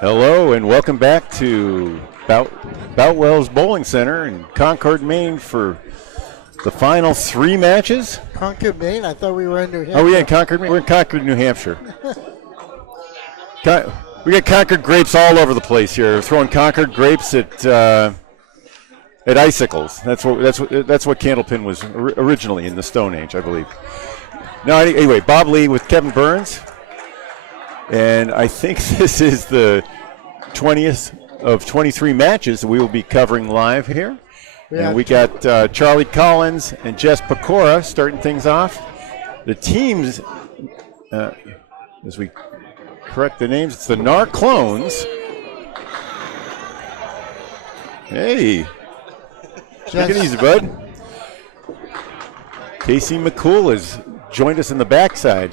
Hello and welcome back to Boutwell's Bowling Center in Concord, Maine for the final three matches. Concord, Maine? I thought we were in New Hampshire. Oh, yeah, in Concord, Maine. We're in Concord, New Hampshire. We got Concord grapes all over the place here. We're throwing Concord grapes at icicles. That's what Candlepin was originally in the Stone Age, I believe. No, anyway, Bob Lee with Kevin Burns. And I think this is the 20th of 23 matches that we will be covering live here. Yeah. And we got Charlie Collins and Jess Pecora starting things off. The teams, as we correct the names, it's the NAR Clones. Hey, take it easy, bud. Casey McCool has joined us in the backside.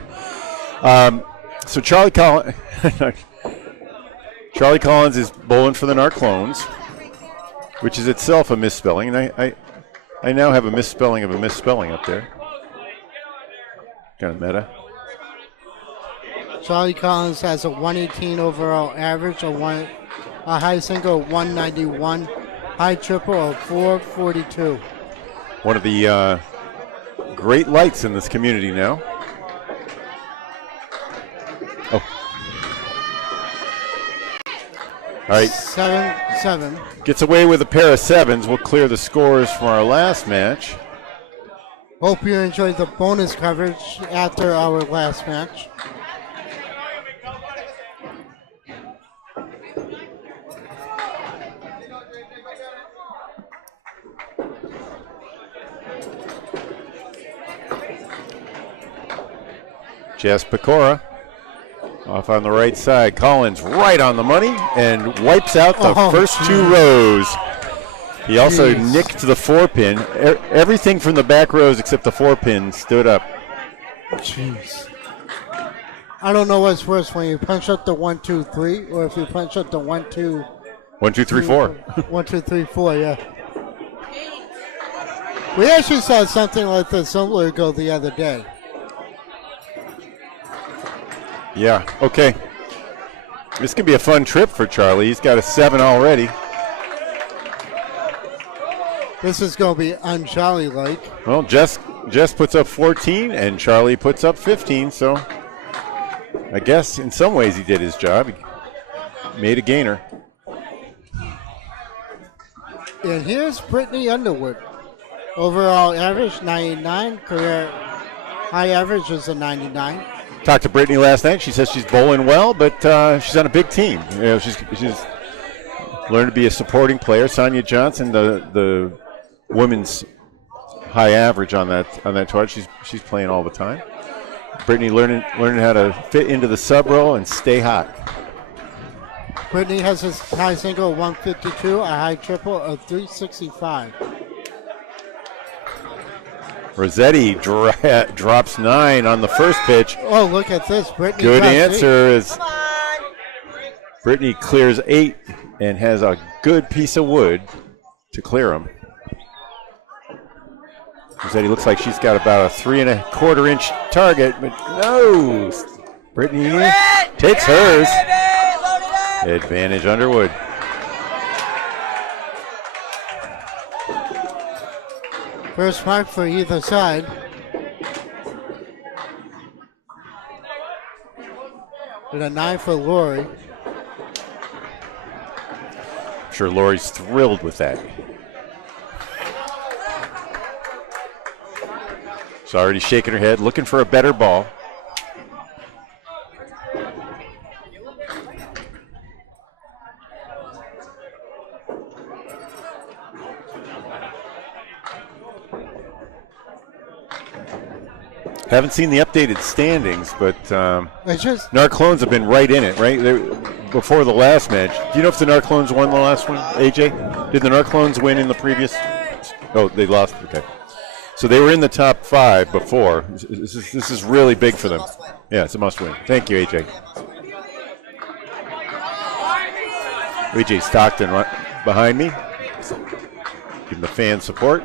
So Charlie Collins is bowling for the NAR Clones, which is itself a misspelling. And I now have a misspelling of a misspelling up there. Kind of meta. Charlie Collins has a 118 overall average, a high single of 191, high triple of 442. One of the great lights in this community now. Oh. All right. 7-7. Gets away with a pair of sevens. We'll clear the scores from our last match. Hope you enjoyed the bonus coverage after our last match. Jess Pecora off on the right side. Collins right on the money and wipes out the first two rows. He also nicked the 4-pin. Everything from the back rows except the 4-pin stood up. Jeez. I don't know what's worse, when you punch up the 1, 2, 3, or if you punch up the 1, 2. 1, 2, 3, 4. 1, 2, 3, 4, yeah. We actually saw something like this similar ago the other day. Yeah, okay. This could be a fun trip for Charlie. He's got a 7 already. This is going to be un-Charlie-like. Well, Jess puts up 14 and Charlie puts up 15, so I guess in some ways he did his job. He made a gainer. And here's Brittany Underwood. Overall average, 99. Career high average is a 99. Talked to Brittany last night. She says she's bowling well, but she's on a big team. You know, she's learned to be a supporting player. Sonia Johnson, the women's high average on that tour. She's playing all the time. Brittany learning how to fit into the sub roll and stay hot. Brittany has a high single of 152, a high triple of 365. Rossetti drops 9 on the first pitch. Oh, look at this. Brittany good answer is Brittany clears 8 and has a good piece of wood to clear him. Rossetti looks like she's got about a 3 1/4 inch target, but no. Brittany takes hers. Advantage Underwood. First mark for either side. And a 9 for Lori. I'm sure Lori's thrilled with that. She's already shaking her head, looking for a better ball. Haven't seen the updated standings, but NAR Clones have been right in it, right? Before the last match. Do you know if the NAR Clones won the last one, AJ? Did the NAR Clones win in the previous? Oh, they lost. Okay. So they were in the top 5 before. This is really big for them. Yeah, it's a must win. Thank you, AJ. AJ Stockton right behind me. Give the fan support.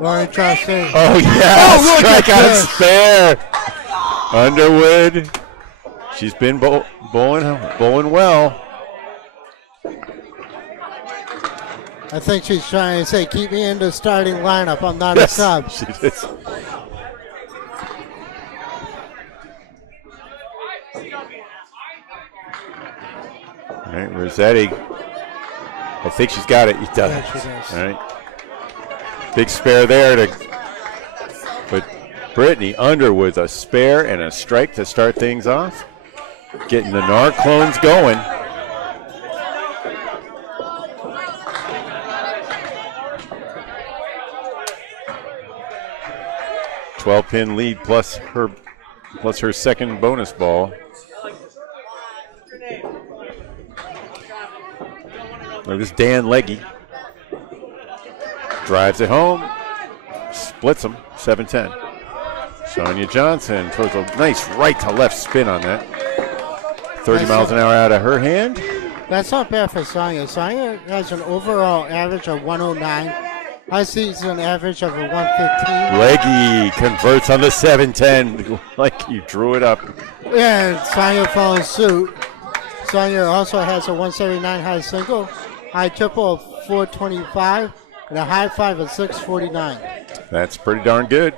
Lauren Chastain. Oh, yeah. Strikeout spare. Underwood She's been bowling well. I think she's trying to say, keep me in the starting lineup. I'm not a sub. She is. All right, Rossetti. I think she's got it. He does. Yeah, she does. All right. Big spare there but Brittany under with a spare and a strike to start things off. Getting the NAR clones going. Pin lead plus her second bonus ball. Look, this Dan Leggy drives it home, splits them, 7-10. Sonia Johnson throws a nice right to left spin on that. 30 miles an hour out of her hand. That's not bad for Sonia. Sonia has an overall average of 109. High season average of a 115. Leggy converts on the 7-10 like you drew it up. And Sonia follows suit. Sonia also has a 179 high single, high triple of 425, and a high five of 649. That's pretty darn good.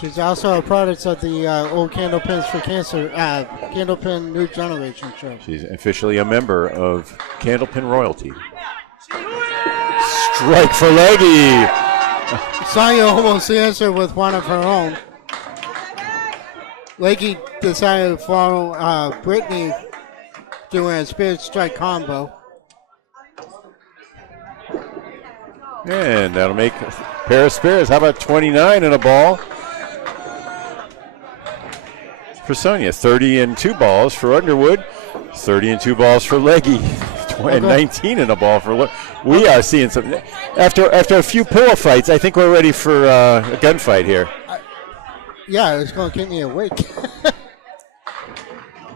She's also a product of the old Candlepins for Cancer, Candlepin New Generation show. She's officially a member of Candlepin royalty. Strike for Leggy. Sonia almost answered with one of her own. Leggy decided to follow Brittany doing a spirit strike combo. And that'll make a pair of spares. How about 29 in a ball for Sonia? 30 and 2 balls for Underwood. 30 and 2 balls for Leggy. And 19 in a ball for. We are seeing some. After a few pillow fights, I think we're ready for a gunfight here. Yeah, it's going to keep me awake. All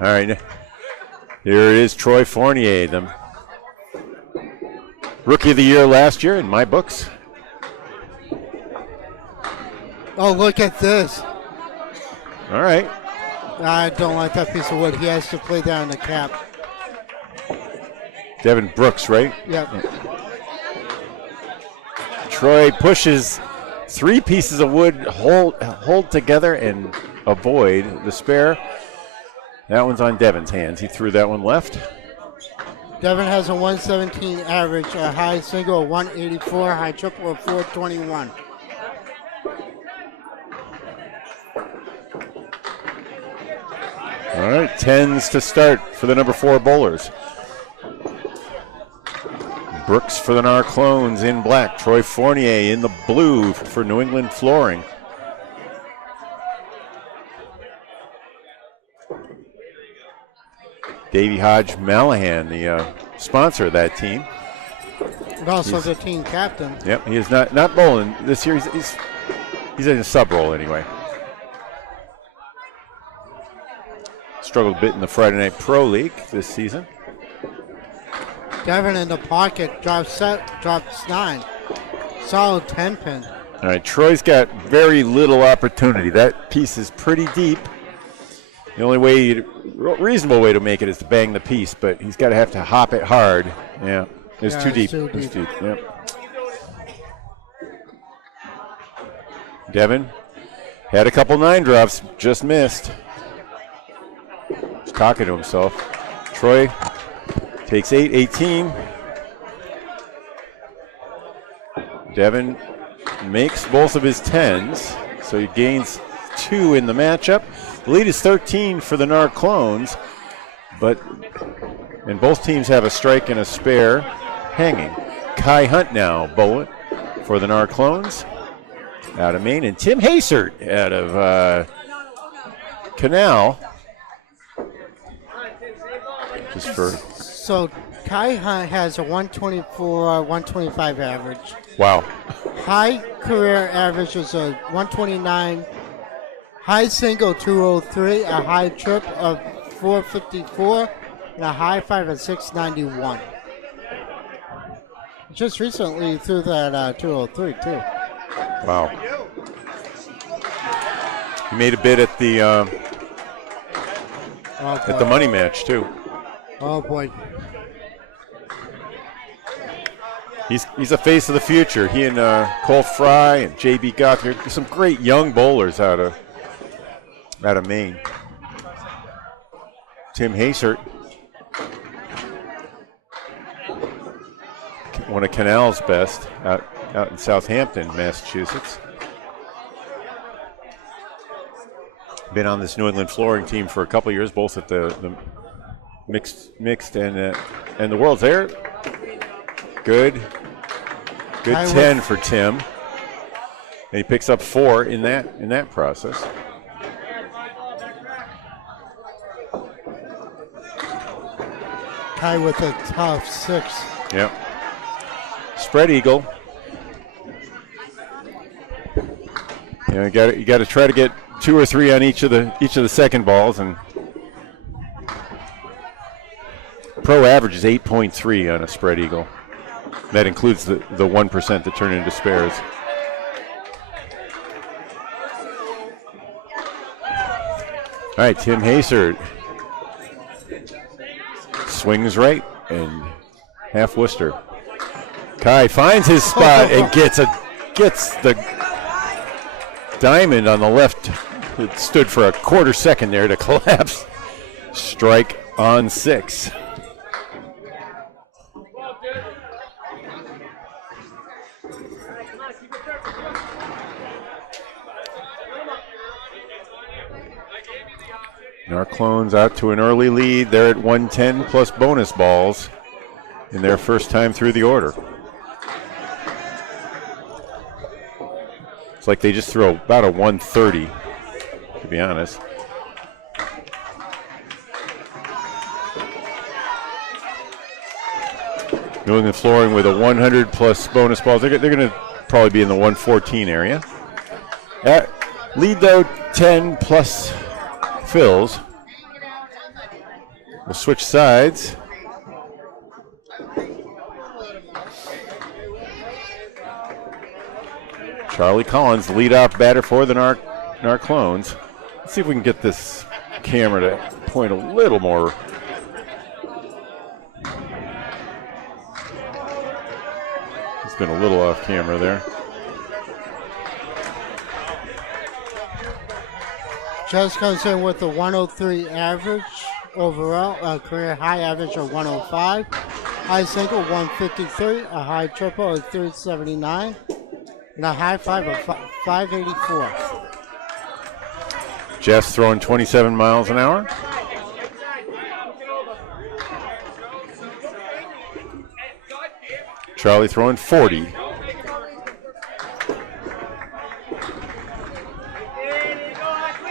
right. Here is Troy Fournier, the Rookie of the Year last year in my books. Oh, look at this. All right. I don't like that piece of wood. He has to play down the cap. Devin Brooks, right? Yep. Troy pushes 3 pieces of wood, hold together and avoid the spare. That one's on Devin's hands. He threw that one left. Devin has a 117 average, a high single of 184, high triple of 421. All right, 10s to start for the number 4 bowlers. Brooks for the NAR clones in black. Troy Fournier in the blue for New England Flooring. Davey Hodge Mallahan, the sponsor of that team. And also the team captain. Yep, he is not bowling this year. He's in a sub role anyway. Struggled a bit in the Friday Night Pro League this season. Devin in the pocket, drops 9. Solid 10 pin. All right, Troy's got very little opportunity. That piece is pretty deep. The only reasonable way to make it is to bang the piece, but he's got to have to hop it hard. Yeah, it's too deep. It's deep. Yep. Devin had a couple 9 drops, just missed. He's talking to himself. Troy takes 8, 18. Devin makes both of his 10s, so he gains 2 in the matchup. The lead is 13 for the NAR clones, and both teams have a strike and a spare hanging. Kai Hunt now bowling for the NAR clones out of Maine, and Tim Hasert out of Canal. Just for So Kai Hunt has a 124, 125 average. wow. High career average is a 129. High single 203, a high trip of 454, and a high five of 691. Just recently threw that 203 too. Wow. He made a bid at the at the money match, too. Oh, boy. He's a face of the future. He and Cole Fry and J.B. Gothard, some great young bowlers out of Maine. Tim Hasert, one of Canal's best out in Southampton, Massachusetts. Been on this New England flooring team for a couple years, both at the mixed and the World's there. Good 10 for Tim, and he picks up 4 in that process. Kai with a tough 6. Yep. Spread eagle. You got to try to get 2 or 3 on each of the second balls, and pro average is 8.3 on a spread eagle. That includes the 1% that turn into spares. All right, Tim Hasert swings right and half Worcester. Kai finds his spot and gets the diamond on the left. It stood for a quarter second there to collapse. Strike on 6. Our Clones out to an early lead. They're at 110 plus bonus balls in their first time through the order. It's like they just threw about a 130, to be honest. New England Flooring with a 100 plus bonus balls. They're going to probably be in the 114 area. Lead though 10 plus fills. We'll switch sides. Charlie Collins, the leadoff batter for the Nar Clones. Let's see if we can get this camera to point a little more. It's been a little off camera there. Just comes in with a 103 average overall, a career high average of 105, high single 153, a high triple of 379, and a high 5 of 584. Jeff's throwing 27 miles an hour. Charlie throwing 40.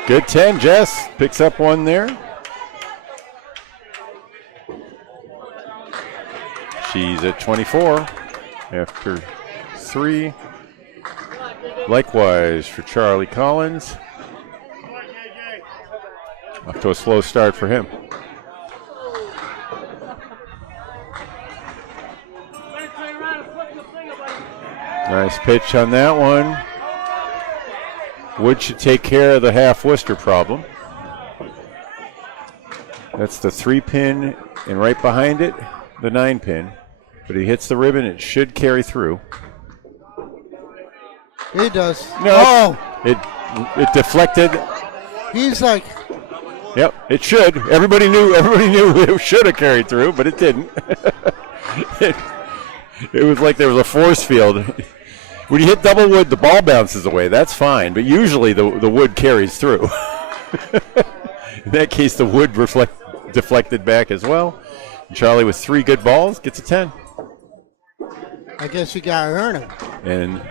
Good 10, Jess. Picks up one there. She's at 24 after 3. Likewise for Charlie Collins. Off to a slow start for him. Nice pitch on that one. Wood should take care of the half Worcester problem. That's the 3-pin, and right behind it, the 9-pin. But he hits the ribbon, it should carry through. He does. No, it deflected. He's like. Yep, it should. Everybody knew it should have carried through, but it didn't. It was like there was a force field. When you hit double wood, the ball bounces away. That's fine, but usually the wood carries through. In that case, the wood deflected back as well. And Charlie, with 3 good balls, gets a 10. I guess you got to earn it. And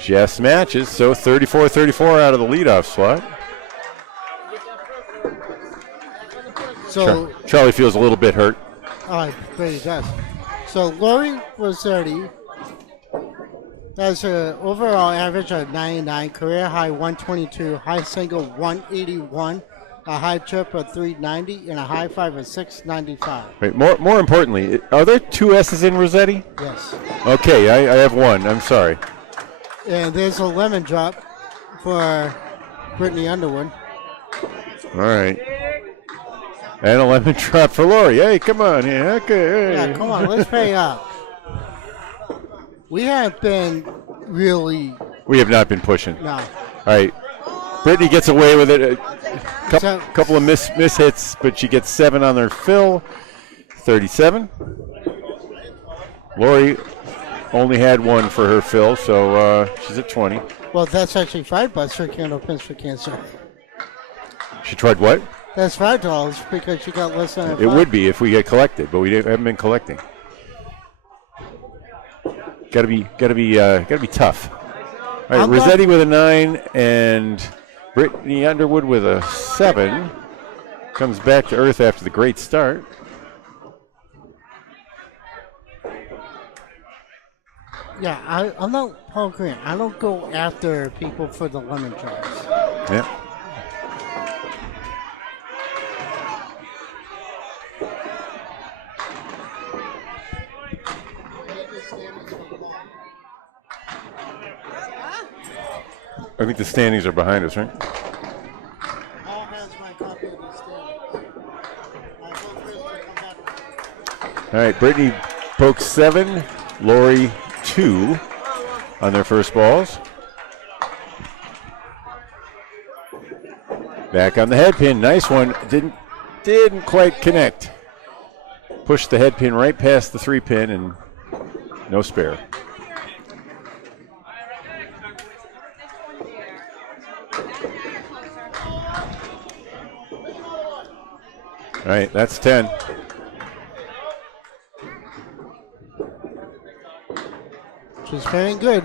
Jess matches, so 34-34 out of the leadoff slot. So Charlie feels a little bit hurt. I bet he does. So Lori Rossetti has an overall average of 99, career high 122, high single 181, a high trip of 390, and a high 5 of 695. Right. More importantly, are there 2 S's in Rossetti? Yes. Okay, I have 1. I'm sorry. And there's a lemon drop for Brittany Underwood. All right. And a lemon drop for Lori. Hey, come on. Yeah, okay. Yeah, come on, let's pay up. We have been really. We have not been pushing. No. All right. Brittany gets away with it. Couple of miss hits, but she gets 7 on their fill. 37. Lori only had 1 for her fill, so she's at 20. Well, that's actually $5 for Candlepins for Cancer. She tried what? That's $5 because she got less than. It would be if we had collected, but we haven't been collecting. Got to be tough. All right, Rossetti with a 9 and Brittany Underwood with a 7 comes back to earth after the great start. Yeah, I'm not Paul Green. I don't go after people for the lemon drops. Yeah. I think the standings are behind us, right? Paul has my copy of the standings. All right, Brittany pokes 7, Lori 2 on their first balls. Back on the head pin, nice one. Didn't quite connect. Pushed the head pin right past the 3 pin and no spare. All right, that's 10. She's very good.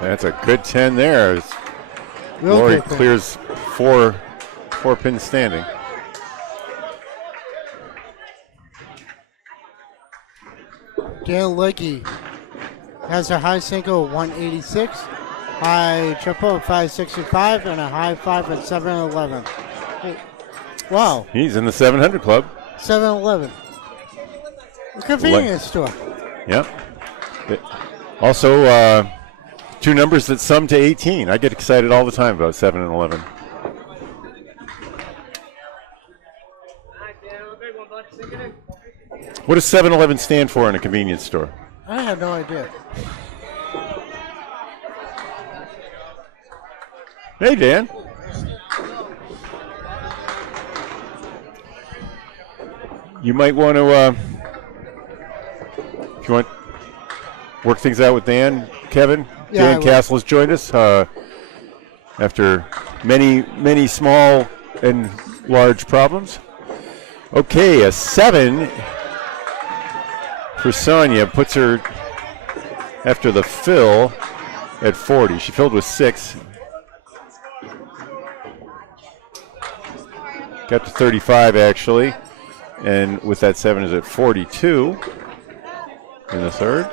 That's a good 10 there. Real Lori good clears 4 pins standing. Dan Leckie has a high single of 186, high triple of 565, and a high 5 at 711. Wow. He's in the 700 club. 7-Eleven. A convenience store. Yep. Also, 2 numbers that sum to 18. I get excited all the time about 7 and 11. What does 7-Eleven stand for in a convenience store? I have no idea. Hey, Dan. You might want to, if you want, work things out with Dan, Kevin. Yeah, Dan Castle has joined us after many small and large problems. Okay, a 7 for Sonia puts her after the fill at 40. She filled with 6. Got to 35 actually. And with that 7 is at 42 in the third.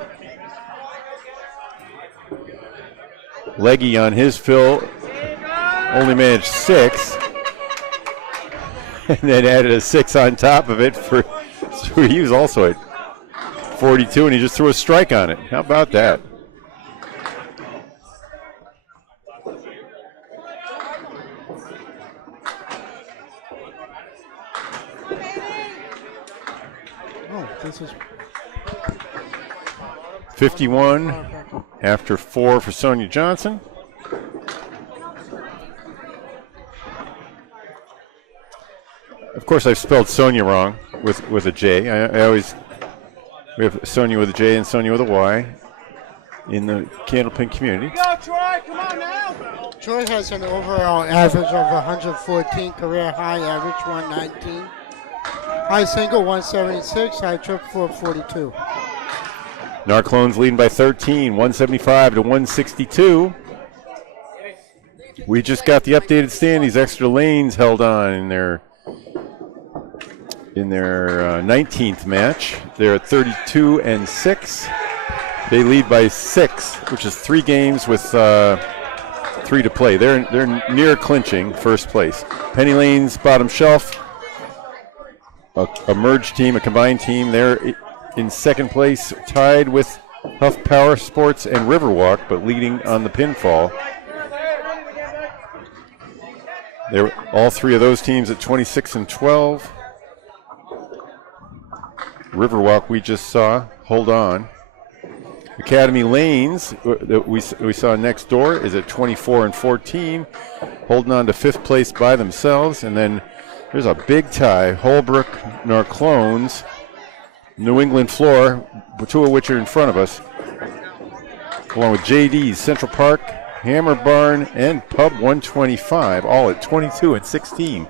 Leggy on his fill only managed 6. And then added a 6 on top of it so he was also at 42 and he just threw a strike on it. How about that? This is 51 after 4 for Sonia Johnson. Of course, I've spelled Sonia wrong with a J. I always, we have Sonia with a J and Sonia with a Y in the Candlepin community. Go, Troy, come on now. Troy has an overall average of 114, career high average 119. High single 176, high trip 442. Narclones leading by 13, 175 to 162. We just got the updated standings. Extra lanes held on in their 19th match. They're at 32 and 6. They lead by 6, which is 3 games with 3 to play. They're near clinching first place. Penny Lane's bottom shelf. A merged team, a combined team. They're in second place, tied with Huff Power Sports and Riverwalk, but leading on the pinfall. They were all three of those teams at 26 and 12. Riverwalk we just saw. Hold on. Academy Lanes that we saw next door is at 24 and 14, holding on to fifth place by themselves. And then there's a big tie: Holbrook, Narclones, New England Floor, two of which are in front of us, along with JD's, Central Park, Hammer Barn, and Pub 125, all at 22 and 16.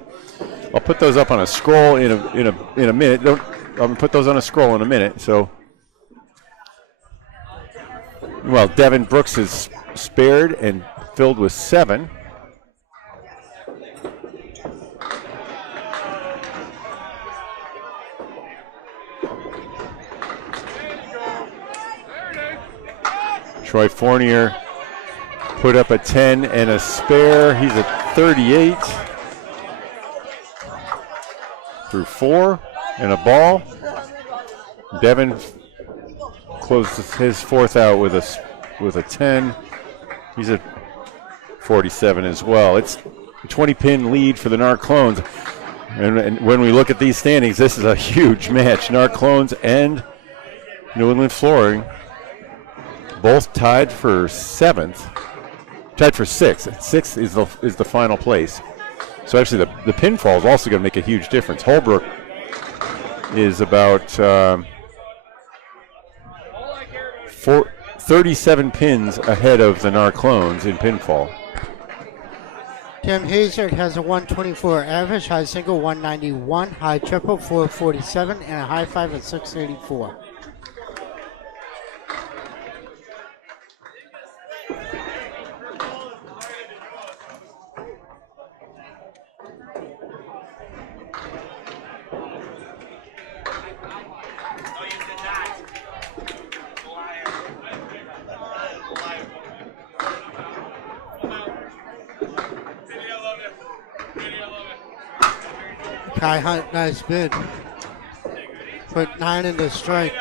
I'll put those up on a scroll in a minute. I'm gonna put those on a scroll in a minute. So, well, Devin Brooks is spared and filled with 7. Troy Fournier put up a 10 and a spare. He's at 38 through 4 and a ball. Devin closes his fourth out with a 10. He's at 47 as well. It's a 20-pin lead for the Narclones. And when we look at these standings, this is a huge match. Narclones and New England Flooring both tied for 7th. Tied for 6th. 6th is the final place. So actually the pinfall is also going to make a huge difference. Holbrook is about 37 pins ahead of the Narclones in pinfall. Tim Hazard has a 124 average, high single 191, high triple 447, and a high five at 684. Kai Hunt, nice bid. Put 9 in the strike.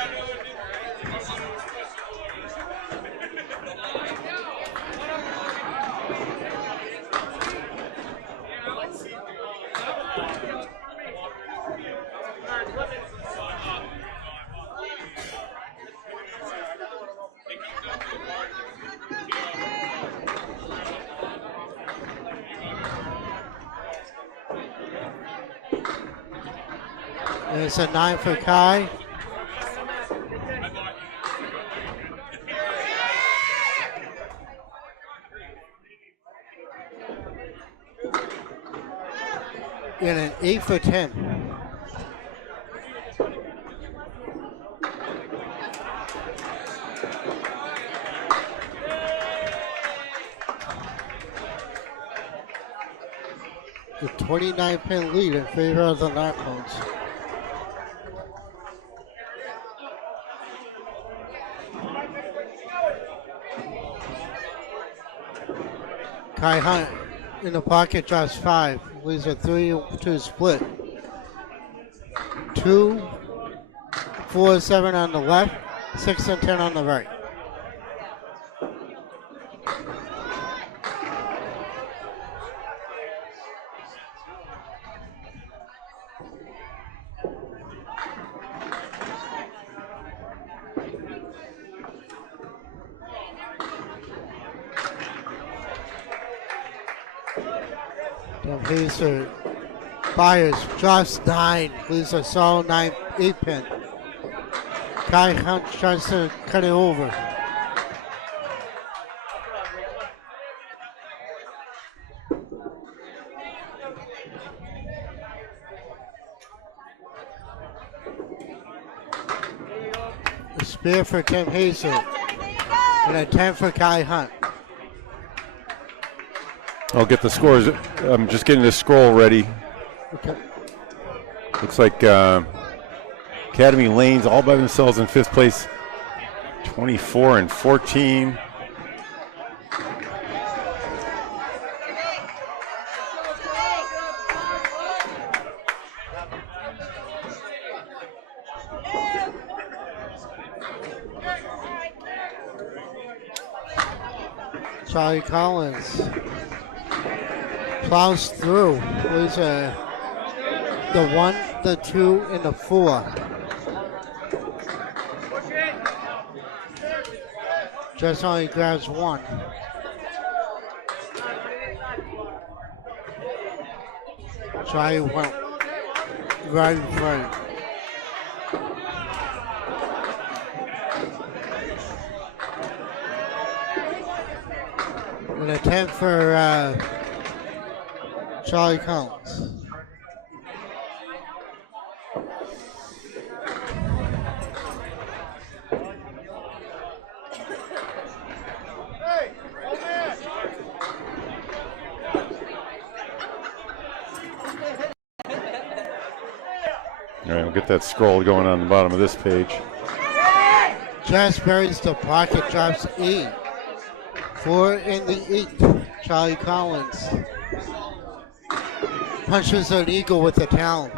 And it's a 9 for Kai. And an 8 for 10. The 29-pin lead in favor of the Narclones. Kai Hunt in the pocket drops 5. Leaves a 3-2 split. 2, 4, 7 on the left, 6 and 10 on the right. Hazard fires, drops 9, leaves a solid 8-pin. Kai Hunt tries to cut it over. A spear for Tim Hazard and a 10 for Kai Hunt. I'll get the scores. I'm just getting the scroll ready. Okay. Looks like Academy Lanes all by themselves in 5th place, 24 and 14. Charlie Collins Plows through. Leaves the 1, the 2, and the 4. Just only grabs 1. Try one. Right in front. An attempt for Charlie Collins. All right, we'll get that scroll going on the bottom of this page. Just buries the pocket, drops 8. 4 in the 8. Charlie Collins punches an eagle with the towel.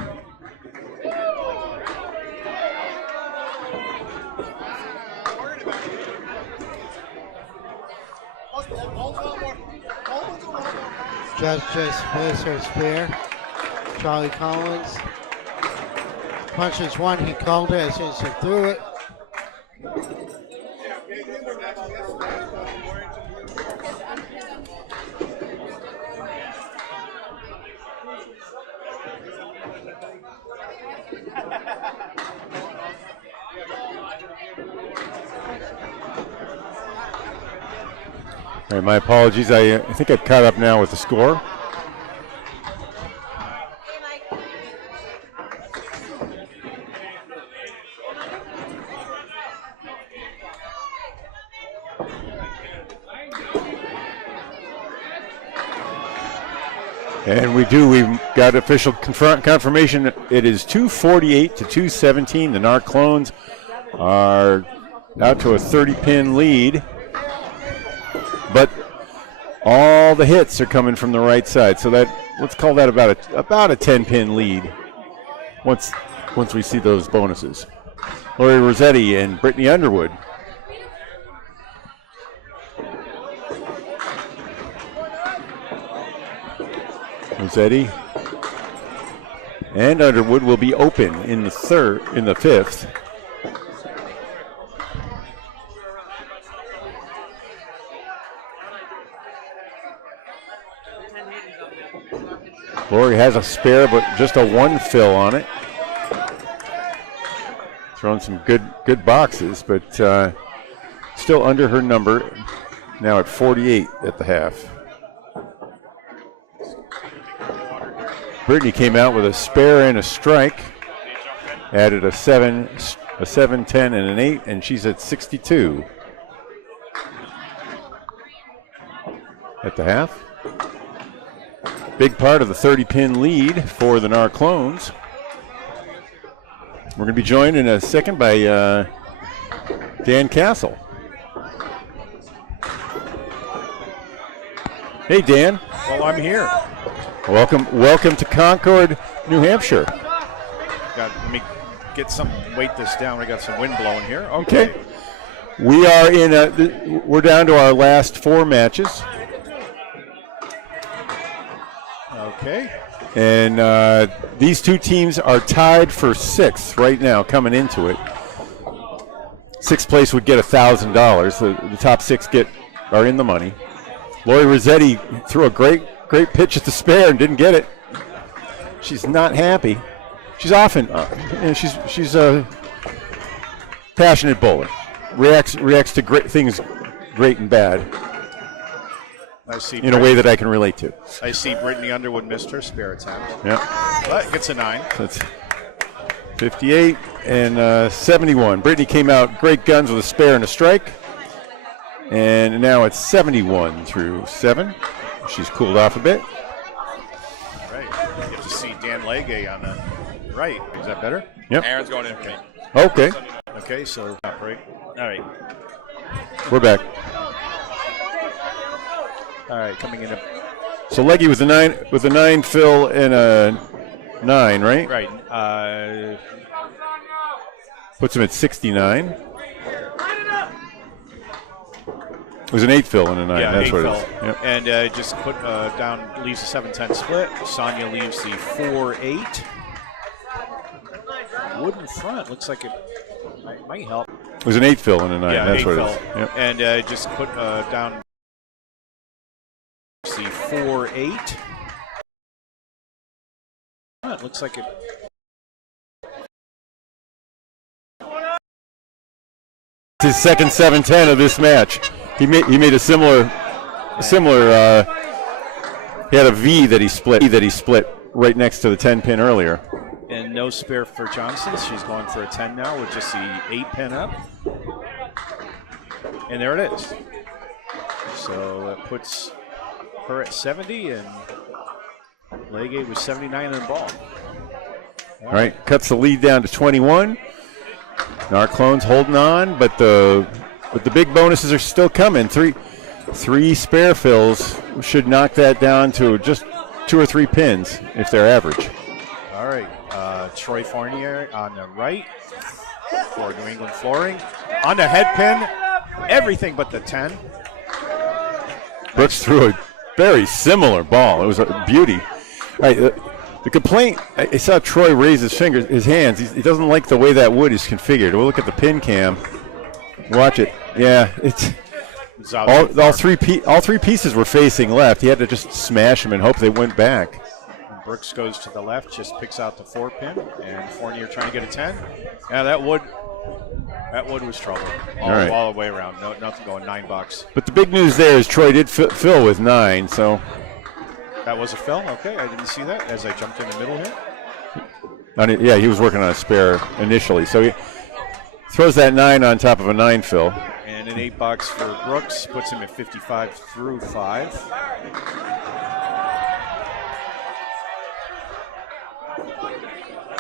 Just missed her spear. Charlie Collins punches 1. He called it as soon as he threw it. All right, my apologies. I think I've caught up now with the score. And we've got official confirmation. It is 248 to 217. The NAR Clones are out to a 30-pin lead. But all the hits are coming from the right side. So that, let's call that about a 10-pin lead once we see those bonuses. Lori Rossetti and Brittany Underwood. Rossetti and Underwood will be open in the 5th. Lori has a spare, but just a 1 fill on it. Throwing some good boxes, but still under her number. Now at 48 at the half. Brittany came out with a spare and a strike. Added a 7, 10, and an 8, and she's at 62 at the half. Big part of the 30-pin lead for the NAR Clones. We're going to be joined in a second by Dan Castle. Hey, Dan. Well, I'm here. Welcome to Concord, New Hampshire. Let me weight this down. We got some wind blowing here. Okay. We are we're down to our last 4 matches. Okay. And these two teams are tied for 6th right now coming into it. 6th place would get $1,000. The top 6 are in the money. Lori Rossetti threw a great pitch at the spare and didn't get it. She's not happy. She's often she's a passionate bowler. Reacts to great things, great and bad. I see in a way that I can relate to. I see Brittany Underwood missed her spare attempt. Yeah. But gets a 9. So that's 58 and 71. Brittany came out great guns with a spare and a strike. And now it's 71 through 7. She's cooled off a bit. Right. You get to see Dan Legge on the right. Is that better? Yep. Aaron's going in. Okay. Okay, so top right. All right. We're back. All right, coming in. So Legge with a 9 fill and a 9, right? Right. Puts him at 69. It was an 8 fill and a 9. Yeah, That's 8 what fill. it is. Yep. And just put down, leaves the 7-10 split. Sonia leaves the 4-8. Wooden front, looks like it might help. It was an 8 fill and a 9. Yeah, That's 8 what fill. it is. Yep. And just put down the 4-8. It looks like it. His second 7-10 of this match. He made a similar. He had a V that he split right next to the 10 pin earlier. And no spare for Johnson. She's going for a 10 now with just the 8 pin up. And there it is. So that puts her at 70 and Legge was 79 in the ball. All right, cuts the lead down to 21. Narclone's holding on, but the big bonuses are still coming. Three spare fills should knock that down to just 2 or 3 pins if they're average. All right, Troy Fournier on the right for New England Flooring. On the head pin, everything but the 10. Brooks threw a very similar ball. It was a beauty. All right, the complaint, I saw Troy raise his hands. He doesn't like the way that wood is configured. We'll look at the pin cam. Watch it. Yeah, it's all three pieces were facing left. He had to just smash them and hope they went back. And Brooks goes to the left, just picks out the 4 pin, and Fournier trying to get a 10. Yeah, that wood was trouble all the way around. No, nothing going $9. But the big news there is Troy did fill with 9, so. That was a fill? Okay, I didn't see that as I jumped in the middle here. Yeah, he was working on a spare initially. So he throws that 9 on top of a 9 fill. And an $8 for Brooks puts him at 55 through 5.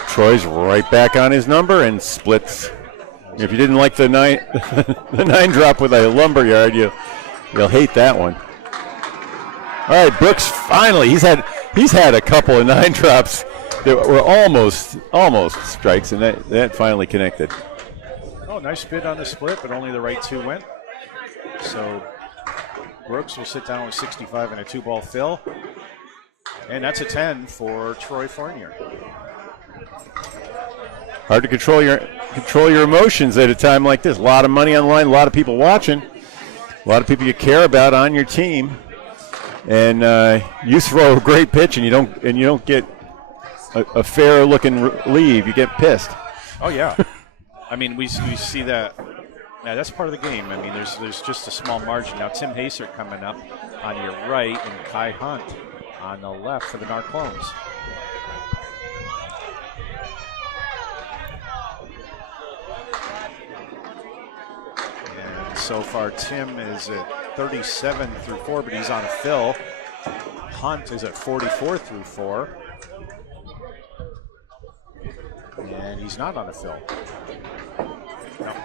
Troy's right back on his number and splits. If you didn't like the 9 the 9 drop with a lumberyard, you'll hate that one. All right, Brooks finally he's had a couple of 9 drops that were almost strikes, and that finally connected. Oh, nice bid on the split, but only the right 2 went. So Brooks will sit down with 65 and a 2-ball fill, and that's a 10 for Troy Fournier. Hard to control your emotions at a time like this. A lot of money on the line, a lot of people watching, a lot of people you care about on your team. And you throw a great pitch and you don't get a fair looking leave. You get pissed. Oh yeah, I mean we see that. Yeah, that's part of the game. I mean there's just a small margin now. Tim Haser coming up on your right and Kai Hunt on the left for the Narclones. And so far Tim is at 37 through 4, but he's on a fill. Hunt is at 44 through 4. And he's not on a fill.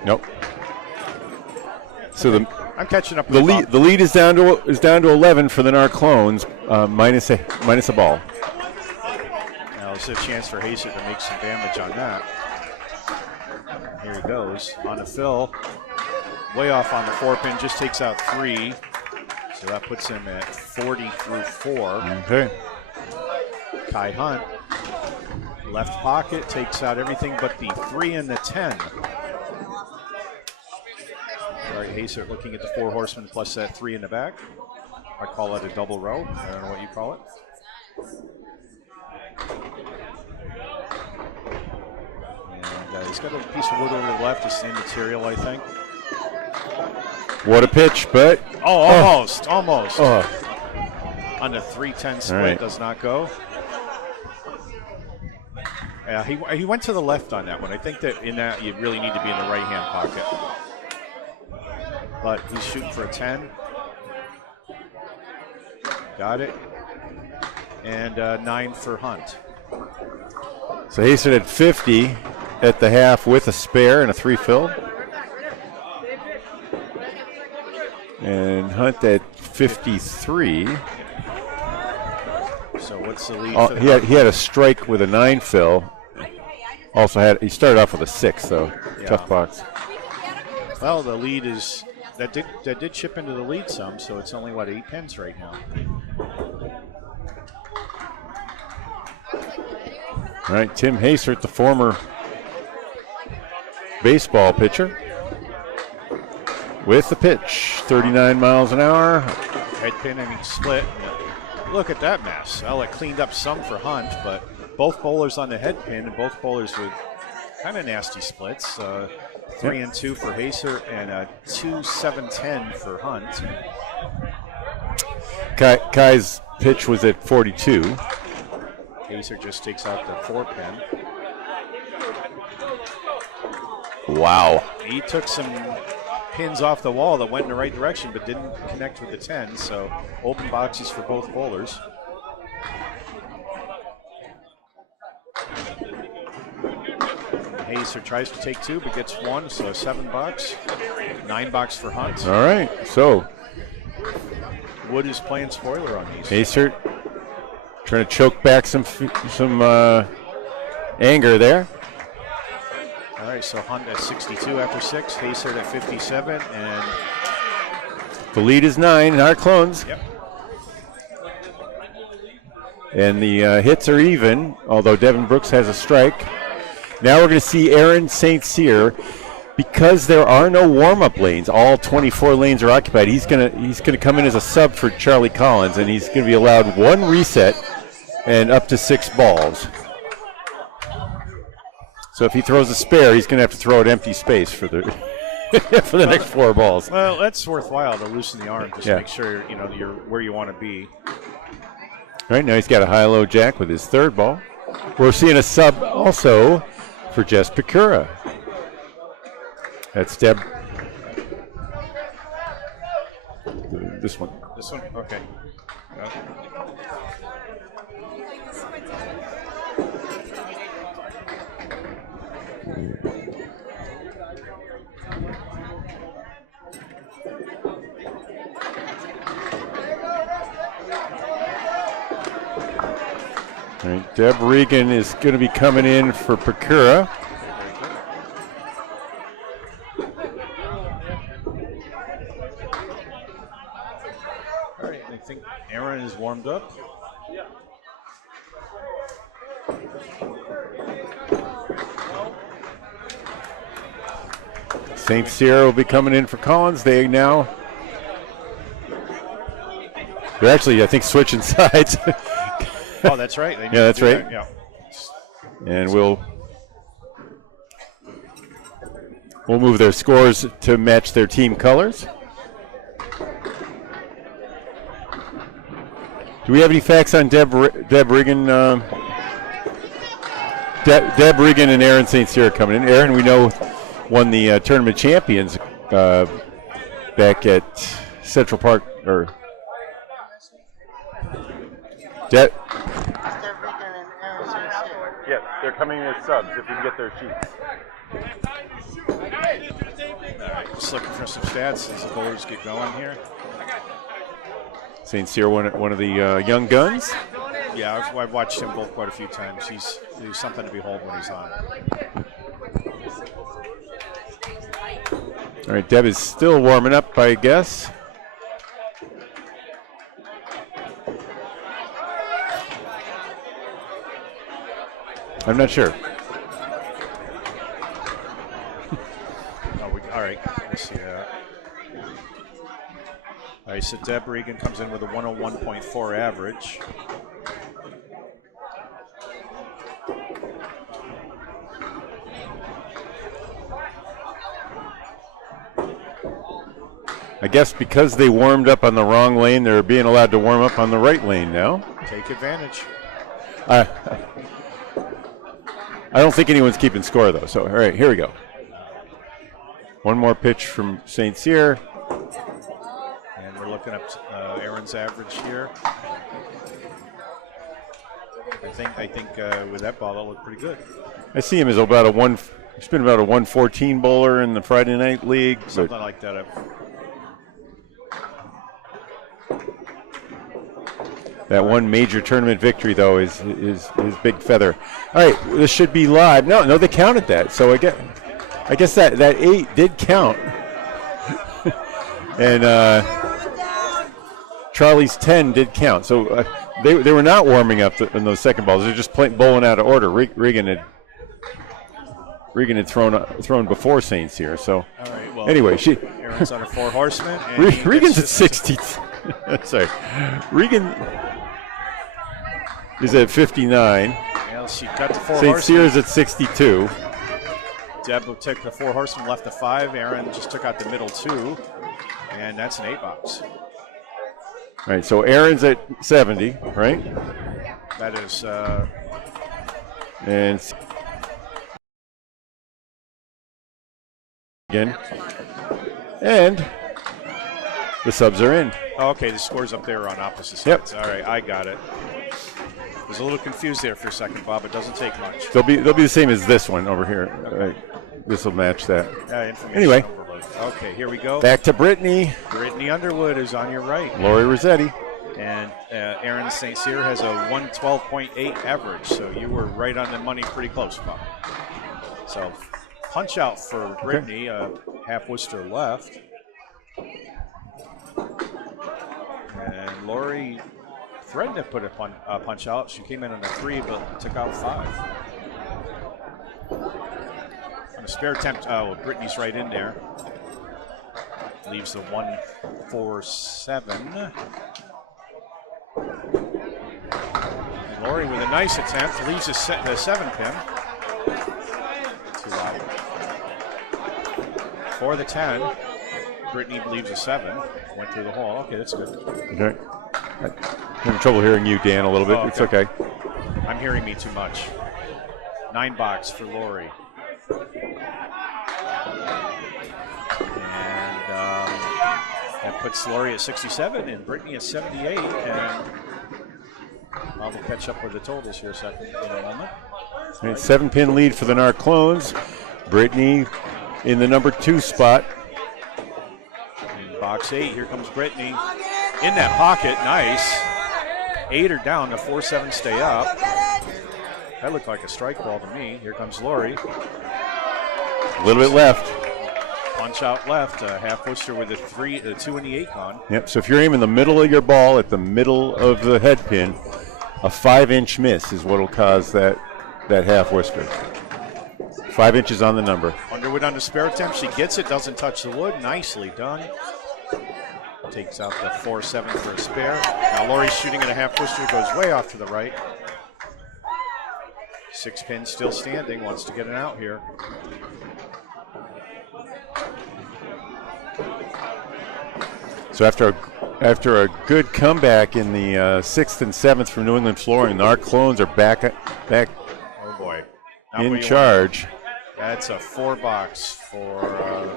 Nope. So I'm catching up. The lead is down to 11 for the Narclones, minus a ball. Now there's a chance for Haser to make some damage on that. Here he goes on a fill. Way off on the 4 pin, just takes out 3. So that puts him at 40 through 4. Okay. Kai Hunt, left pocket, takes out everything but the 3 and the 10. All right, Haser looking at the 4 horsemen plus that 3 in the back. I call it a double row. I don't know what you call it. And he's got a piece of wood over the left, the same material, I think. What a pitch, but almost. On the 3-10 split, right. Does not go. Yeah, he went to the left on that one. I think that in that you really need to be in the right-hand pocket. But he's shooting for a 10. Got it. And 9 for Hunt. So Hasten at 50 at the half with a spare and a 3 fill. And Hunt at 53. So what's the lead? For the he had a strike with a 9 fill. Also he started off with a 6, so tough box. Well, the lead is that did chip into the lead some, so it's only, 8 pins right now. All right, Tim Hasert, the former baseball pitcher, with the pitch, 39 miles an hour. Head pin and he split. Look at that mess. Well, it cleaned up some for Hunt, but both bowlers on the head pin and both bowlers with kind of nasty splits. 3 and 2 for Haser and a 2-7-10 for Hunt. Kai's pitch was at 42. Haser just takes out the 4 pin. Wow. He took some pins off the wall that went in the right direction but didn't connect with the 10, so open boxes for both bowlers. Haser tries to take 2 but gets 1, so $7. $9 for Hunt. All right, so Wood is playing spoiler on these. Hasert trying to choke back some anger there. All right, so Hunt at 62 after 6, Haser at 57, and the lead is 9, our clones. Yep. And the hits are even, although Devin Brooks has a strike. Now we're going to see Aaron St. Cyr. Because there are no warm-up lanes, all 24 lanes are occupied. He's going to come in as a sub for Charlie Collins, and he's going to be allowed 1 reset and up to 6 balls. So if he throws a spare, he's going to have to throw an empty space for the for the next 4 balls. Well, that's worthwhile to loosen the arm just to Yeah. make sure you're where you want to be. Right now he's got a high-low jack with his 3rd ball. We're seeing a sub also for Jess Pecura. That's Deb. This one. This one? Okay. All right, Deb Regan is going to be coming in for Pecura. All right, I think Aaron is warmed up. St. Cyr will be coming in for Collins. They're actually, I think, switching sides. Oh, that's right. Yeah, that's right. Yeah. And we'll move their scores to match their team colors. Do we have any facts on Deb Regan? Deb Regan and Aaron St. Cyr coming in. Aaron, we know, won the tournament champions back at Central Park. Or Deb. Yes, they're coming in as subs if we can get their sheets. All right, just looking for some stats as the bowlers get going here. St. Cyr, one of the young guns. Yeah, I've watched him bowl quite a few times. He's something to behold when he's on. All right, Deb is still warming up, I guess. I'm not sure. All right, let's see. All right, so Deb Regan comes in with a 101.4 average. I guess because they warmed up on the wrong lane, they're being allowed to warm up on the right lane now. Take advantage. I don't think anyone's keeping score, though. So, all right, here we go. One more pitch from St. Cyr. And we're looking up Aaron's average here. I think with that ball, that'll look pretty good. I see him as about he's been about a 114 bowler in the Friday Night League. Something like that. That one major tournament victory, though, is his big feather. All right, this should be live. No, they counted that. So I guess that 8 did count. And Charlie's 10 did count. So they were not warming up in those second balls. They're just bowling out of order. Regan had thrown before Saints here. So all right, well, anyway, Aaron's on a 4 horseman. And Regan's at 60. Sorry, Regan is at 59. Well, she got the 4 St. horseman. Cyr's at 62. Deb took the 4 horseman, left the 5. Aaron just took out the middle 2, and that's an 8 box. All right, so Aaron's at 70, right? That is, and again, and the subs are in. okay, the scores up there are on opposite Yep. sides. All right, I got it. Was a little confused there for a second, Bob. It doesn't take much. They'll be the same as this one over here. This will match that. Information Anyway. overload. Okay, here we go. Back to Brittany. Brittany Underwood is on your right. Lori Rossetti. And Aaron St. Cyr has a 112.8 average, so you were right on the money pretty close, Bob. So punch out for Brittany, half Worcester left. And Lori threatened to put a punch out. She came in on a 3, but took out 5. On a spare attempt, Brittany's right in there. Leaves the 1-4-7. And Lori with a nice attempt leaves the 7 pin. Too loud. For the 10, Brittany leaves a 7. Went through the hole. Okay, that's good. Okay. I'm having trouble hearing you, Dan, a little bit. Oh, It's okay. I'm hearing me too much. 9 box for Lori. And that puts Lori at 67 and Brittany at 78. And I'll catch up with the totals here in a moment. All right, 7-pin lead for the Narclones. Brittany in the number 2 spot. In box 8, here comes Brittany. In that pocket, nice. 8 are down, the 4-7 stay up. That looked like a strike ball to me. Here comes Lori. A little bit left. Punch out left, half Worcester with a 2 and the 8 gone. Yep, so if you're aiming the middle of your ball at the middle of the head pin, a 5-inch miss is what will cause that half Worcester. 5 inches on the number. Underwood on the spare attempt. She gets it, doesn't touch the wood. Nicely done. Takes out the 4-7 for a spare. Now Lori's shooting at a half Worcester, goes way off to the right. 6 pin still standing, wants to get it out here. So after a good comeback in the 6th and 7th from New England Flooring, our clones are back Oh boy. Not in what you charge. want. That's a 4 box for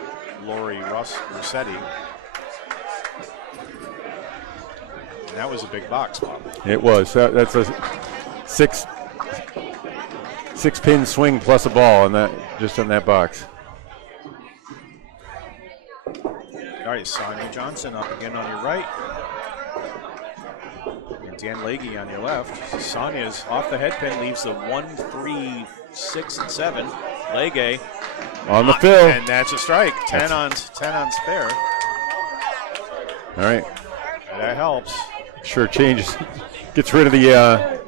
Lori Rossetti. And that was a big box, Bob. It was. That's a 6-pin swing plus a ball on that, just on that box. All right, Sonia Johnson up again on your right. And Dan Leahy on your left. Sonia's off the head pin, leaves the 1, 3, 6, and 7. Leahy On the fill. and that's a strike. 10 on spare. All right. That helps. Sure changes. Gets rid of the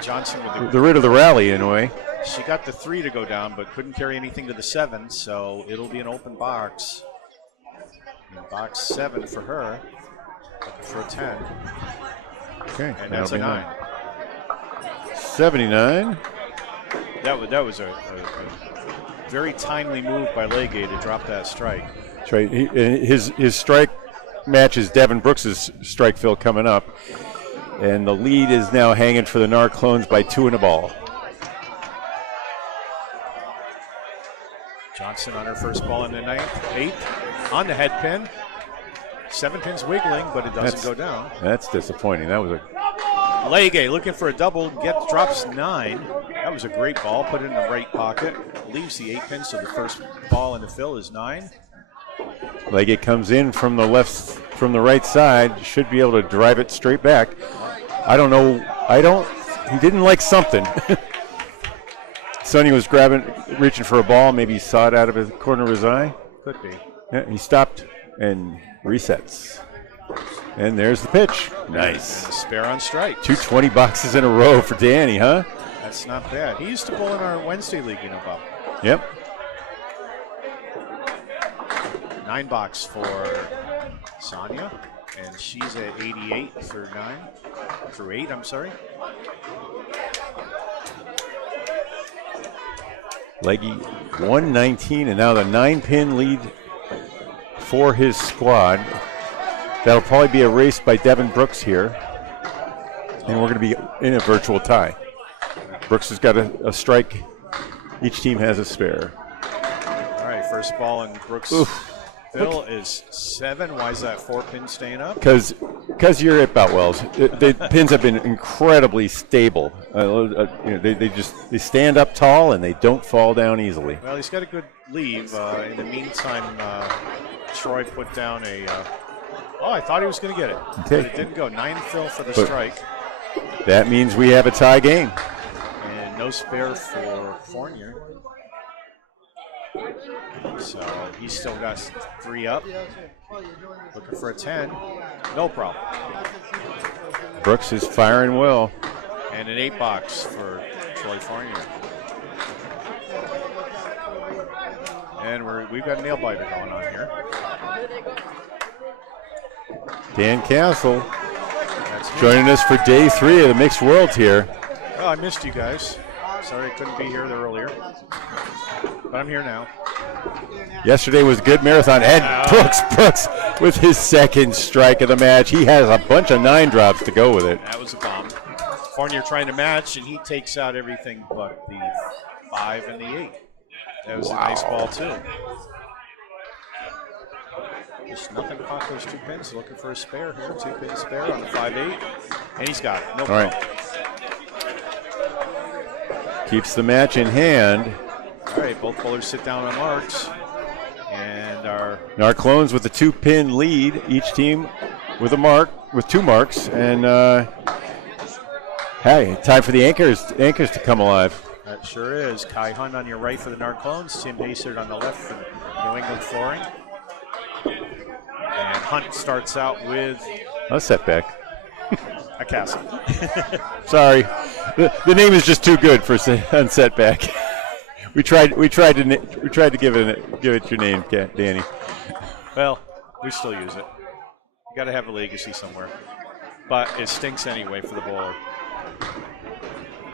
Johnson with rid of the rally in a way. she got the 3 to go down, but couldn't carry anything to the 7, so it'll be an open box. And box 7 for her, for a 10. Okay. And that's a 9. 79. That was a very timely move by Leahy to drop that strike. That's right. His strike matches Devin Brooks' strike fill coming up. And the lead is now hanging for the Narclones by 2 and a ball. Johnson on her first ball in the 8th. On the head pin. 7 pins wiggling, but it doesn't go down. That's disappointing. That was a Leahy looking for a double, drops 9. That was a great ball, put it in the right pocket. Leaves the 8 pin, so the first ball in the fill is 9. like it comes in from the right side. Should be able to drive it straight back. I don't know. He didn't like something. Sonny was reaching for a ball. Maybe he saw it out of the corner of his eye. Could be. Yeah, he stopped and resets. And there's the pitch. Nice. Spare on strike. 220 boxes in a row for Danny, huh? That's not bad. He used to bowl in our Wednesday league, you know, Bob. Yep. 9 box for Sonia, and she's at 88 for 9. For 8, I'm sorry. Leggy 119, and now the 9-pin lead for his squad. That'll probably be erased by Devin Brooks here. And we're going to be in a virtual tie. Brooks has got a strike. Each team has a spare. All right, first ball, and Brooks' fill is 7. Why is that 4-pin staying up? Because you're at Boutwell's. The pins have been incredibly stable. They stand up tall and they don't fall down easily. Well, he's got a good leave. In the meantime, Troy put down a. I thought he was going to get it, okay. But it didn't go. 9 fill for the strike. That means we have a tie game. And no spare for Fournier. So he's still got 3 up. Looking for a 10. No problem. Brooks is firing well. And an 8 box for Troy Fournier. And we've got a nail biter going on here. Dan Castle joining us for day 3 of the Mixed Worlds here. Oh, I missed you guys. Sorry I couldn't be here earlier. But I'm here now. Yesterday was a good marathon. And Brooks with his second strike of the match. He has a bunch of 9 drops to go with it. That was a bomb. Fournier trying to match, and he takes out everything but the 5 and the 8. That was a nice ball, too. Just nothing caught those 2 pins. Looking for a spare here. 2-pin spare on the 5-8. And he's got it. No problem. All right. Keeps the match in hand. All right, both bowlers sit down on marks. And our Clones with the 2-pin lead. Each team with a mark, with 2 marks. And hey, time for the anchors to come alive. That sure is. Kai Hunt on your right for the Narclones. Tim Hasert on the left for New England Flooring. And Hunt starts out with A setback. a castle. Sorry, the name is just too good for on setback. We tried to give it your name, Danny. Well, we still use it. You got to have a legacy somewhere. But it stinks anyway for the bowler.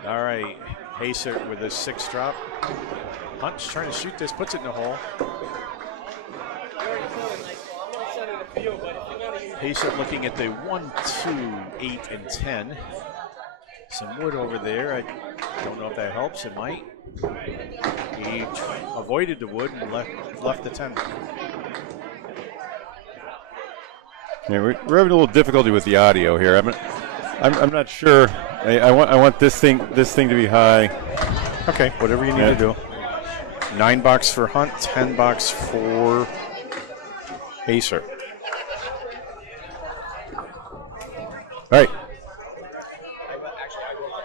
All right, Hasert with a 6 drop. Hunt's trying to shoot this, puts it in the hole. Hasert looking at the 1, 2, 8, and 10. Some wood over there. I don't know if that helps. It might. He avoided the wood and left the 10. Yeah, we're having a little difficulty with the audio here. I'm not sure. I want this thing to be high. Okay, whatever you need to do. 9 box for Hunt, 10 box for Hasert. All right.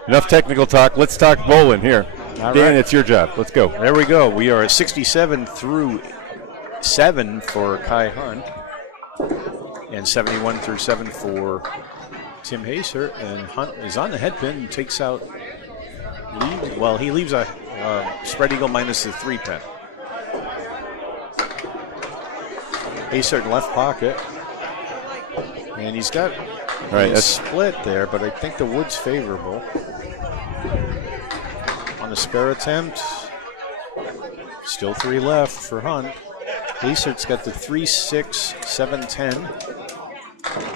Enough technical talk. Let's talk bowling here. All Dan, right. it's your job. Let's go. There we go. We are at 67 through 7 for Kai Hunt. And 71 through 7 for Tim Hasert. And Hunt is on the head pin and takes out lead. Well, he leaves a spread eagle minus the 3 pin. Hasert left pocket. And he's got All right, a that's split there, but I think the wood's favorable. On the spare attempt, still 3 left for Hunt. Hasert's got the 3, 6, 7, 10.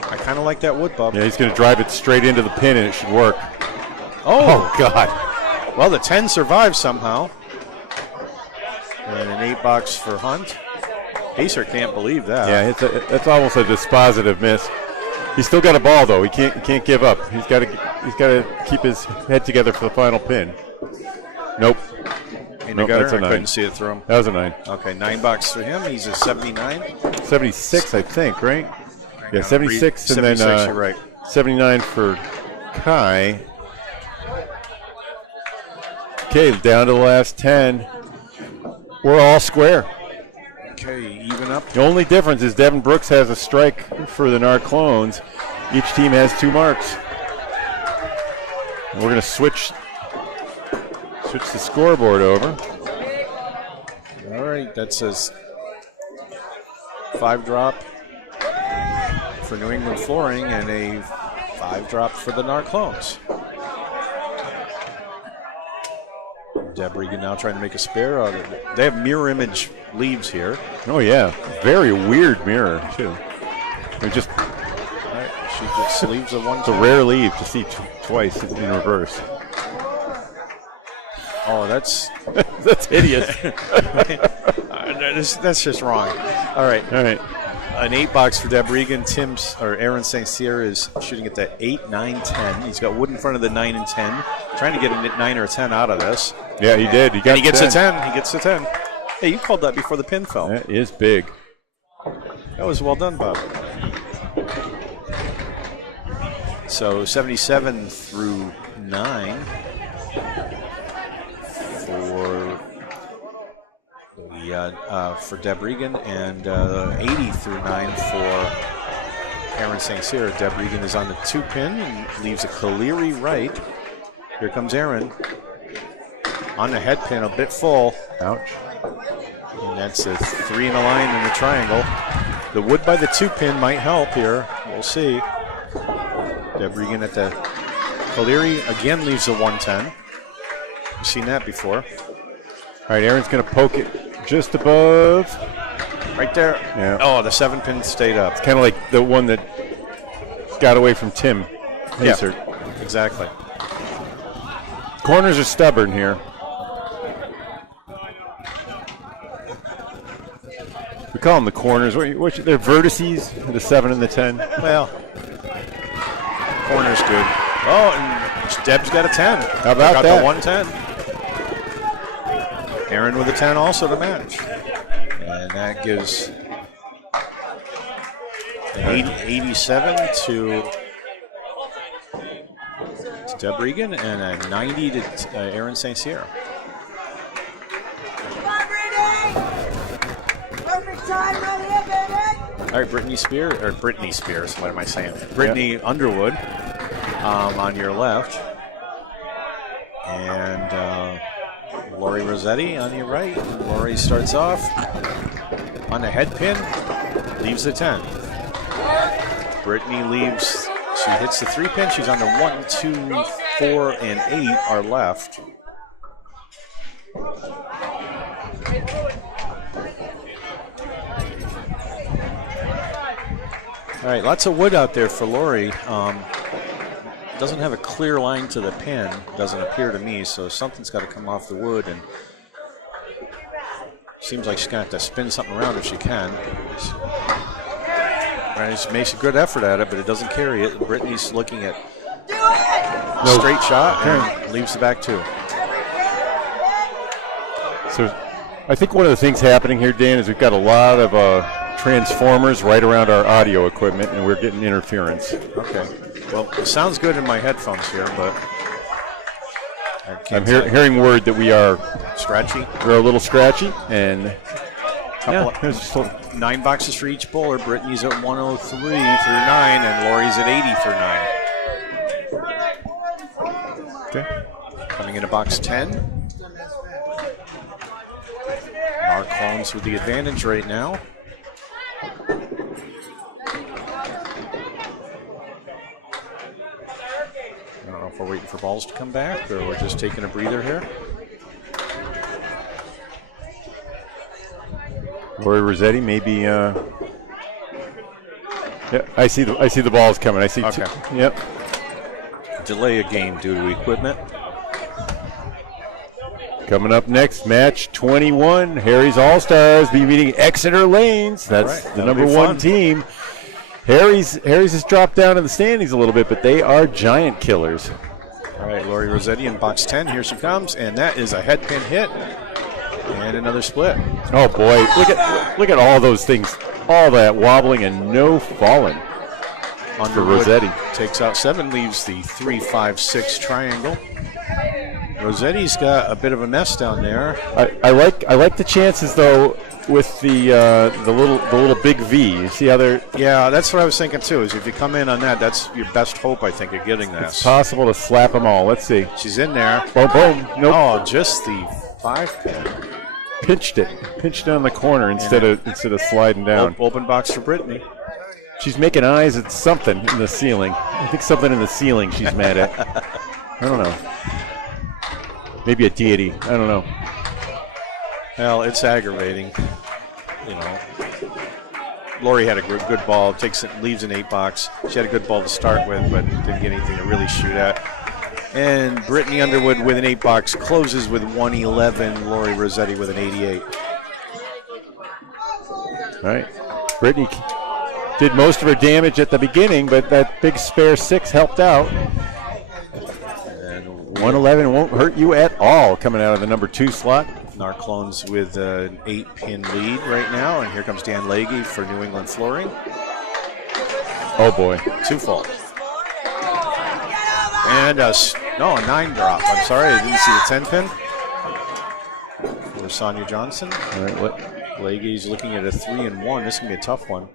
I kind of like that wood, Bob. yeah. He's going to drive it straight into the pin, and it should work. Oh, God. well, the 10 survives somehow. And an 8 box for Hunt. Hasert can't believe that. Yeah, that's almost a dispositive miss. He's still got a ball though. He can't give up. He's got to keep his head together for the final pin. Nope. In the Nope, gutter, that's a I 9. couldn't see it through him. That was a 9. Okay, 9 box for him. He's a 79. 76, I think, right? Yeah, 76, and 76, then you're right. 79 for Kai. Okay, down to the last 10. We're all square. Okay, even up. The only difference is Devin Brooks has a strike for the NAR clones. Each team has 2 marks. And we're going to switch the scoreboard over. All right, that says 5-drop for New England Flooring and a 5-drop for the NAR clones. Deb Regan now trying to make a spare out of it. They have mirror image leaves here. Oh, yeah. Very weird mirror, too. They're just, All right, she just leaves a 1. it's a rare leave to see twice in reverse. Oh, that's That's hideous. that's just wrong. All right, All right. an 8 box for Deb Regan. Aaron St. Cyr is shooting at the 8, 9, 10. He's got wood in front of the 9 and 10. Trying to get a 9 or a 10 out of this. Yeah, he did. He Gets a 10. He gets a 10. Hey, you called that before the pin fell. That is big. That was well done, Bob. So 77 through 9 for Deb Regan, and 80 through 9 for Aaron St. Cyr. Deb Regan is on the 2 pin and leaves a Caleri right. Here comes Aaron on the head pin, a bit full. Ouch. And that's a 3 in a line in the triangle. The wood by the 2 pin might help here. We'll see. Deb Regan at the Caleri again leaves a 110. You've seen that before. All right, Aaron's going to poke it just above. Right there. Yeah. Oh, the 7 pin stayed up. Kind of like the one that got away from Tim. Yeah, Haysert. exactly. Corners are stubborn here. We call them the corners. They're vertices, the 7 and the 10. Well, corner's good. Oh, and Deb's got a 10. How about got that? the 110. Aaron with a 10 also to match. And that gives an 87 to Deb Regan and a 90 to Aaron St. Cyr. All right, Britney Spears, what am I saying? Brittany Underwood on your left. And Lori Rossetti on your right. Lori starts off on the head pin, leaves the 10. Brittany leaves, she hits the 3 pin. She's on the 1, 2, 4, and 8 are left. All right, lots of wood out there for Lori. Doesn't have a clear line to the pin, doesn't appear to me, so something's got to come off the wood, and seems like she's going to have to spin something around if she can. She makes a good effort at it, but it doesn't carry it. Brittany's looking at straight shot and leaves the back 2. So I think one of the things happening here, Dan, is we've got a lot of transformers right around our audio equipment, and we're getting interference. Okay. Well, it sounds good in my headphones here, but I'm hearing word that we are scratchy. We're a little scratchy, and There's 9 boxes for each bowler. Brittany's at 103 through 9, and Lori's at 80 through 9. Okay. Coming into box 10. Our clones with the advantage right now. I don't know if we're waiting for balls to come back or we're just taking a breather here. Lori Rossetti, maybe. Yeah, I see the balls coming. I see. Okay. Yep. Delay a game due to equipment. Coming up next, match 21. Harry's All-Stars be meeting Exeter Lanes. That's right, the number 1 fun. team. Harry's has dropped down in the standings a little bit, but they are giant killers. All right, Lori Rossetti in box 10. Here she comes, and that is a head pin hit and another split. Oh boy, look at all those things, all that wobbling and no falling. Underwood Rossetti takes out 7, leaves the 3-5-6 triangle. Rossetti's got a bit of a mess down there. I like the chances though with the little big V. You see how they're. Yeah, that's what I was thinking too. Is if you come in on that, that's your best hope, I think, of getting this. It's possible to slap them all. Let's see. She's in there. Boom, boom. Nope. Oh, just the 5-pin. Pinched it on the corner instead of sliding down. Open box for Brittany. She's making eyes at something in the ceiling. I think something in the ceiling she's mad at. I don't know. Maybe a deity. I don't know. Well, it's aggravating. You know, Lori had a good ball. Leaves an 8-box. She had a good ball to start with, but didn't get anything to really shoot at. And Brittany Underwood with an 8-box closes with 111. Lori Rossetti with an 88. All right. Brittany did most of her damage at the beginning, but that big spare 6 helped out. And 111 won't hurt you at all coming out of the number 2 slot. Narclones with an 8-pin lead right now. And here comes Dan Leahy for New England Flooring. Oh, boy. 2-fall. And a 9-drop. I'm sorry, I didn't see the 10-pin. For Sonia Johnson. All right, Leahy's looking at a 3-1. This is going to be a tough one.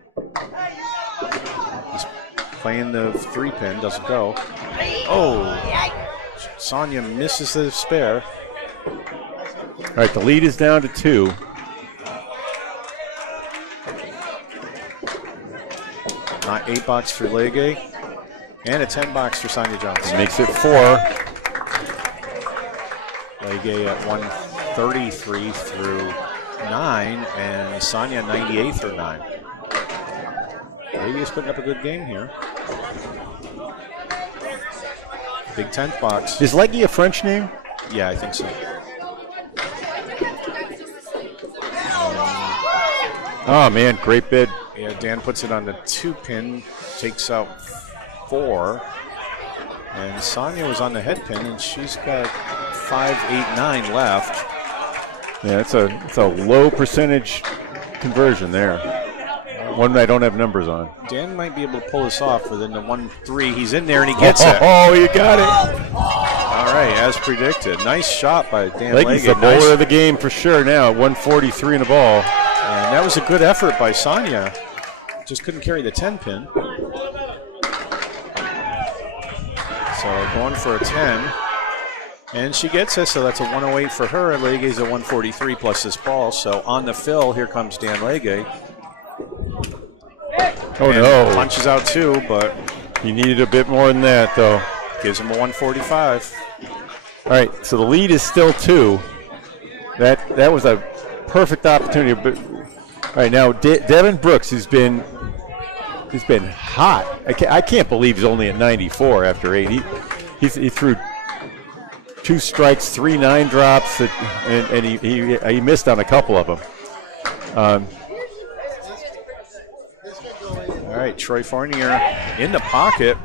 He's playing the 3-pin, doesn't go. Oh, Sonia misses the spare. all right, the lead is down to 2. Not 8-box for Leahy. And a 10-box for Sonia Johnson. Makes it 4. Leahy at 133 through 9, and Sonia 98 through 9. Leahy's putting up a good game here. Big 10th box. Is Leggy a French name? Yeah, I think so. Oh, man, great bid. Yeah, Dan puts it on the 2-pin, takes out 4. And Sonia was on the head pin, and she's got 5, 8, 9 left. Yeah, it's a low percentage conversion there. One I don't have numbers on. Dan might be able to pull this off within the 1-3. He's in there, and he gets it. Oh, you got it. All right, as predicted. Nice shot by Dan Leggy's Leahy. the bowler of the game for sure now, 143 in the ball. And that was a good effort by Sonia. Just couldn't carry the 10-pin. So going for a 10. And she gets it, so that's a 108 for her. And Leahy's a 143 plus this ball. So on the fill, here comes Dan Leahy. Oh, and no. Punches out 2, but He needed a bit more than that, though. gives him a 145. All right, so the lead is still 2. That was a perfect opportunity. But all right, now Devin Brooks has been hot. I can't believe he's only at 94 after 8. He threw 2 strikes, 3 9-drops, and he missed on a couple of them. All right, Troy Fournier in the pocket.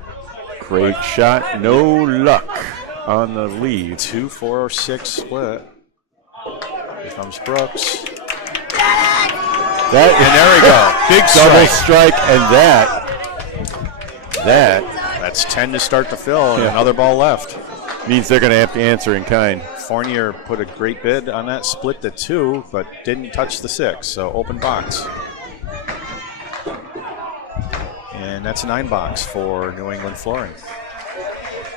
Great shot, no luck on the lead. 2-4-6 split. Here comes Brooks. That, And there we go. Big double strike. strike, and That's 10 to start the fill, and Yeah. another ball left. means they're going to have to answer in kind. Fournier put a great bid on that, split the 2, but didn't touch the 6, so open box. And that's a 9-box for New England Flooring.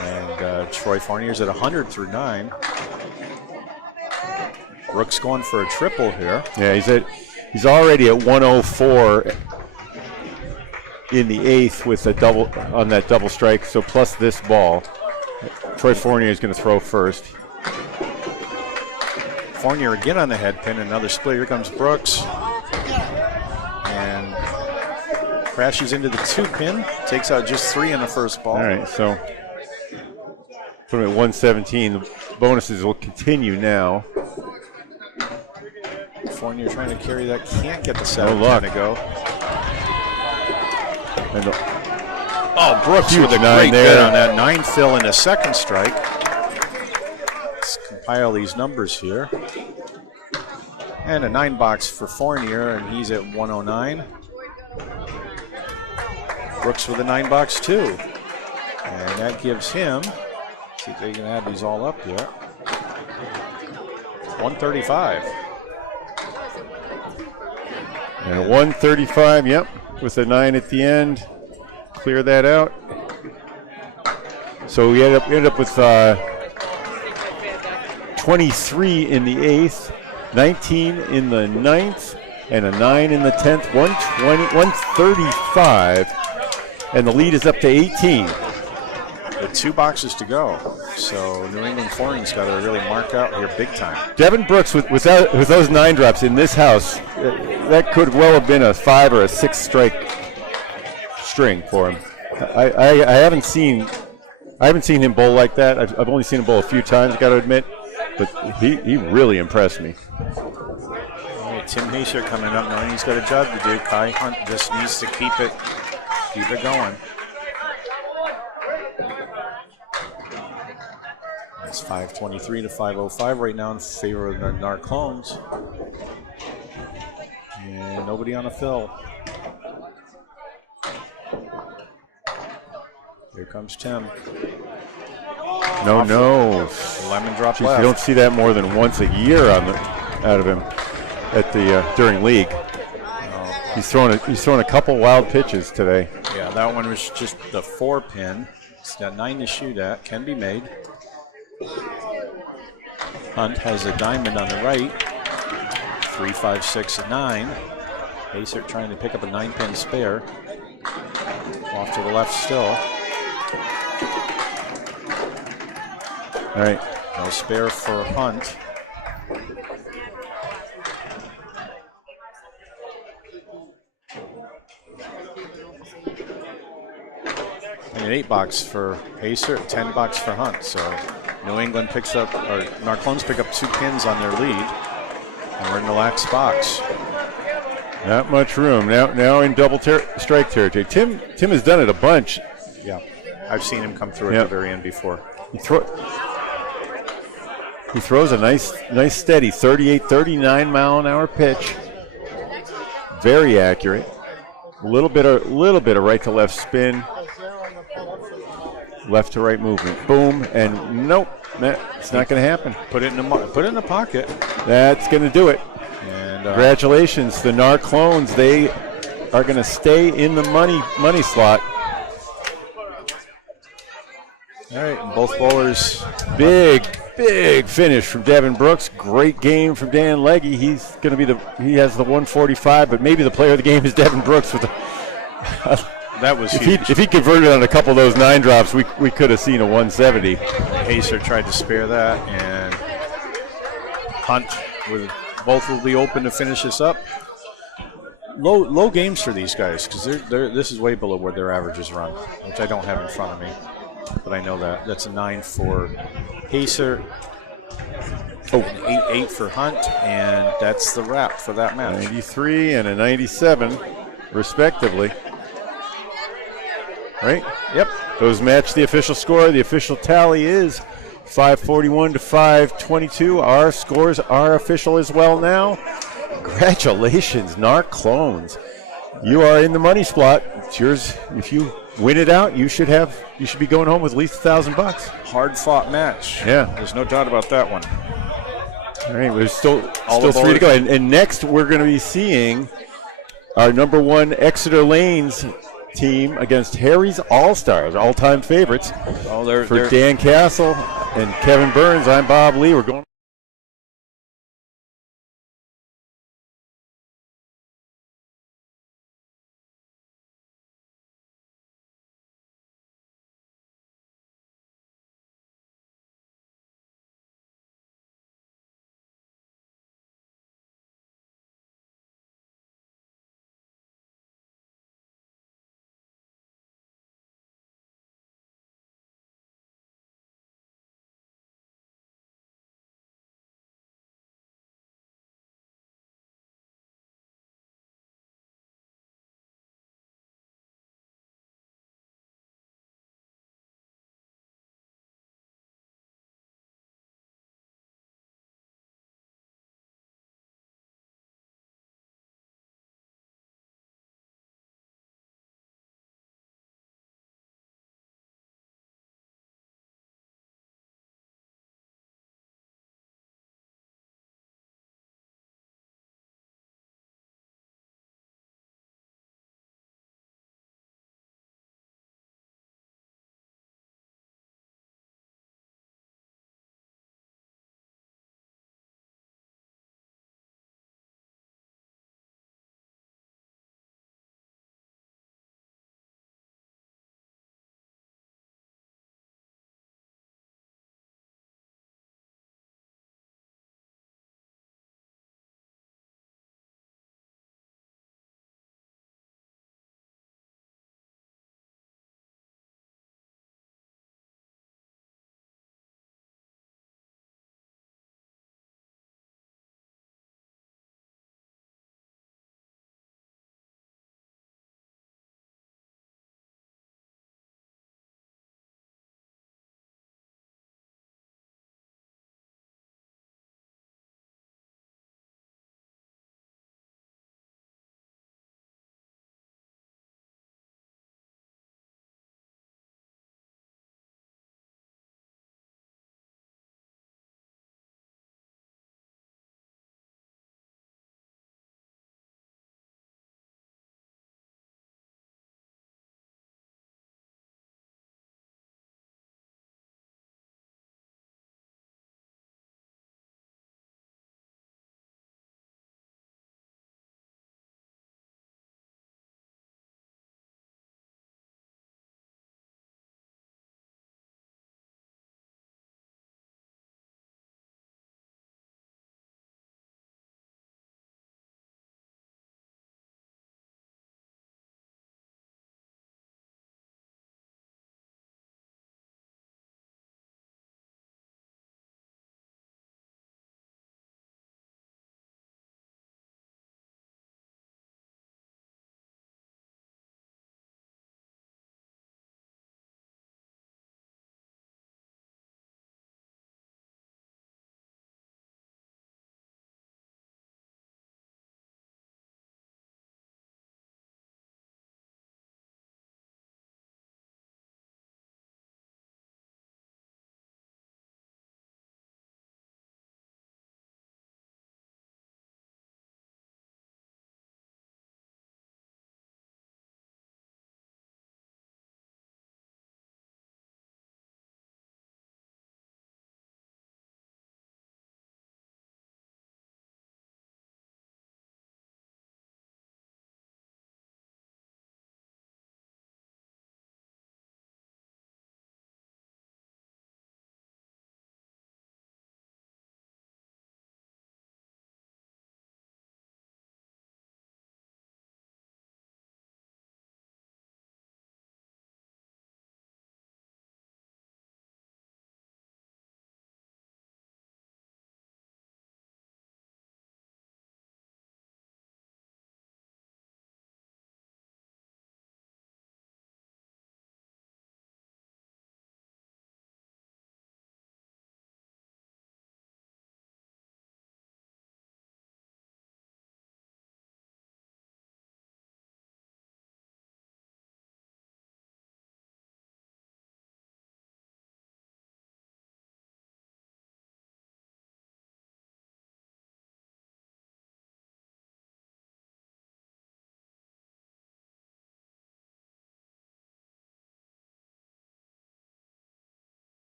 And Troy Fournier's at 100 through 9. Brooks going for a triple here. Yeah, he's already at 104 in the 8th with a double on that double strike. So plus this ball, Troy Fournier is going to throw first. Fournier again on the head pin, another split. Here comes Brooks. And crashes into the 2-pin, takes out just 3 in the first ball. All right, so put him at 117. The bonuses will continue now. Fournier trying to carry that, can't get the 7 luck. to go. And Brooks huge with a 9 great there. bid on that 9 fill in a second strike. Let's compile these numbers here. And a 9-box for Fournier, and he's at 109. Brooks with a 9-box too. And that gives him, see if they can add these all up yet. 135. And a 135, yep, with a 9 at the end. Clear that out. So we ended up with 23 in the 8th, 19 in the 9th, and a 9 in the 10th. 135, and the lead is up to 18. With 2 boxes to go. So New England Flooring's got to really mark out here big time. Devin Brooks, with those 9 drops in this house, that could well have been a 5 or a 6 strike string for him. I haven't seen him bowl like that. I've only seen him bowl a few times, I got to admit, but he really impressed me. All right, Tim Haysher coming up, knowing he's got a job to do. Kai Hunt just needs to keep it going. It's 523 to 505 right now in favor of the Narclones. And nobody on a fill. Here comes Tim. No. Lemon drop Jeez, left. you don't see that more than once a year out of him at the during league. He's thrown a couple wild pitches today. Yeah, that one was just the 4-pin. He's got 9 to shoot at. Can be made. Hunt has a diamond on the right. 3, 5, 6, 9. Haysert trying to pick up a 9-pin spare. Off to the left still. All right. No spare for Hunt. And an 8-box for Haysert, 10-box for Hunt. So New England picks up, or Narclones pick up 2 pins on their lead. And we're in the last box. Not much room. Now in double strike territory. Tim has done it a bunch. Yeah. I've seen him come through at the very end before. He throws a nice steady 38, 39 mile an hour pitch. Very accurate. A little bit of right to left spin. Left to right movement. Boom, and nope. It's not going to happen. Put it in the pocket. That's going to do it. And congratulations, the Narclones. They are going to stay in the money slot. All right, and both bowlers. Big finish from Devin Brooks. Great game from Dan Legge. He's going to be he has the 145, but maybe the player of the game is Devin Brooks with the. That was huge. If he converted on a couple of those 9 drops, we could have seen a 170. Haysert tried to spare that, and Hunt both will be open to finish this up. Low games for these guys because this is way below where their averages run, which I don't have in front of me, but I know that. That's a 9 for Haysert. An 8-8 for Hunt, and that's the wrap for that match. 93 and a 97, respectively. Right? Yep. Those match the official score. The official tally is 541 to 522. Our scores are official as well now. Congratulations, Narclones. You are in the money spot. It's yours. If you win it out, you should be going home with at least $1,000. Hard fought match. Yeah. There's no doubt about that one. All right, there's still 3 to go. And next we're going to be seeing our number 1 Exeter Lanes team against Harry's All-Stars, all-time favorites. For Dan Castle and Kevin Burns, I'm Bob Lee. We're going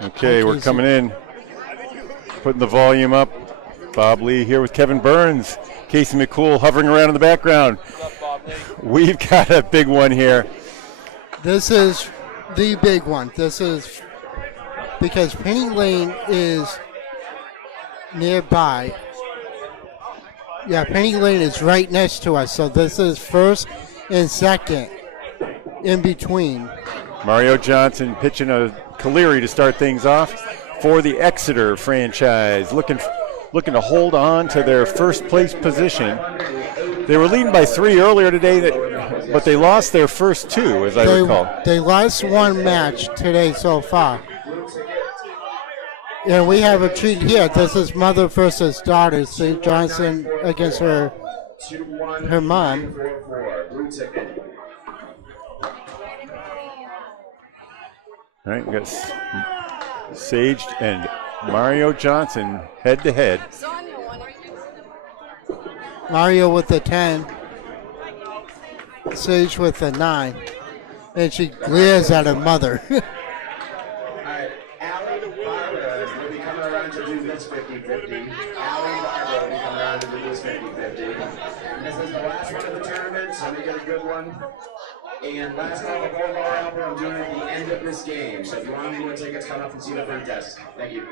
Okay, we're coming in. Putting the volume up. Bob Lee here with Kevin Burns. Casey McCool hovering around in the background. We've got a big one here. This is the big one. This is because Penny Lane is nearby. Yeah, Penny Lane is right next to us. So this is first and second in between. Mario Johnson pitching a Caleri to start things off for the Exeter franchise. Looking to hold on to their first place position. They were leading by 3 earlier today, but they lost their first 2, as I recall. They lost 1 match today so far. And we have a treat here. This is mother versus daughter. Steve Johnson against her mom. All right, we got Sage and Mario Johnson head to head. Mario with the 10. Sage with the 9. And she glares at her mother. This 50-50. Allie Barbara will be coming around to do this 50-50. This is the last one of the tournament, so we get a good one. And last call of all our album I'm doing at the end of this game. So if you want to win tickets, come up and see the front desk. Thank you.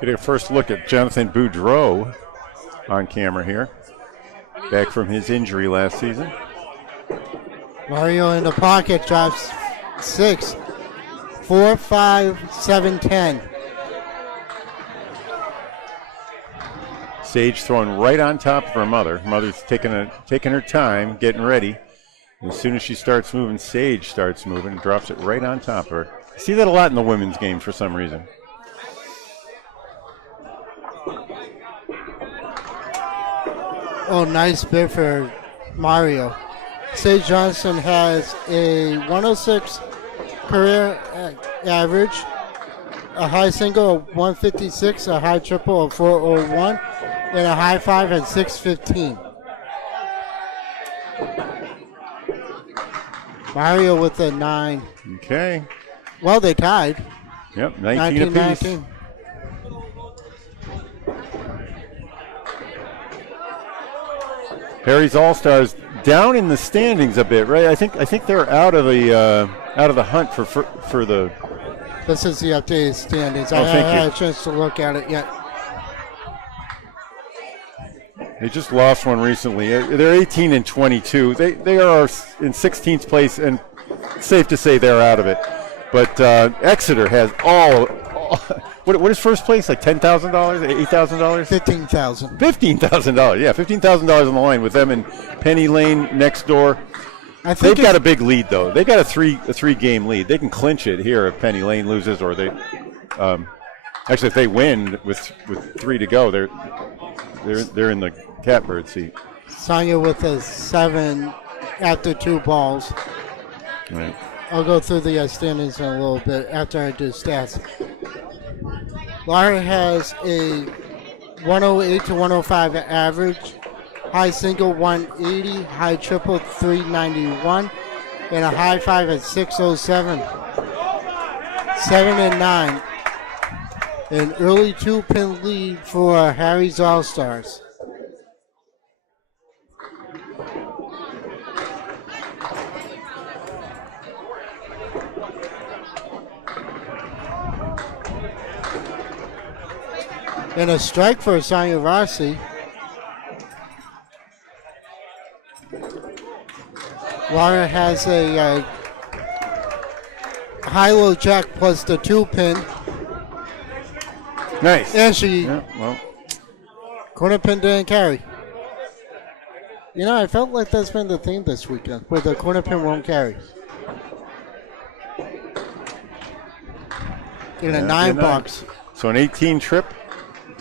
Get a first look at Jonathan Boudreau on camera here. Back from his injury last season. Mario in the pocket drops 6. 4, 5, 7, 10. Sage throwing right on top of her mother. Mother's taking her time, getting ready. As soon as she starts moving, Sage starts moving and drops it right on top of her. I see that a lot in the women's game for some reason. Oh, nice bit for Mario. Sage Johnson has a 106 career average, a high single of 156, a high triple of 401, and a high 5 at 615. Mario with a 9. Okay. Well, they tied. Yep, 19 apiece. 19. Harry's All-Stars down in the standings a bit, right? I think they're out of the hunt for the. This is the updated standings. I thank haven't had you. a chance to look at it yet. They just lost one recently. They're 18 and 22. They are in 16th place, and it's safe to say they're out of it. But Exeter has all. What is first place? Like $10,000, $8,000, $15,000. $15,000. Yeah, $15,000 on the line with them and Penny Lane next door. They've got a big lead though. They got a three game lead. They can clinch it here if Penny Lane loses, or they actually if they win with 3 to go, they're in the catbird seat. Sonia with a 7 after 2 balls. Right. I'll go through the standings in a little bit after I do stats. Laura has a 108 to 105 average, high single 180, high triple 391, and a high 5 at 607. 7 and 9. An early 2-pin lead for Harry's All-Stars. And a strike for Sonia Rossi. Laura has a high-low jack plus the 2-pin. Nice. And she well, corner pin didn't carry. You know, I felt like that's been the theme this weekend, where the corner pin won't carry. In a 9 box. So an 18 trip,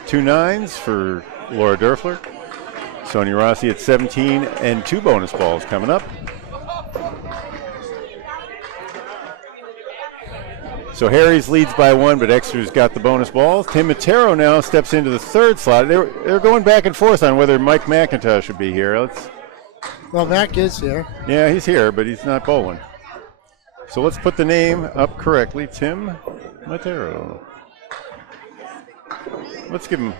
2 9s for Laura Derfler. Sonia Rossi at 17 and 2 bonus balls coming up. So Harry's leads by 1, but Exeter's got the bonus balls. Tim Matero now steps into the 3rd slot. They're going back and forth on whether Mike McIntosh should be here. Well, Mac is here. Yeah, he's here, but he's not bowling. So let's put the name up correctly. Tim Matero. Let's give him.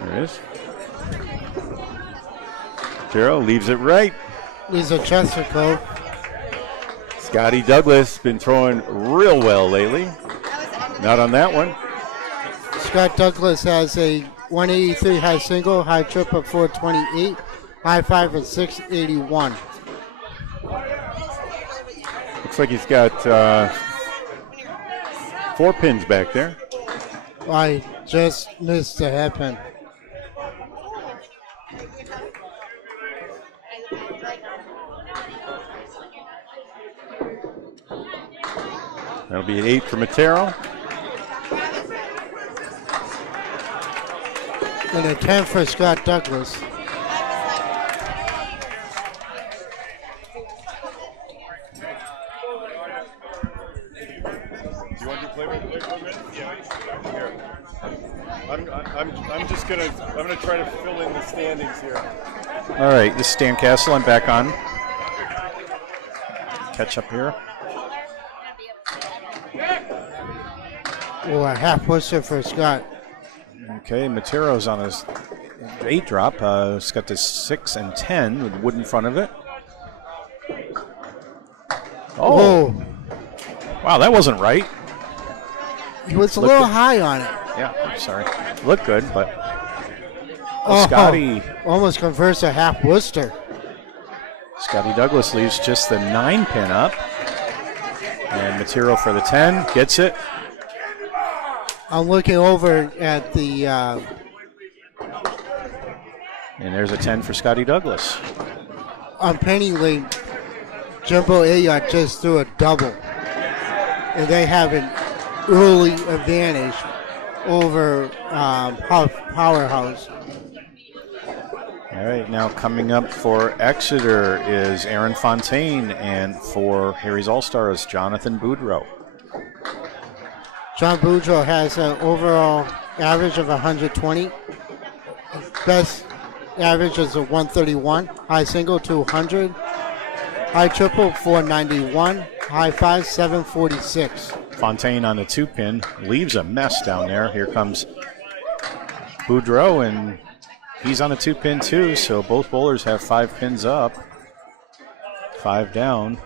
There it is. Matero leaves it right. He's a Chesterfield. Scotty Douglas been throwing real well lately. Not on that one. Scott Douglas has a 183 high single, high trip of 428, high five of 681. Looks like he's got 4 pins back there. I just missed the hairpin. That'll be an 8 for Matero. And a 10 for Scott Douglas. You want to play for a minute? Yeah. Here. I'm just gonna try to fill in the standings here. All right, this is Stan Castle. I'm back on. Catch up here. Oh, a half whistle for Scott. Okay, Matero's on his 8 drop. It's got the 6 and 10 with wood in front of it. Oh, Wow, that wasn't right. he was a little high on it. Yeah, I'm sorry. Looked good, but Oh, Scotty almost converts a half Worcester. Scotty Douglas leaves just the 9 pin up. And Matero for the 10, gets it. I'm looking over at the And there's a 10 for Scotty Douglas. on Penny Lane. Jumbo Ayotte just threw a double, and they have an early advantage over Powerhouse. All right, now coming up for Exeter is Aaron Fontaine, and for Harry's All-Stars, Jonathan Boudreau. John Boudreau has an overall average of 120. Best average is a 131. High single 200. High triple 491. High five 746. Fontaine on the 2 pin leaves a mess down there. Here comes Boudreau, and he's on a 2 pin too, so both bowlers have 5 pins up. 5 down.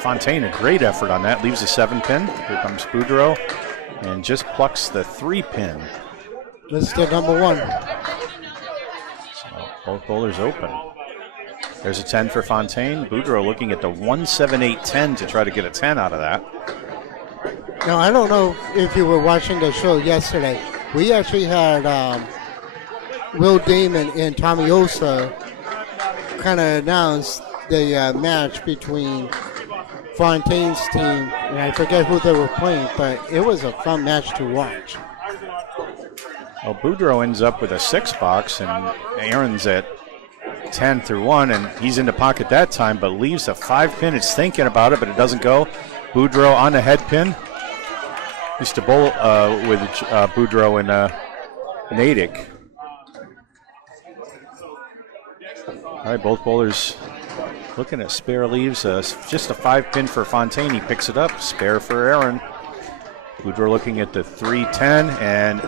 Fontaine, a great effort on that, leaves a 7 pin. Here comes Boudreau, and just plucks the 3 pin. This is the number 1. So both bowlers open. There's a 10 for Fontaine. Boudreau looking at the 178-10 to try to get a 10 out of that. Now, I don't know if you were watching the show yesterday. We actually had Will Damon and Tommy Osa kind of announce the match between Fontaine's team, and I forget who they were playing, but it was a fun match to watch. Well, Boudreau ends up with a 6 box, and Aaron's at 10 through 1, and he's in the pocket that time, but leaves a 5 pin. It's thinking about it, but it doesn't go. Boudreau on the head pin. Used to bowl with Boudreau and Natick. All right, both bowlers looking at spare leaves. Just a 5 pin for Fontaine. He picks it up. Spare for Aaron. Boudreau looking at the 3-10, and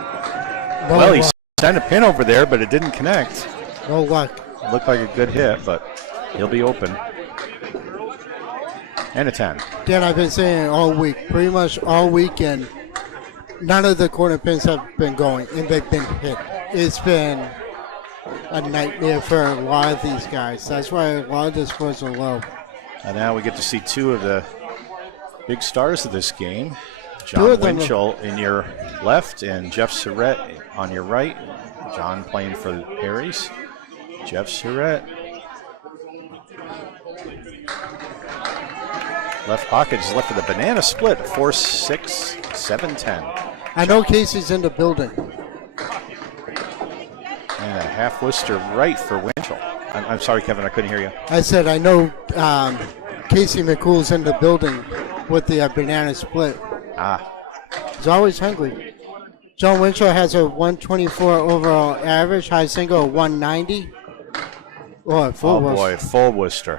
well, he sent a pin over there, but it didn't connect. No luck. Looked like a good hit, but he'll be open. And a 10. Dan, I've been saying all week, pretty much all weekend, none of the corner pins have been going, and they've been hit. It's been a nightmare for a lot of these guys. That's why a lot of the scores are low. And now we get to see 2 of the big stars of this game. John Winchell in your left and Jeff Surratt on your right. John playing for the Perrys. Jeff Surratt. Left pocket is left with a banana split. 4-6, 7-10. I know Casey's in the building. And a half Worcester right for Winchell. I'm sorry, Kevin, I couldn't hear you. I said I know Casey McCool's in the building with the banana split. He's always hungry. John Winchell has a 124 overall average, high single 190, Or full Oh Worcester. boy, full Worcester.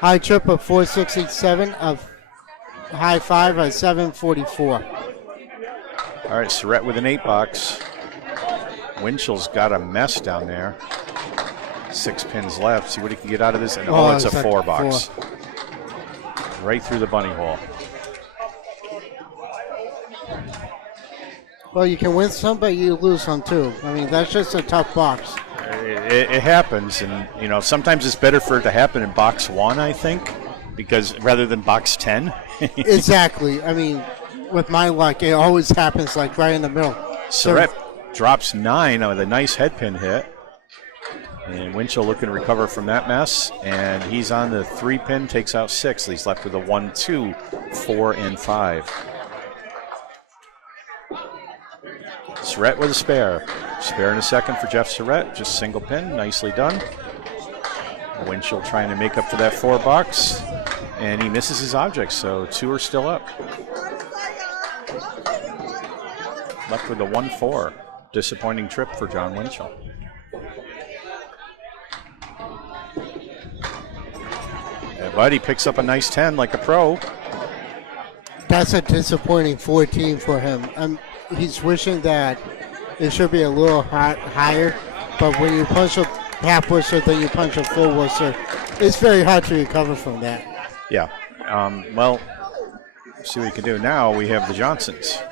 High trip of 467, of high 5 of 744. All right, Surratt with an 8-box. Winchell's got a mess down there. 6 pins left. See what he can get out of this. And it's a it's 4-box. Right through the bunny hole. Well, you can win some, but you lose some too. I mean, that's just a tough box. It happens, and you know sometimes it's better for it to happen in box 1, I think, because rather than box 10. Exactly. I mean, with my luck, it always happens like right in the middle. Surratt drops 9 with a nice head pin hit. And Winchell looking to recover from that mess. And he's on the 3-pin, takes out 6. He's left with a 1, 2, 4, and 5. Surratt with a spare. Spare in a second for Jeff Surratt. Just single pin, nicely done. Winchell trying to make up for that 4-box. And he misses his object, so 2 are still up. Left with a 1-4. Disappointing trip for John Winchell. Yeah, Buddy picks up a nice 10 like a pro. That's a disappointing 14 for him. He's wishing that it should be a little higher, but when you punch a half Worcester, then you punch a full Worcester, it's very hard to recover from that. Yeah. Well, see what we can do. Now we have the Johnsons.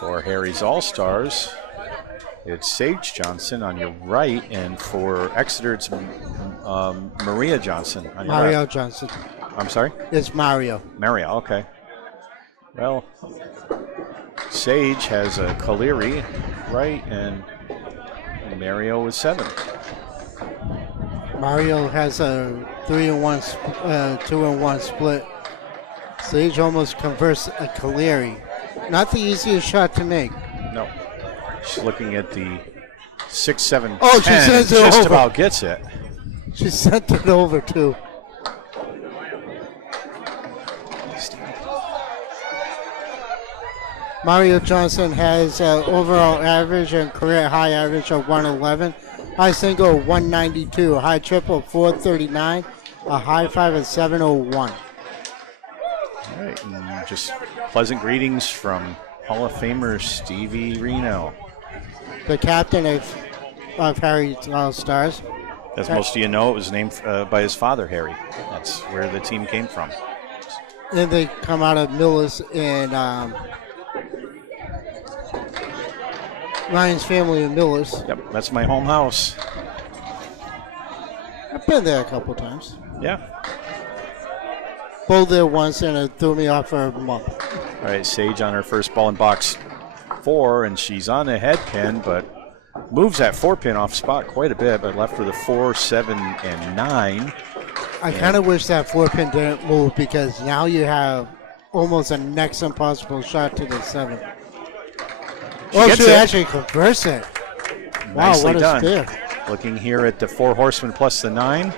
For Harry's All-Stars, it's Sage Johnson on your right, and for Exeter, it's Maria Johnson on your Mario left. Johnson. I'm sorry? It's Mario. Maria, okay. Well, Sage has a Caleri right, and Mario is 7. Mario has a 3-1, 2-1 split. Sage almost converts a Caleri. Not the easiest shot to make. No. She's looking at the 6-7. Oh, she sends it just over. about gets it. She sent it over too. Mario Johnson has overall average and career high average of 111, high single 192, high triple 439, a high 5 of 701. All right, and just pleasant greetings from Hall of Famer Stevie Reno. The captain of Harry's All-Stars. As most of you know, it was named by his father, Harry. That's where the team came from. And they come out of Millis and Ryan's family in Millis. Yep, that's my home house. I've been there a couple times. Yeah. Bowled there once and it threw me off for a month. All right, Sage on her first ball in box 4, and she's on the head pin, but moves that 4-pin off spot quite a bit, but left with a 4, 7, and 9. I kind of wish that 4-pin didn't move because now you have almost a next impossible shot to the 7. gets She it. actually converts it. Wow, Nicely what a done. spare. Looking here at the 4 horsemen plus the 9.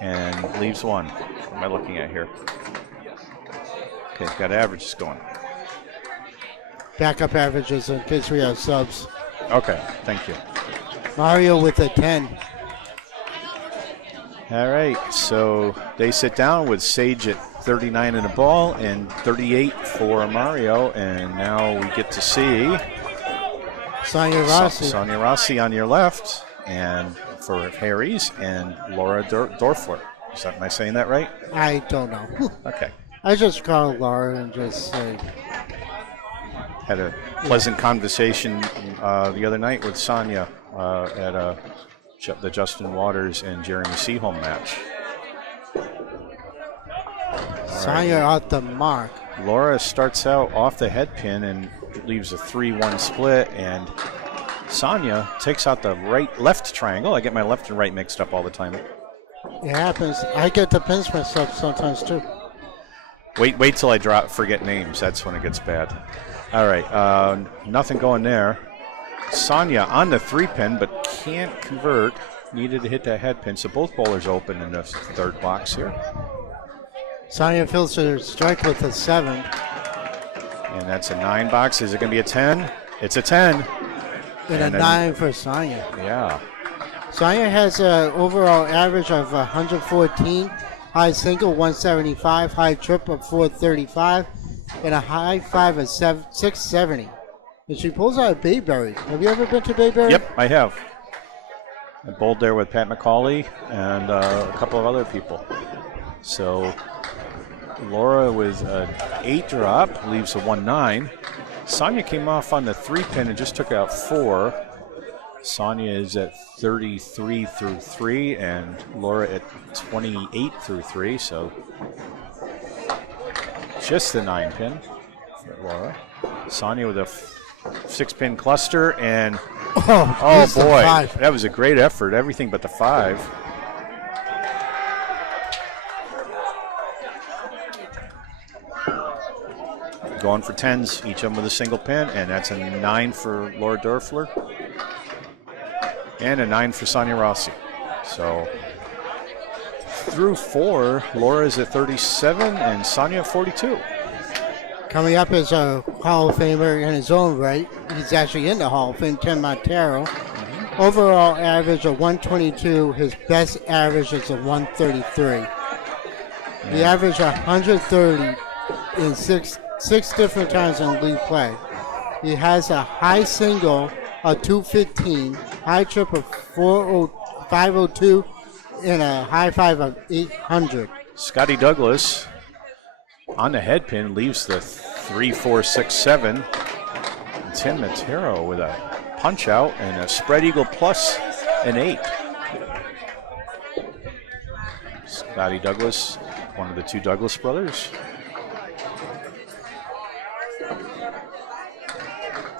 And leaves 1. What am I looking at here? Okay, got averages going. Backup averages in case we have subs. Okay, thank you. Mario with a 10. All right, so they sit down with Sage at 39 in a ball and 38 for Mario, and now we get to see Sonia Rossi. Sonia Rossi on your left, and for Harry's, and Laura Dorfler. Am I saying that right? I don't know. Okay. I just call Laura and just say, Had a pleasant conversation the other night with Sonia at the Justin Waters and Jeremy Seaholm match. Sonia out the mark. Laura starts out off the head pin and leaves a 3-1 split, and Sonia takes out the left triangle. I get my left and right mixed up all the time. It happens. I get the pins mixed up sometimes too. Wait till I forget names. That's when it gets bad. All right, nothing going there. Sonia on the 3-pin, but can't convert. Needed to hit that head pin, so both bowlers open in the 3rd box here. Sonia fills her strike with a 7. And that's a 9 box. Is it going to be a 10? It's a 10. And a 9 for Sonya. Yeah. Sonya has an overall average of 114, high single 175, high trip of 435, and a high 5 of 670. And she pulls out of Bayberry. Have you ever been to Bayberry? Yep, I have. I bowled there with Pat McCauley and a couple of other people. So Laura with an 8 drop, leaves a 1-9. Sonya came off on the 3-pin and just took out 4. Sonya is at 33 through 3 and Laura at 28 through 3, so just the 9-pin for Laura. Sonya with a 6-pin cluster and oh boy, that was a great effort. Everything but the 5. Going for 10s, each of them with a single pin, and that's a 9 for Laura Dorfler and a 9 for Sonia Rossi. So through 4, Laura's at 37 and Sonia at 42. Coming up is a Hall of Famer in his own right. He's actually in the Hall of Fame, Tim Montero. Overall average of 122. His best average is a 133. He averaged 130 in six different times in league play. He has a high single of 215, high trip of 502, and a high 5 of 800. Scotty Douglas on the head pin leaves the 3, 4, 6, 7. And Tim Matero with a punch out and a spread eagle plus an 8. Scotty Douglas, one of the 2 Douglas brothers.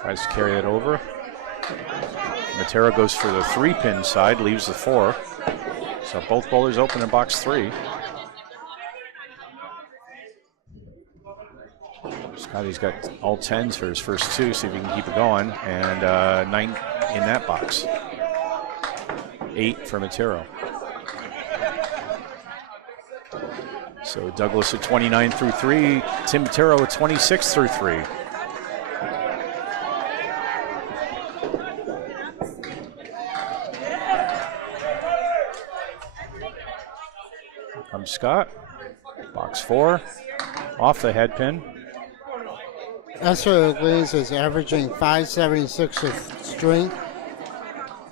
Tries to carry it over. Matera goes for the 3-pin side, leaves the 4. So both bowlers open in box 3. Scotty's got all 10s for his first 2, see if he can keep it going. And 9 in that box. 8 for Matero. So Douglas at 29 through 3. Tim Matero at 26 through 3. Comes Scott. Box 4. Off the head pin. Esther Lees is averaging 576 of string,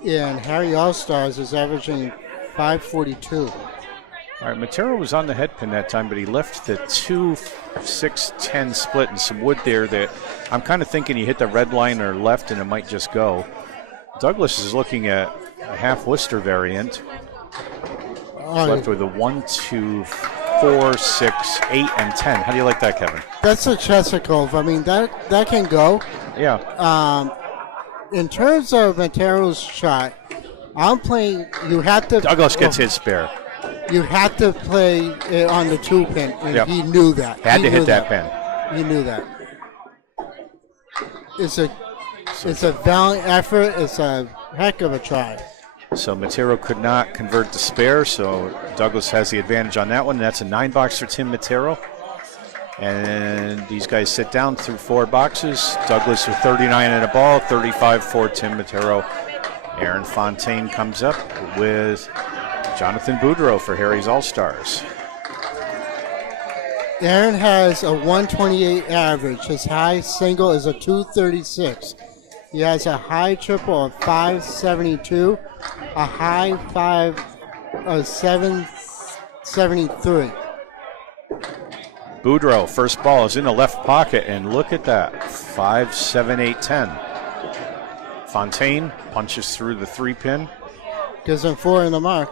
and Harry All-Stars is averaging 542. All right, Matero was on the head pin that time, but he left the 2-6-10 split and some wood there that I'm kind of thinking he hit the red line or left and it might just go. Douglas is looking at a half Worcester variant. He's left with a 1, 2, 4, 6, 8, and 10. How do you like that, Kevin? That's a Chesapeake. I mean, that can go. Yeah. In terms of Matero's shot, I'm playing. You have to. Douglas gets his spare. You have to play it on the 2-pin, and Yep. he knew that. Had to hit that pin. He knew that. It's a valiant effort. It's a heck of a try. So Matero could not convert the spare, so Douglas has the advantage on that one. That's a 9 box for Tim Matero. And these guys sit down through 4 boxes. Douglas with 39 and a ball, 35 for Tim Matero. Aaron Fontaine comes up with Jonathan Boudreau for Harry's All-Stars. Aaron has a 128 average. His high single is a 236. He has a high triple of 572, a high 5 of 773. Boudreau, first ball is in the left pocket, and look at that, 5, 7, 8, 10. Fontaine punches through the 3-pin. Gives him 4 in the mark.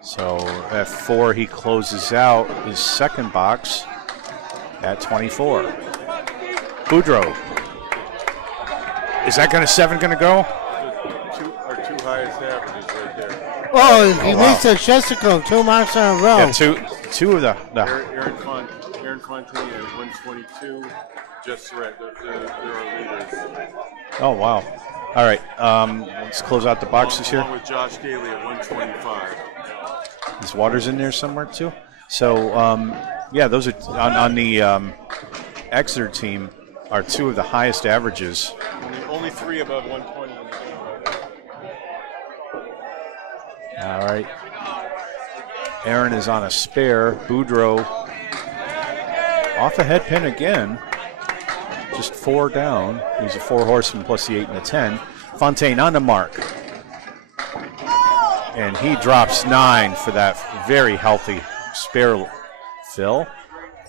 So at 4, he closes out his second box at 24. Boudreau. Is that 7 going to go? Our 2 highest averages right there. Oh, he wow. makes a Chesapeake, 2 marks in a row. Yeah, two of the Aaron Fontaine at 122. Just right. They're our leaders. Oh, wow. All right, let's close out the boxes here. Along with Josh Daly at 125. There's Waters in there somewhere too. So, yeah, those are on the Exeter team are two of the highest averages. Only 3 above 120 in the game. All right. Aaron is on a spare. Boudreau off a head pin again. Just 4 down. He's a 4 horseman plus the 8 and the 10. Fontaine on the mark. And he drops 9 for that very healthy spare fill.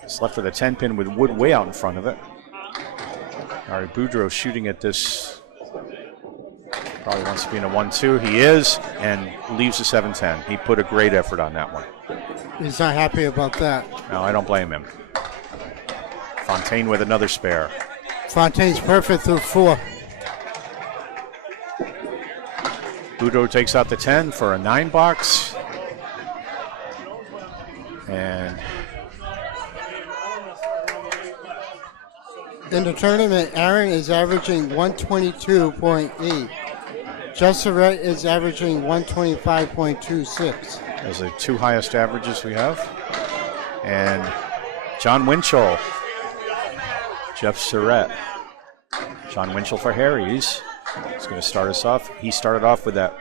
It's left with a 10 pin with Wood way out in front of it. All right, Boudreau shooting at this. Probably wants to be in a 1-2. He is, and leaves a 7-10. He put a great effort on that one. He's not happy about that. No, I don't blame him. Fontaine with another spare. Fontaine's perfect through 4. Boudreau takes out the 10 for a 9 box. And in the tournament, Aaron is averaging 122.8. Jusserette is averaging 125.26. those are the 2 highest averages we have. And John Winchell, Jeff Surratt. John Winchell for Harry's. He's going to start us off. He started off with that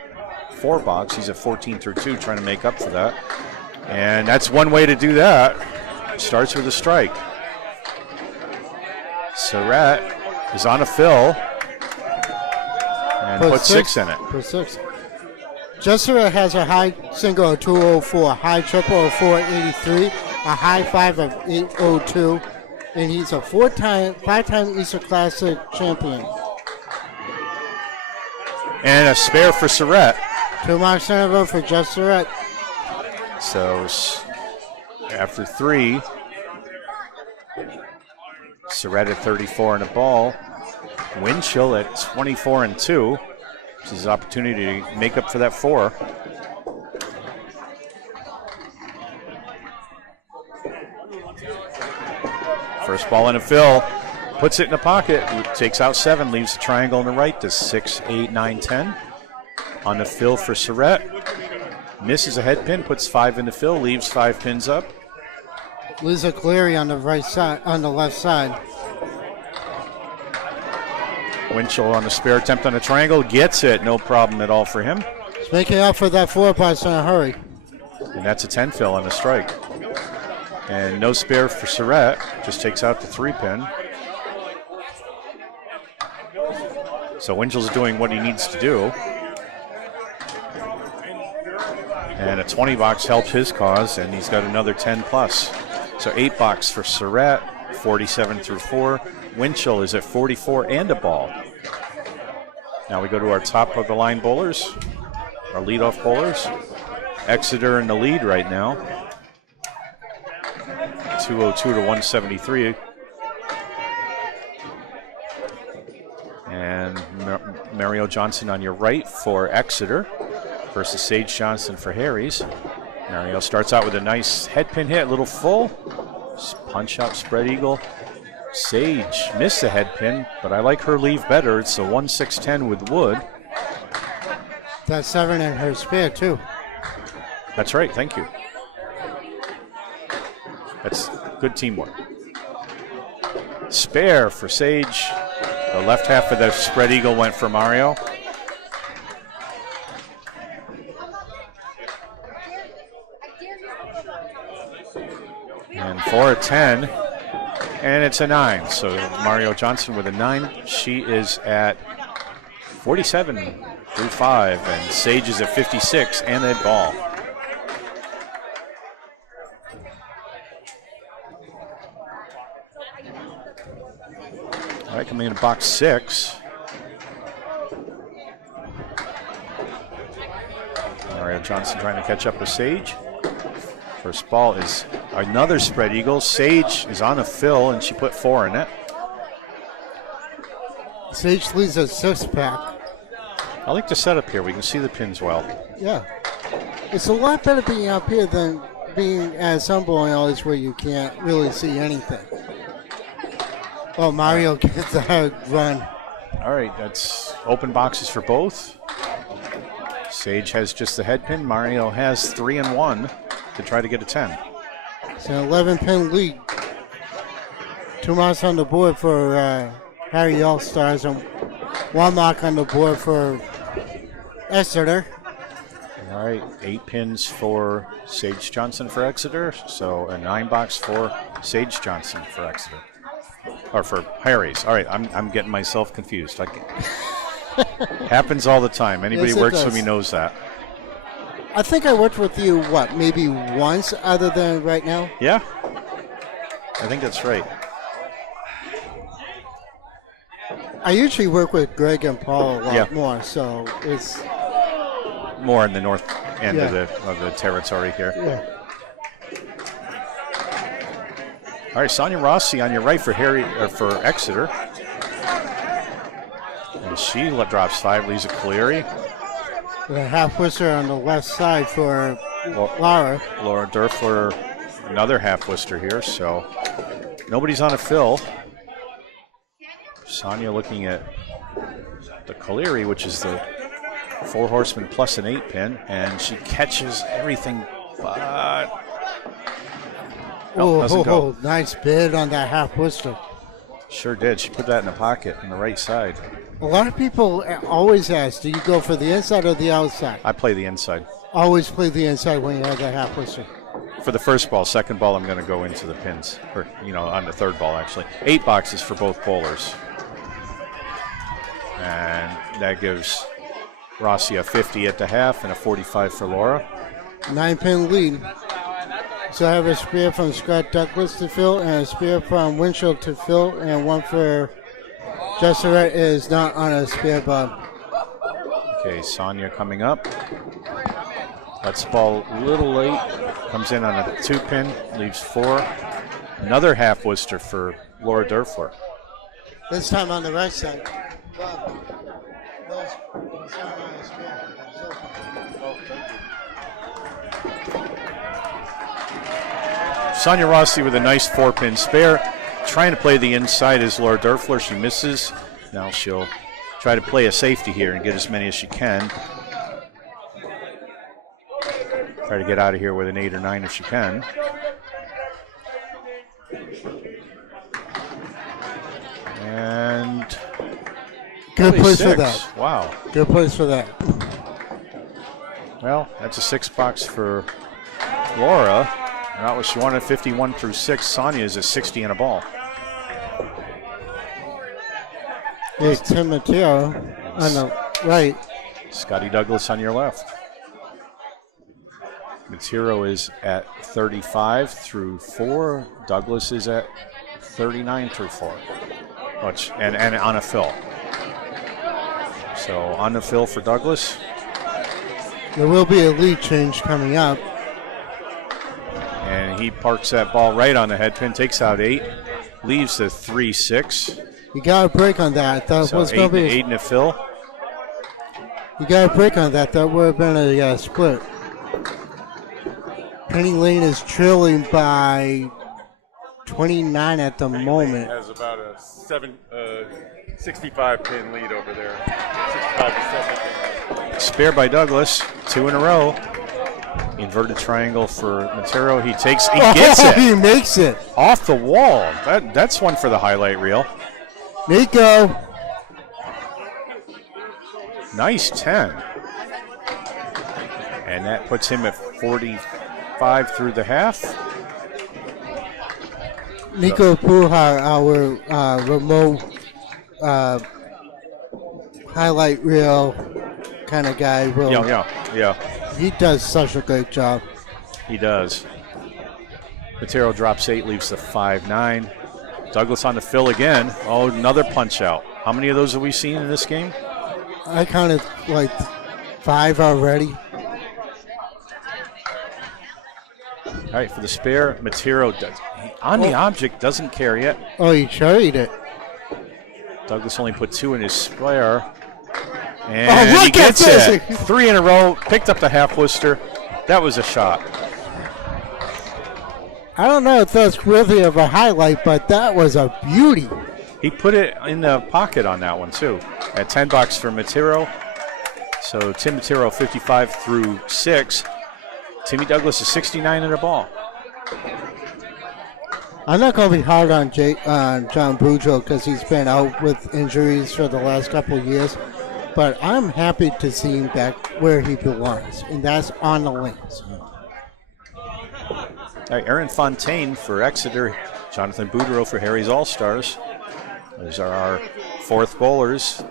4 box. He's at 14 through 2, trying to make up for that. And that's one way to do that. Starts with a strike. Surratt is on a fill and put 6 in it. Put 6. Jusserette has a high single of 204, high triple of 483, a high 5 of 802, and he's a 5-time Easter Classic champion. And a spare for Surratt. 2 marks in a row for Jusserette. So after 3, Surratt at 34 and a ball. Winchell at 24 and 2. This is his opportunity to make up for that 4. First ball in a fill. Puts it in the pocket. Takes out 7. Leaves the triangle on the right to 6, 8, 9, 10. On the fill for Surratt. Misses a head pin. Puts 5 in the fill. Leaves 5 pins up. Liza Cleary on the right side, on the left side. Winchell on the spare attempt on a triangle. Gets it. No problem at all for him. He's making up for that 4 box in a hurry. And that's a 10 fill on the strike. And no spare for Surratt. Just takes out the 3 pin. So Winchell's doing what he needs to do. And a 20 box helps his cause, and he's got another 10 plus. So 8 box for Surratt, 47 through 4. Winchell is at 44 and a ball. Now we go to our top of the line bowlers, our leadoff bowlers. Exeter in the lead right now. 202 to 173. And Mario Johnson on your right for Exeter versus Sage Johnson for Harry's. Mario starts out with a nice head pin hit, a little full. Punch out spread eagle. Sage missed the head pin, but I like her leave better. It's a 1-6-10 with Wood. That's 7 in her spare, too. That's right, thank you. That's good teamwork. Spare for Sage. The left half of the spread eagle went for Mario. And for a 10, and it's a 9. So Mario Johnson with a 9. She is at 47 through 5, and Sage is at 56 and a ball. All right, coming into box 6. Mario Johnson trying to catch up with Sage. First ball is another spread eagle. Sage is on a fill, and she put 4 in it. Sage leads a 6-pack. I like the setup here. We can see the pins well. Yeah. It's a lot better being up here than being at some bowling alleys where you can't really see anything. Oh, Mario gets the run. All right, that's open boxes for both. Sage has just the head pin. Mario has 3 and 1 to try to get a 10. It's an 11-pin lead. 2 marks on the board for Harry All-Stars and 1 mark on the board for Exeter. All right, 8 pins for Sage Johnson for Exeter, so a 9 box for Sage Johnson for Exeter, or for Harry's. All right, I'm getting myself confused. Happens all the time. Anybody Yes, who it works with does. me knows that. I think I worked with you, maybe once other than right now? Yeah, I think that's right. I usually work with Greg and Paul a lot Yeah. more, so it's, More in the north end Yeah. of the territory here. yeah. All right, Sonia Rossi on your right for for Exeter. And she drops 5, leaves a Cleary. The half Worcester on the left side for Well, Laura. Laura Durfler, another half Worcester here, so nobody's on a fill. Sonia looking at the Cleary, which is the 4 horsemen plus an 8 pin, and she catches everything, but no, doesn't go. Nice bid on that half Worcester. Sure did. She put that in the pocket on the right side. A lot of people always ask, do you go for the inside or the outside? I play the inside. Always play the inside when you have that half Worcester. For the first ball, second ball, I'm going to go into the pins, or on the third ball actually. 8 boxes for both bowlers, and that gives Rossi a 50 at the half and a 45 for Laura. 9-pin lead. So I have a spear from Scott Douglas to fill and a spear from Winchell to fill, and one for Jesseret is not on a spear, Bob. Okay, Sonia coming up. That's ball a little late. Comes in on a 2-pin, leaves 4. Another half Worcester for Laura Durfler. This time on the right side. Bob, it's not on a spear. Sonia Rossi with a nice 4-pin spare. Trying to play the inside is Laura Durfler. She misses. Now she'll try to play a safety here and get as many as she can. Try to get out of here with an 8 or 9 if she can. And Good only place for 6. that. Wow. Good place for that. Well, that's a 6 box for Laura. Not what she wanted, 51 through 6. Sonia is a 60 and a ball. Here's Tim Mateo on the right. Scotty Douglas on your left. Matero is at 35 through 4. Douglas is at 39 through 4. And on a fill. So on the fill for Douglas. There will be a lead change coming up. And he parks that ball right on the head pin, takes out 8, leaves the 3-6. You got a break on that. That So was 8, going to be. 8 and a fill. You got a break on that. That would have been a split. Penny Lane is trailing by 29 at the moment. Has about a 65 pin lead over there. 65 to 70 pin. Spare by Douglas, 2 in a row. Inverted triangle for Matero. He gets it He makes it. off the wall. That's one for the highlight reel. Nico. Nice 10. And that puts him at 45 through the half. Nico Pujar, our remote highlight reel kind of guy. Yeah. He does such a great job. He does. Matero drops 8, leaves the 5-9. Douglas on the fill again. Oh, another punch out. How many of those have we seen in this game? I counted like 5 already. All right, for the spare, Matero on the object, doesn't carry it. Oh, he carried it. Douglas only put 2 in his spare. And he look at gets this. it. 3 in a row, picked up the half Worcester. That was a shot. I don't know if that's worthy of a highlight, but that was a beauty. He put it in the pocket on that one, too. At 10 bucks for Matero. So Tim Matero 55 through 6. Timmy Douglas is 69 in a ball. I'm not going to be hard on John Boudreau because he's been out with injuries for the last couple of years. But I'm happy to see him back where he belongs, and that's on the links. All right, Aaron Fontaine for Exeter, Jonathan Boudreau for Harry's All-Stars. Those are our fourth bowlers.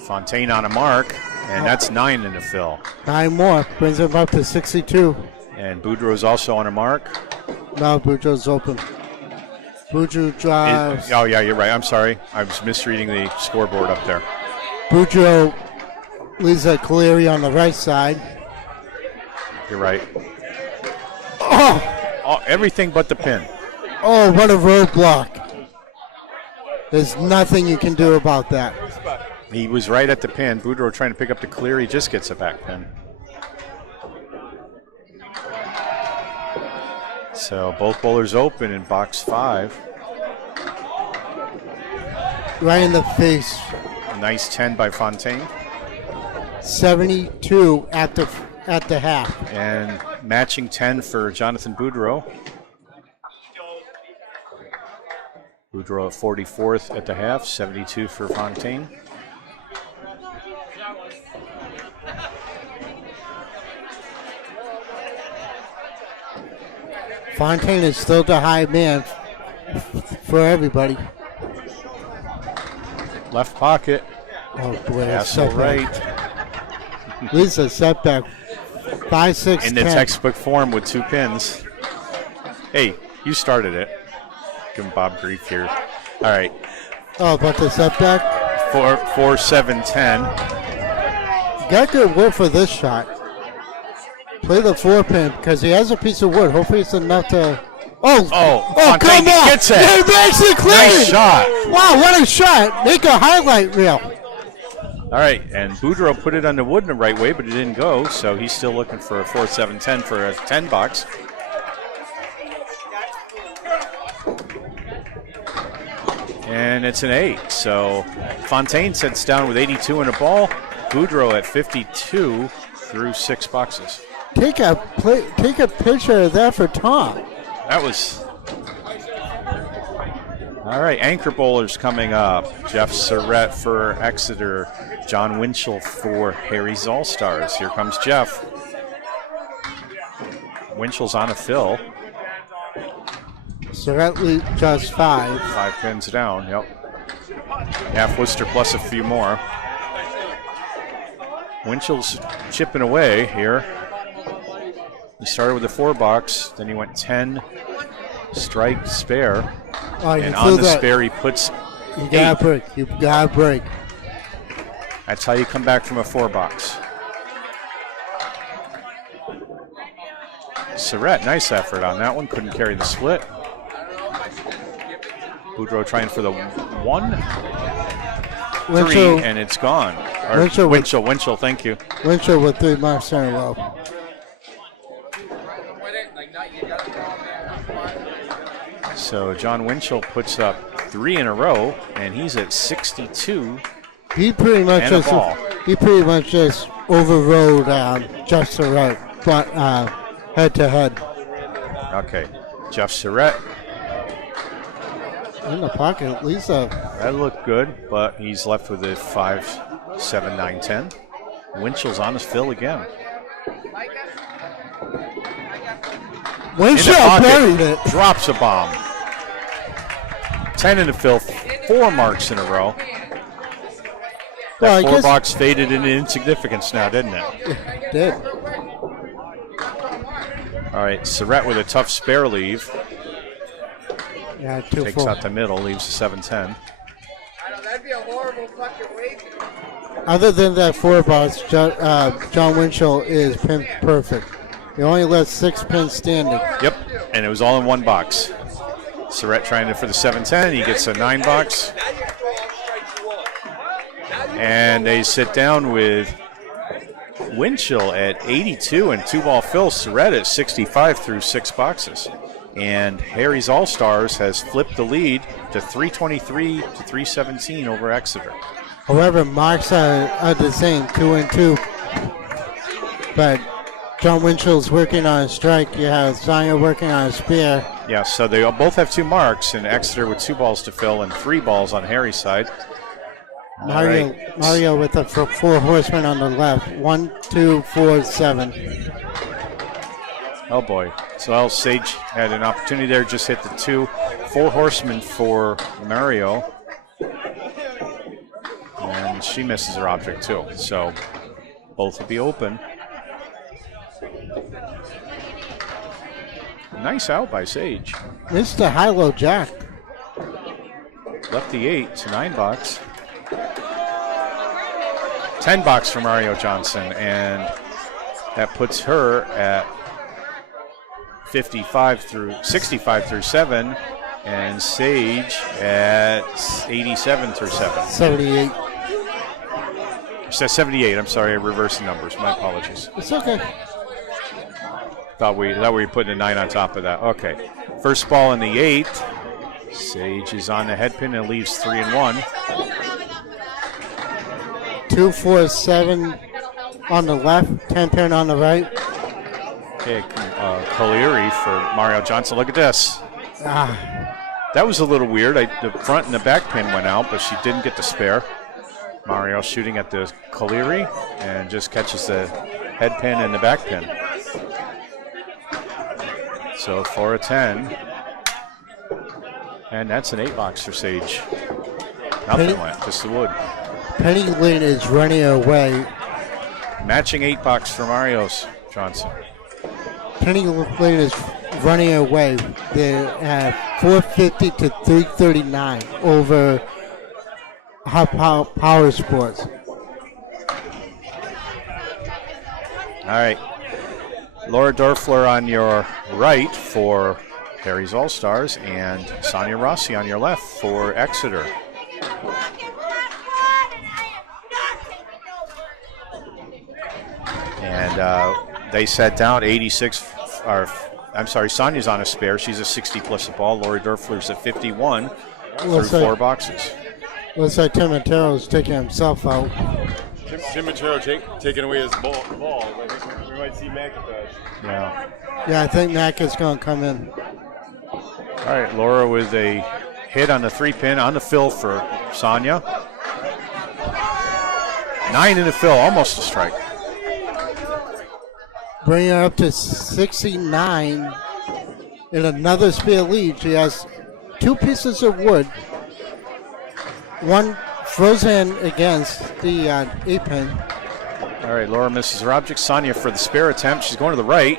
Fontaine on a mark, and that's 9 in the fill. 9 more, brings him up to 62. And Boudreau's also on a mark. No, Boudreau's open. Boudreau drives. Oh, yeah, you're right. I'm sorry. I was misreading the scoreboard up there. Boudreau leaves a Cleary on the right side. You're right. Oh, everything but the pin. oh, what a roadblock. There's nothing you can do about that. He was right at the pin. Boudreau trying to pick up the Cleary, just gets a back pin. So both bowlers open in box 5. Right in the face. Nice 10 by Fontaine. 72 at the half. And matching 10 for Jonathan Boudreau. Boudreau at 44th at the half, 72 for Fontaine. Fontaine is still the high man for everybody. Left pocket. Oh boy, That's all right. Lisa setback. 5, 6, In the 10. textbook form with 2 pins. Hey, you started it. Give him Bob grief here. All right. Oh, but the setback? 4, 7, 10. Got good wood for this shot. Play the 4 pin because he has a piece of wood. Hopefully it's enough to. Oh, Fontaine come on! gets it. He makes it clean. Nice shot. Wow, what a shot! Make a highlight reel. All right, and Boudreau put it on the wood in the right way, but it didn't go, so he's still looking for a 4, 7, 10 for a 10 box. And it's an 8. So Fontaine sits down with 82 in a ball. Boudreau at 52 through 6 boxes. Take a picture of that for Tom. That was. All right, anchor bowlers coming up. Jeff Surratt for Exeter. John Winchell for Harry's All-Stars. Here comes Jeff. Winchell's on a fill. Surratt just 5. 5 pins down, yep. Half Worcester plus a few more. Winchell's chipping away here. He started with a 4 box, then he went 10, strike, spare. Oh, you and feel on the that. spare, he puts You gotta break. You gotta break. That's how you come back from a 4 box. Surratt, nice effort on that one. Couldn't carry the split. Boudreau trying for the 1, 3, Winchell, and it's gone. Or Winchell, thank you. Winchell with 3 marks in a row. So John Winchell puts up 3 in a row, and he's at 62. He pretty much And a ball. just overrode Jeff Surratt, but head to head. Okay, Jeff Surratt, In the pocket, Lisa. that looked good, but he's left with a 5, 7, 9, 10. Winchell's on his fill again. Winchell buried it. Drops a bomb. 10 in the fill, 4 marks in a row. Well, I That 4 guess- box faded into insignificance now, didn't it? Did. All right, Surratt with a tough spare leave. Yeah, 2 Takes full. out the middle, leaves a 7-10. That'd be a horrible fucking way. Other than that 4 box, John Winchell is pin perfect. He only left 6 pins standing. Yep, and it was all in 1 box. Surratt trying for the 7-10. He gets a 9 box. And they sit down with Winchell at 82 and 2-ball fill. Surratt at 65 through 6 boxes. And Harry's All-Stars has flipped the lead to 323 to 317 over Exeter. However, marks are the same, 2 and 2. But John Winchell's working on a strike. You have Sonia working on a spear. Yeah, so they both have 2 marks, and Exeter with 2 balls to fill and 3 balls on Harry's side. Mario with the 4 horsemen on the left. 1, 2, 4, 7. Oh boy. So Sage had an opportunity there, just hit the 4 horsemen for Mario. And she misses her object too. So both will be open. Nice out by Sage. Missed the high-low jack. Left the 8 to 9 box. 10 box for Mario Johnson, and that puts her at 65 through 7, and Sage at 87 through 7. 78. It says 78. I'm sorry, I reversed the numbers. My apologies. It's okay. Thought we were putting a 9 on top of that. Okay. First ball in the 8. Sage is on the head pin and leaves 3 and 1. 2, 4, 7 on the left, 10 pin on the right. Okay, Collieri for Mario Johnson. Look at this. That was a little weird. The front and the back pin went out, but she didn't get the spare. Mario shooting at the Collieri and just catches the head pin and the back pin. So for a 10. And that's an 8 box for Sage. Nothing went, just the wood. Penny Lane is running away. Matching 8 box for Mario's Johnson. Penny Lane is running away. They have 450 to 339 over Power Sports. All right. Laura Dorfler on your right for Harry's All-Stars, and Sonia Rossi on your left for Exeter. And they sat down 86. I'm sorry, Sonia's on a spare. She's a 60 plus a ball. Lori Dorfler's at 51 through 4 boxes. Looks like Tim Montero's taking himself out. Tim Montero taking away his ball. I think we might see McIntosh. Yeah, I think Mac is going to come in. All right, Laura with a hit on the 3 pin on the fill for Sonia. 9 in the fill, almost a strike. Bringing her up to 69 in another spear lead. She has 2 pieces of wood. One frozen against the 8 pin. All right, Laura misses her object. Sonia for the spare attempt. She's going to the right.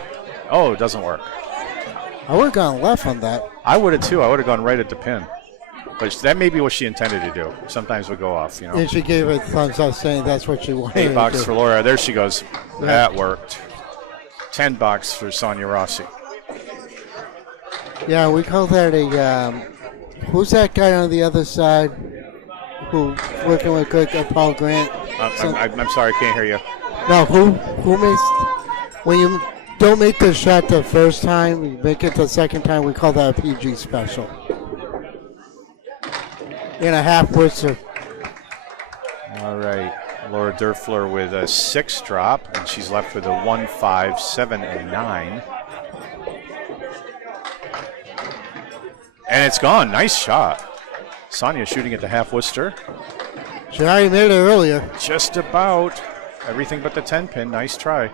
Oh, it doesn't work. I would have gone left on that. I would have too. I would have gone right at the pin. But that may be what she intended to do. Sometimes we go off, you know. And she gave a thumbs up saying that's what she wanted. 8 box to do. for Laura. There she goes. Yeah. That worked. 10 box for Sonia Rossi. Yeah, we call that a. Who's that guy on the other side who working with Cook at Paul Grant? I'm sorry, I can't hear you. No, who makes when you don't make the shot the first time, you make it the second time. We call that a PG special. In a half whistle. All right. Laura Derfler with a 6 drop, and she's left with a 1, 5, 7, and 9. And it's gone. Nice shot. Sonia shooting at the half Worcester. She already made it earlier. Just about. Everything but the 10 pin. Nice try.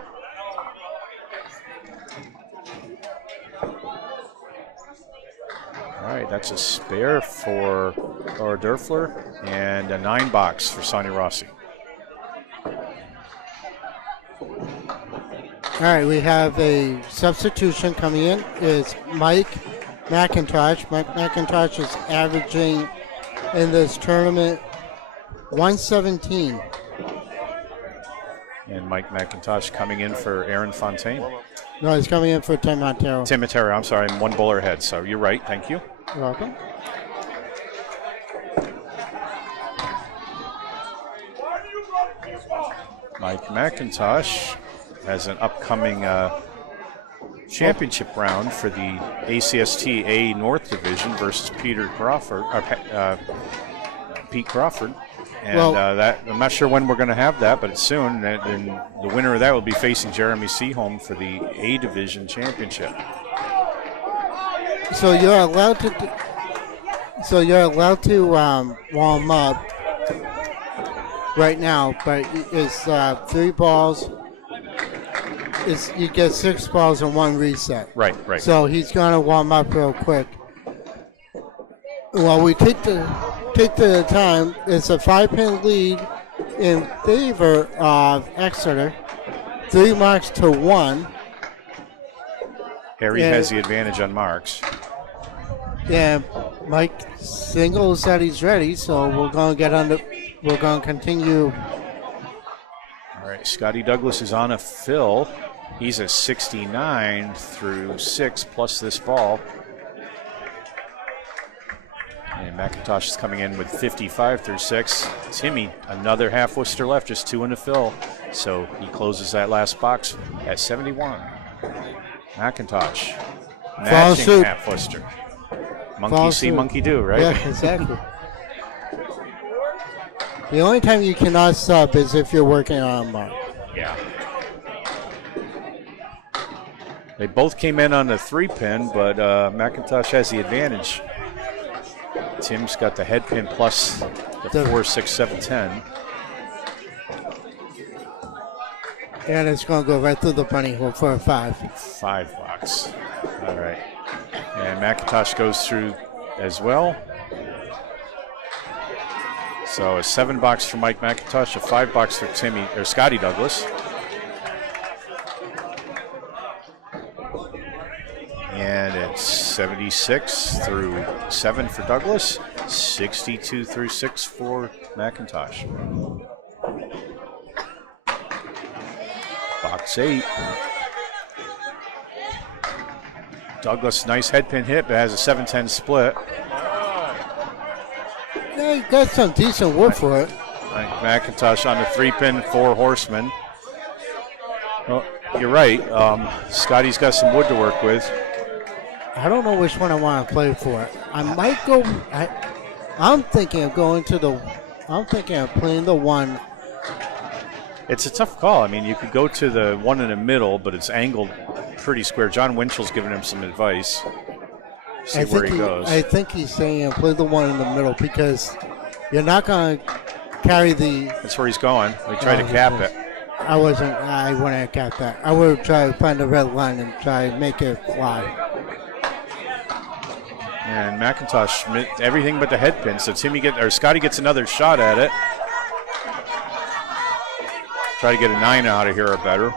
All right, that's a spare for Laura Derfler and a 9 box for Sonia Rossi. All right, we have a substitution coming in. It's Mike McIntosh. Mike McIntosh is averaging in this tournament 117. And Mike McIntosh coming in for Aaron Fontaine. No, he's coming in for Tim Montero. Tim Montero, I'm sorry, I'm 1 bowler ahead, so you're right, thank you. You're welcome. Mike McIntosh has an upcoming championship round for the ACST A North Division versus Pete Crawford. And that I'm not sure when we're going to have that, but it's soon. And the winner of that will be facing Jeremy Seaholm for the A Division Championship. So you're allowed to warm up right now, but it's 3 balls. You get 6 balls and 1 reset. Right. So he's going to warm up real quick. Well, we take the time. It's a 5-pin lead in favor of Exeter. 3 marks to 1. Harry has the advantage on marks. Yeah, Mike signals that he's ready, so we're going to get under. We're going to continue. All right, Scotty Douglas is on a fill. He's a 69 through 6 plus this ball. And McIntosh is coming in with 55 through 6. Timmy, another half Worcester left, just 2 in the fill. So he closes that last box at 71. McIntosh, matching half Worcester. Monkey see, monkey do, right? Yeah, exactly. The only time you cannot sub is if you're working on a mark. Yeah. They both came in on the 3-pin, but McIntosh has the advantage. Tim's got the head pin plus the 4, 6, 7, 10. And it's going to go right through the bunny hole for a 5. 5 box. All right. And McIntosh goes through as well. So a 7 box for Mike McIntosh, a 5 box for Scotty Douglas. And it's 76 through 7 for Douglas, 62 through 6 for McIntosh. Box 8. Douglas, nice head pin hit, but has a 7-10 split. Yeah, he got some decent wood for it. McIntosh on the 3-pin, 4 horsemen. Well, you're right. Scotty's got some wood to work with. I don't know which one I want to play for. I might go. I'm thinking of going to the. I'm thinking of playing the 1. It's a tough call. I mean, you could go to the 1 in the middle, but it's angled pretty square. John Winchell's giving him some advice. See where he goes. I think he's saying play the 1 in the middle because you're not going to carry the. That's where he's going. We tried to cap it. I wouldn't have capped that. I would try to find a red line and try to make it fly. And McIntosh, everything but the head pin. So Scotty gets another shot at it. Try to get a 9 out of here or better.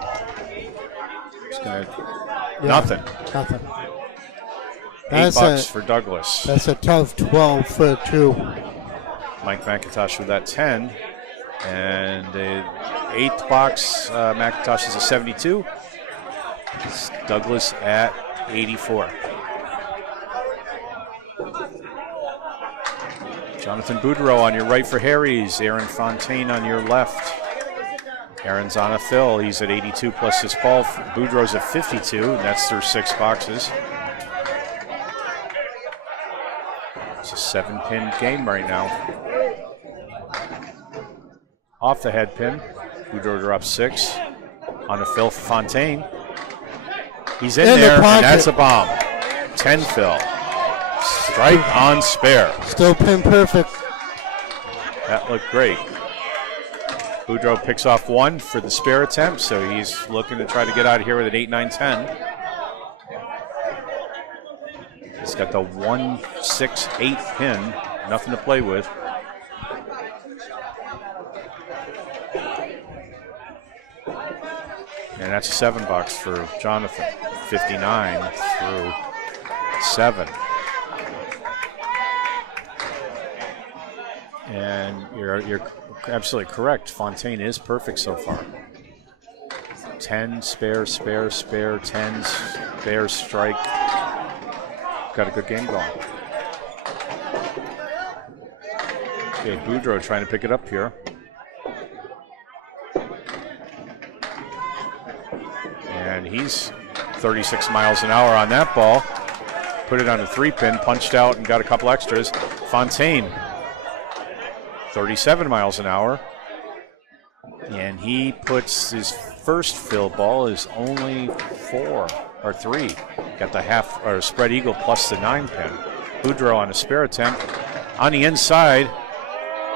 Nothing. 8 bucks for Douglas. That's a tough 12 for 2. Mike McIntosh with that 10. And the 8th box, McIntosh is a 72. Douglas at 84. Jonathan Boudreau on your right for Harry's. Aaron Fontaine on your left. Aaron's on a fill. He's at 82 plus his ball. Boudreau's at 52, and that's their 6 boxes. It's a 7-pin game right now. Off the head pin. Boudreau drops 6. On a fill for Fontaine. He's in there, and that's a bomb. 10 fill. Strike on spare. Still pin perfect. That looked great. Boudreau picks off 1 for the spare attempt, so he's looking to try to get out of here with an 8, 9, 10. He's got the 1, 6, 8 pin. Nothing to play with. And that's a 7 box for Jonathan. 59 through 7. And you're absolutely correct. Fontaine is perfect so far. 10, spare, 10, spare, strike. Got a good game going. Okay, Boudreau trying to pick it up here. And he's 36 miles an hour on that ball. Put it on a 3-pin, punched out and got a couple extras. Fontaine 37 miles an hour. And he puts his first fill ball is only 4 or 3. Got the half or spread eagle plus the 9 pin. Boudreau on a spare attempt. On the inside.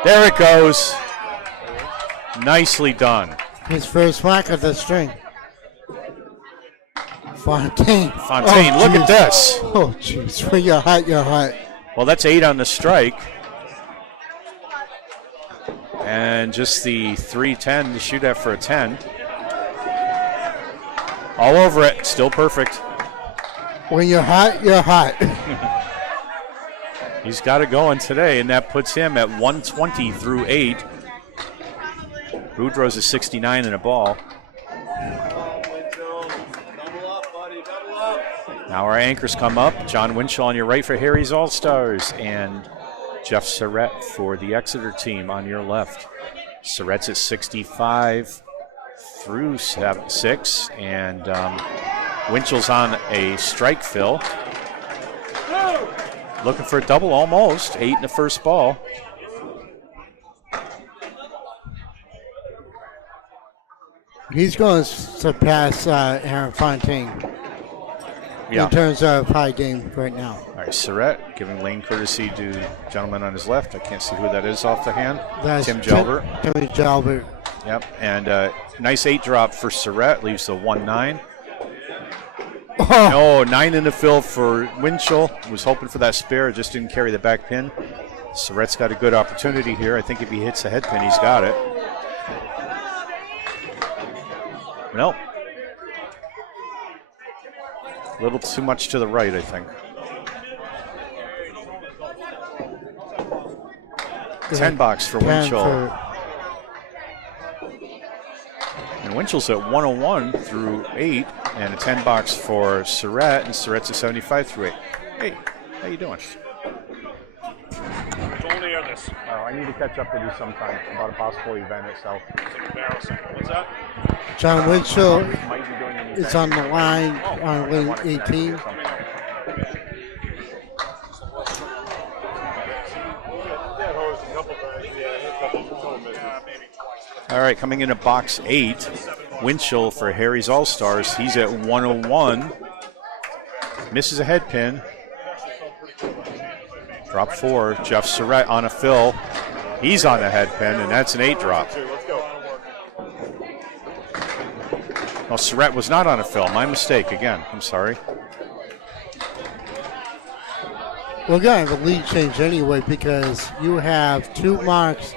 There it goes. Nicely done. His first whack of the string. Fontaine. Fontaine, look at this. Oh, jeez. When you're hot, you're hot. Well, that's 8 on the strike. And just the 3-10 to shoot at for a 10. All over it. Still perfect. When you're hot, you're hot. He's got it going today, and that puts him at 120 through 8. Boudreau's a 69 and a ball. Now our anchors come up. John Winchell on your right for Harry's All-Stars, and Jeff Surratt for the Exeter team on your left. Surratt's at 65 through 6, and Winchell's on a strike fill. Looking for a double almost. 8 in the first ball. He's going to surpass Aaron Fontaine in terms of high game right now. All right, Surratt giving lane courtesy to gentleman on his left. I can't see who that is off the hand. That's Tim Jalbert. Timmy Jalbert. Yep, and nice 8 drop for Surratt. Leaves the 1-9. Oh. 9 in the fill for Winchell. Was hoping for that spare, just didn't carry the back pin. Surratt's got a good opportunity here. I think if he hits the head pin, he's got it. Nope. A little too much to the right, I think. 10 box for Winchell. And Winchell's at 101 through 8, and a 10 box for Surratt, and Surratt's at 75 through 8. Hey, how you doing? Only on this. Oh, I need to catch up with you sometime about a possible event itself. It's embarrassing. What's that? John Winchell Might be doing an is event. on the line on lane 18. All right, coming into box 8, Winchell for Harry's All-Stars. He's at 101. Misses a head pin. Drop 4, Jeff Surratt on a fill. He's on the head pin, and that's an 8 drop. Oh, Surratt was not on a fill. My mistake again. I'm sorry. We're going to have a lead change anyway because you have 2 marks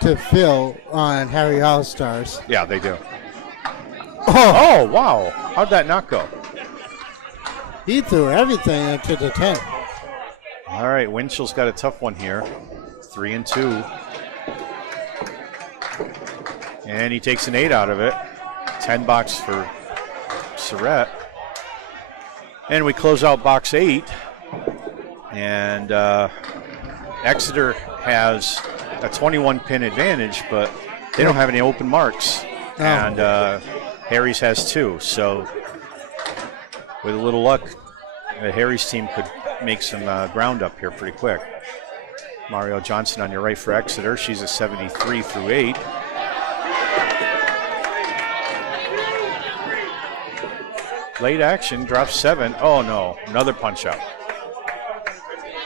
to fill on Harry All-Stars. Yeah, they do. Oh, wow. How'd that not go? He threw everything into the 10. All right, Winchell's got a tough one here. 3 and 2. And he takes an 8 out of it. 10 box for Surratt. And we close out box 8. And Exeter has a 21 pin advantage, but they don't have any open marks. No. And Harry's has 2. So with a little luck, Harry's team could make some ground up here pretty quick. Mario Johnson on your right for Exeter. She's a 73 through 8. Late action, drops 7. Oh no, another punch out.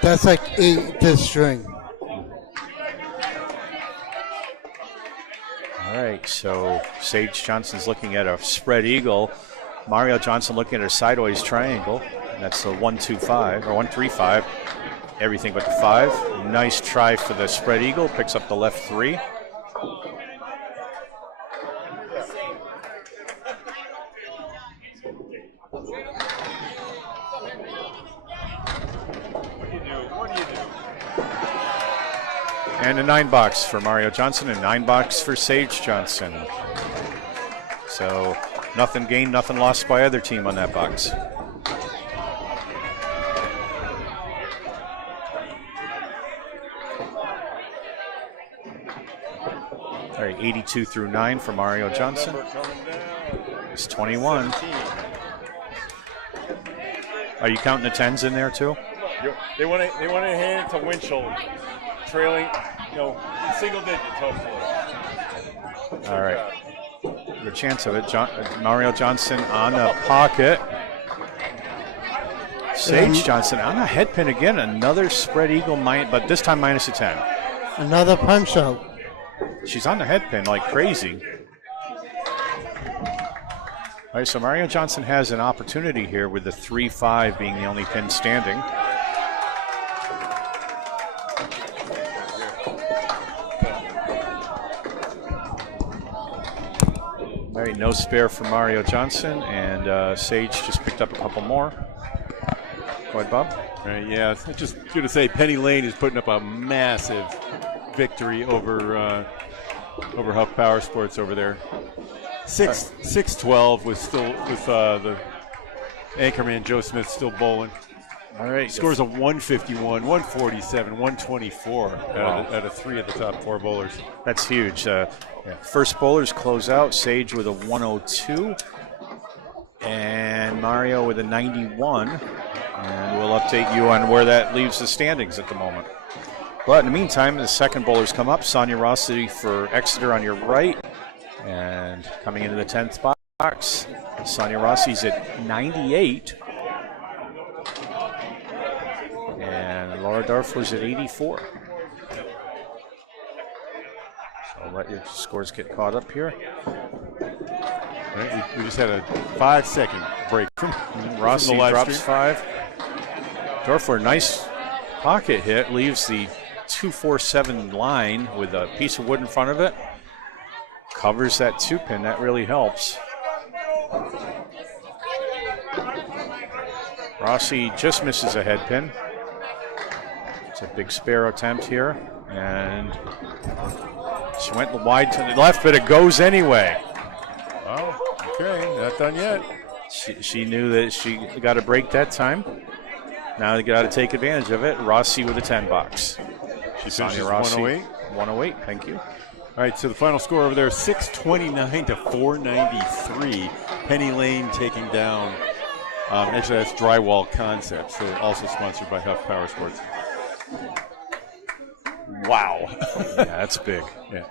That's like 8 this string. All right, so Sage Johnson's looking at a spread eagle. Mario Johnson looking at a sideways triangle. That's the 1-2-5 or 1-3-5. Everything but the 5. Nice try for the spread eagle. Picks up the left 3. And a 9 box for Mario Johnson and 9 box for Sage Johnson. So nothing gained, nothing lost by either team on that box. All right, 82 through 9 for Mario Johnson. It's 21. Are you counting the 10s in there too? They want to hand it to Winchell, trailing Single digits, hopefully. All right. Good chance of it. Mario Johnson on the pocket. Sage Johnson on a head pin again. Another spread eagle, but this time minus a 10. Another punch out. She's on the head pin like crazy. All right, so Mario Johnson has an opportunity here with the 3-5 being the only pin standing. All right, no spare for Mario Johnson, and Sage just picked up a couple more. Go ahead, Bob. Right, yeah, it's just going to say Penny Lane is putting up a massive victory over Huff Power Sports over there. 6-12 with the anchorman Joe Smith still bowling. All right, Scores of 151, 147, 124 out of 3 of the top 4 bowlers. That's huge. First bowlers close out. Sage with a 102, and Mario with a 91. And we'll update you on where that leaves the standings at the moment. But in the meantime, the second bowlers come up. Sonia Rossi for Exeter on your right. And coming into the 10th box, Sonia Rossi's at 98. And Laura Darfler's at 84. So I'll let your scores get caught up here. Right, we just had a 5-second break from Rossi the live drops stream. 5. Dorfler, nice pocket hit, leaves the 247 line with a piece of wood in front of it. Covers that 2-pin, that really helps. Rossi just misses a head pin. It's a big spare attempt here, and she went wide to the left, but it goes anyway. Oh, okay, not done yet. She knew that she got a break that time. Now they got to take advantage of it. Rossi with a 10 box. She Sonia finishes Rossi, 108. 108, thank you. All right, so the final score over there, 629 to 493. Penny Lane taking down. Actually, that's Drywall Concepts, so also sponsored by Huff Power Sports. Wow. Yeah, that's big. Yeah.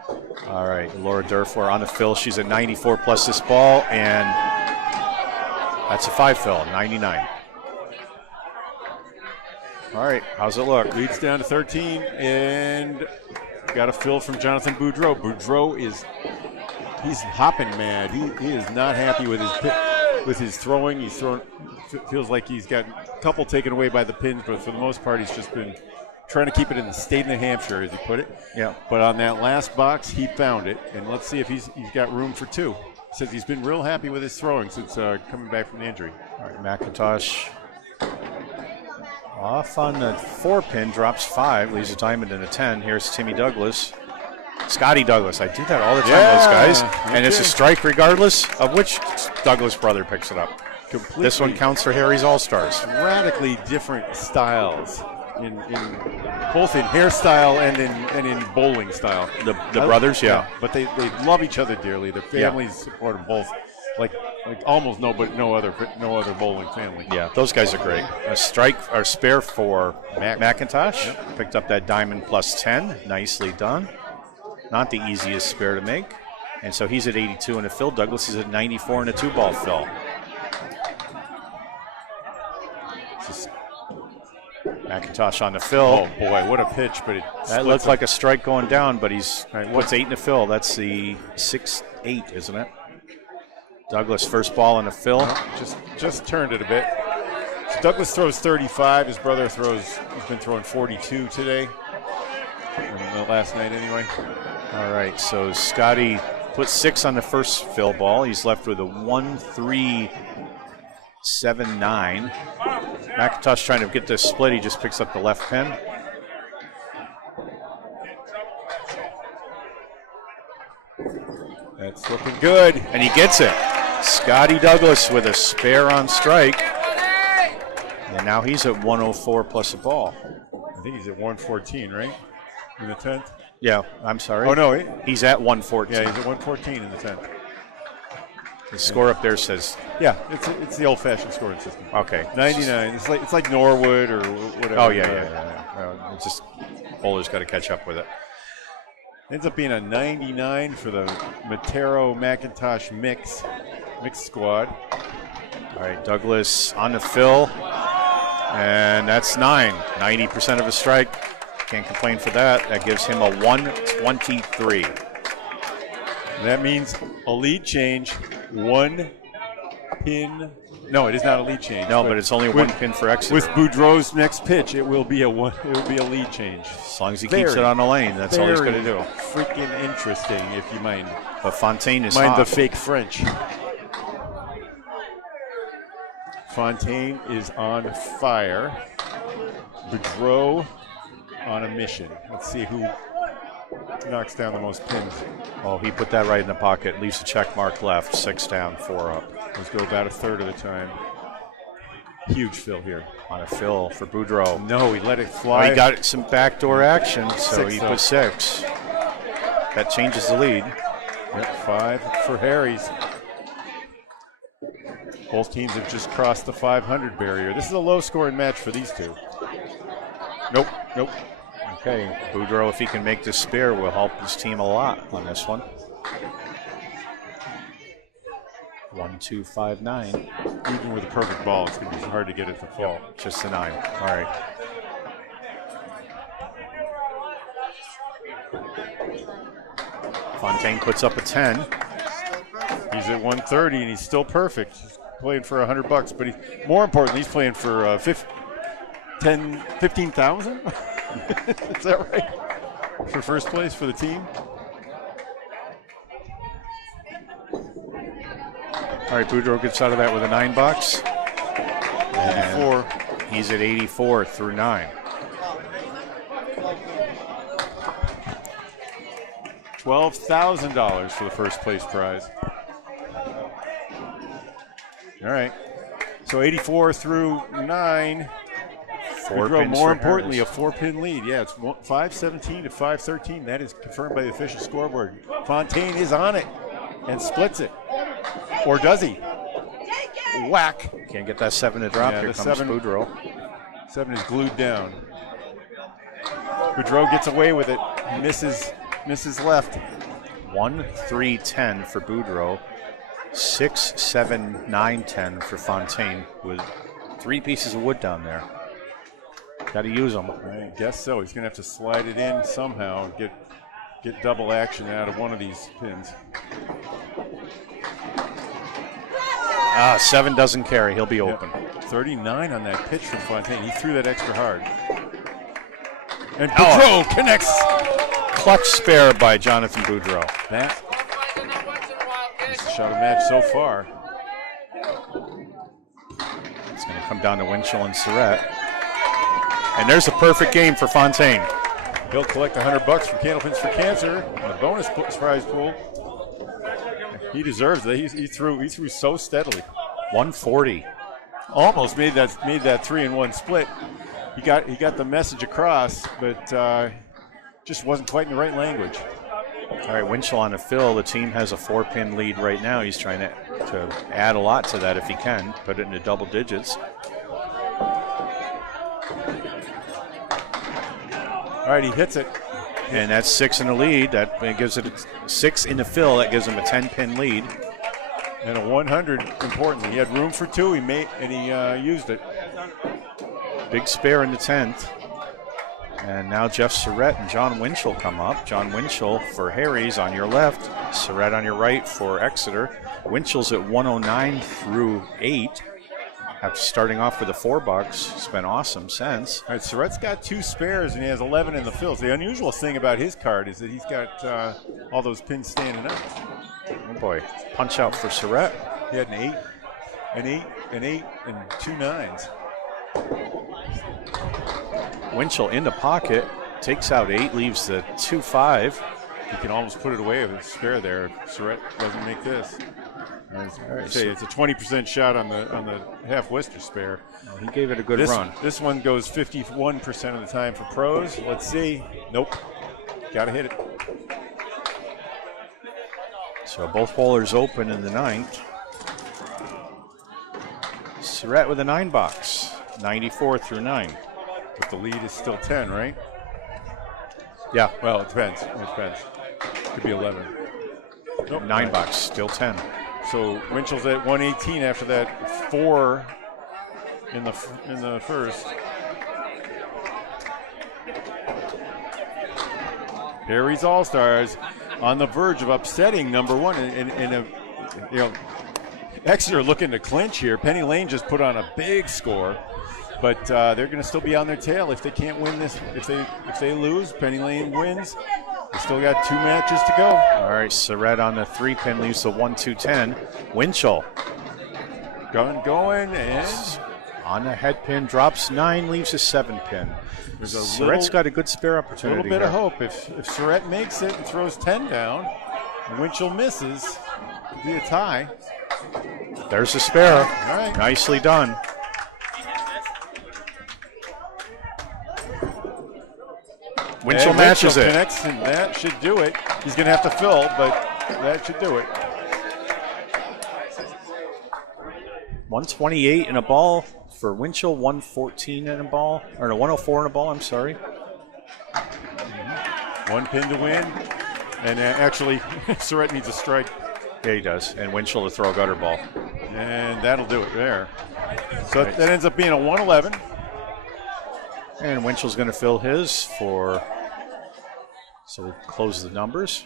All right, Laura Durfler on the fill. She's at 94 plus this ball, and that's a 5 fill, 99. All right, how's it look? Leads down to 13, and got a fill from Jonathan Boudreau. Boudreau he's hopping mad. He is not happy with his throwing. He's thrown. Feels like he's got a couple taken away by the pins, but for the most part, he's just been trying to keep it in the state of New Hampshire, as he put it. Yeah. But on that last box, he found it, and let's see if he's got room for 2. Says he's been real happy with his throwing since coming back from the injury. All right, McIntosh off on the 4-pin, drops 5, leaves a diamond and a 10. Here's Timmy Douglas. Scotty Douglas. I do that all the time, those guys. And it's a strike regardless of which Douglas brother picks it up. Completely. This one counts for Harry's All-Stars. Radically different styles, in both in hairstyle and in bowling style. The brothers, yeah. But they love each other dearly. Their families support them both, like almost no other bowling family. Yeah, those guys are great. A strike or spare for McIntosh. Yep. Picked up that diamond plus 10. Nicely done. Not the easiest spare to make. And so he's at 82 in a fill. Douglas is at 94 in a 2-ball fill. McIntosh on the fill. Oh boy, what a pitch! But that looked like a strike going down, but he's what's 8 in the fill? That's the 6-8, isn't it? Douglas first ball in the fill. Just turned it a bit. So Douglas throws 35. His brother he's been throwing 42 today. Last night anyway. All right, so Scotty put 6 on the first fill ball. He's left with a 1-3-7-9. McIntosh trying to get this split. He just picks up the left pin. That's looking good. And he gets it. Scotty Douglas with a spare on strike. And now he's at 104 plus a ball. I think he's at 114, right? In the 10th? Yeah, I'm sorry. Oh, no. He's at 114. Yeah, he's at 114 in the 10th. The score up there says... Yeah, it's the old-fashioned scoring system. Okay. 99. It's like Norwood or whatever. Oh, yeah. It's just bowlers got to catch up with it. Ends up being a 99 for the Matero-McIntosh mixed squad. All right, Douglas on the fill, and that's 9. 90% of a strike. Can't complain for that. That gives him a 123. That means a lead change, 1 pin. No, it is not a lead change. No, but it's only 1 pin for Exeter. With Boudreau's next pitch, it will be a lead change. As long as he keeps it on the lane, that's all he's going to do. Freaking interesting, if you mind. But Fontaine is Mind hot. the fake French. Fontaine is on fire. Boudreau on a mission. Let's see who knocks down the most pins. Oh, he put that right in the pocket. Leaves a check mark left. 6 down, 4 up. Let's go about a third of the time. Huge fill here. On a fill for Boudreau. No, he let it Oh, fly. he got some backdoor action, so 6 he up. put 6. That changes the lead. Yep, 5 for Harry's. Both teams have just crossed the 500 barrier. This is a low-scoring match for these two. Nope. Okay, Boudreau, if he can make this spare, will help his team a lot on this one. 1, 2, 5, 9. Even with a perfect ball, it's going to be hard to get it to fall. Just a 9. All right. Fontaine puts up a 10. He's at 130 and he's still perfect. He's playing for $100, but more importantly, he's playing for 15,000. Is that right? For first place for the team. All right, Boudreau gets out of that with a $9. And 84. he's at 84 through 9. $12,000 for the first place prize. All right. So 84 through 9. Four Boudreau, pins more for importantly, Harris. a 4-pin lead. Yeah, it's 517 to 513. That is confirmed by the official scoreboard. Fontaine is on it and splits it. Or does he? Whack. Can't get that 7 to drop. Yeah, Here the comes 7. Boudreau. 7 is glued down. Boudreau gets away with it. Misses left. 1, 3, 10 for Boudreau. 6, 7, 9, 10 for Fontaine with 3 pieces of wood down there. Got to use them. I guess so. He's going to have to slide it in somehow. Get double action out of one of these pins. 7 doesn't carry. He'll be open. 39 on that pitch from Fontaine. He threw that extra hard. And Boudreau connects. Clutch spare by Jonathan Boudreau. That's a shot of match so far. It's going to come down to Winchell and Surratt. And there's a perfect game for Fontaine. He'll collect $100 from Candlepins for Cancer in the bonus prize pool. He deserves it. He threw so steadily. 140. Almost made that 3-1 split. He got the message across, but just wasn't quite in the right language. All right, Winchell on a fill. The team has a 4-pin lead right now. He's trying to add a lot to that if he can, put it into double digits. All right, he hits it. And that's 6 in the lead. That gives it 6 in the fill. That gives him a 10-pin lead. And a 100, importantly. He had room for 2, he used it. Big spare in the 10th. And now Jeff Surratt and John Winchell come up. John Winchell for Harry's on your left. Surratt on your right for Exeter. Winchell's at 109 through 8. After starting off with the $4, it's been awesome since. All right, Surratt's got 2 spares and he has 11 in the fills. The unusual thing about his card is that he's got all those pins standing up. Oh boy, punch out for Surratt. He had an 8, an 8, and 2 9s. Winchell in the pocket, takes out 8, leaves the 2-5. He can almost put it away with a spare there if Surratt doesn't make this. It's a 20% shot on the half Worcester spare. He gave it a good run. This one goes 51% of the time for pros. Let's see. Nope. Got to hit it. So both bowlers open in the 9th. Surratt with a $9, 94 through 9. But the lead is still 10, right? Yeah. Well, it depends. It depends. Could be 11. Nope. 9 box, still 10. So Winchell's at 118 after that 4 in the first. Harry's All-Stars on the verge of upsetting number 1 Exeter looking to clinch here. Penny Lane just put on a big score, but they're going to still be on their tail if they can't win this. If they lose, Penny Lane wins. They still got 2 matches to go. All right, Surratt on the 3-pin leaves the 1-2-10. Winchell Going, and on the head pin, drops 9, leaves a 7-pin. Surratt's got a good spare a opportunity. little bit here. of hope. If Surratt makes it and throws 10 down, and Winchell misses, it could be a tie. There's a spare. All right. Nicely done. Winchell And matches Winchell it. connects, and that should do it. He's going to have to fill, but that should do it. 128 in a ball for Winchell, 114 in a ball, or no, 104 in a ball, I'm sorry. 1 pin to win, and actually, Surratt needs a strike, Yeah, he does. And Winchell to throw a gutter ball. and that'll do it there. So Right. that ends up being a 111. And Winchell's going to fill his so we close the numbers.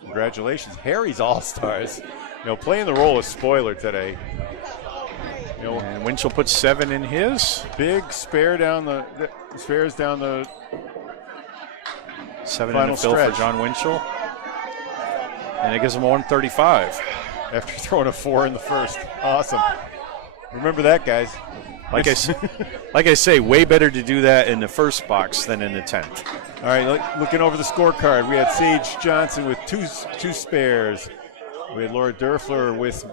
Congratulations, Harry's All-Stars. Playing the role of spoiler today. And Winchell puts 7 in his. Big spare down the spares down the 7 in Final the fill stretch. for John Winchell. And it gives him a 135. after throwing a 4 in the first. Awesome. Remember that, guys. Like I say, way better to do that in the first box than in the 10th. All right, looking over the scorecard, we had Sage Johnson with two spares. We had Laura Derfler with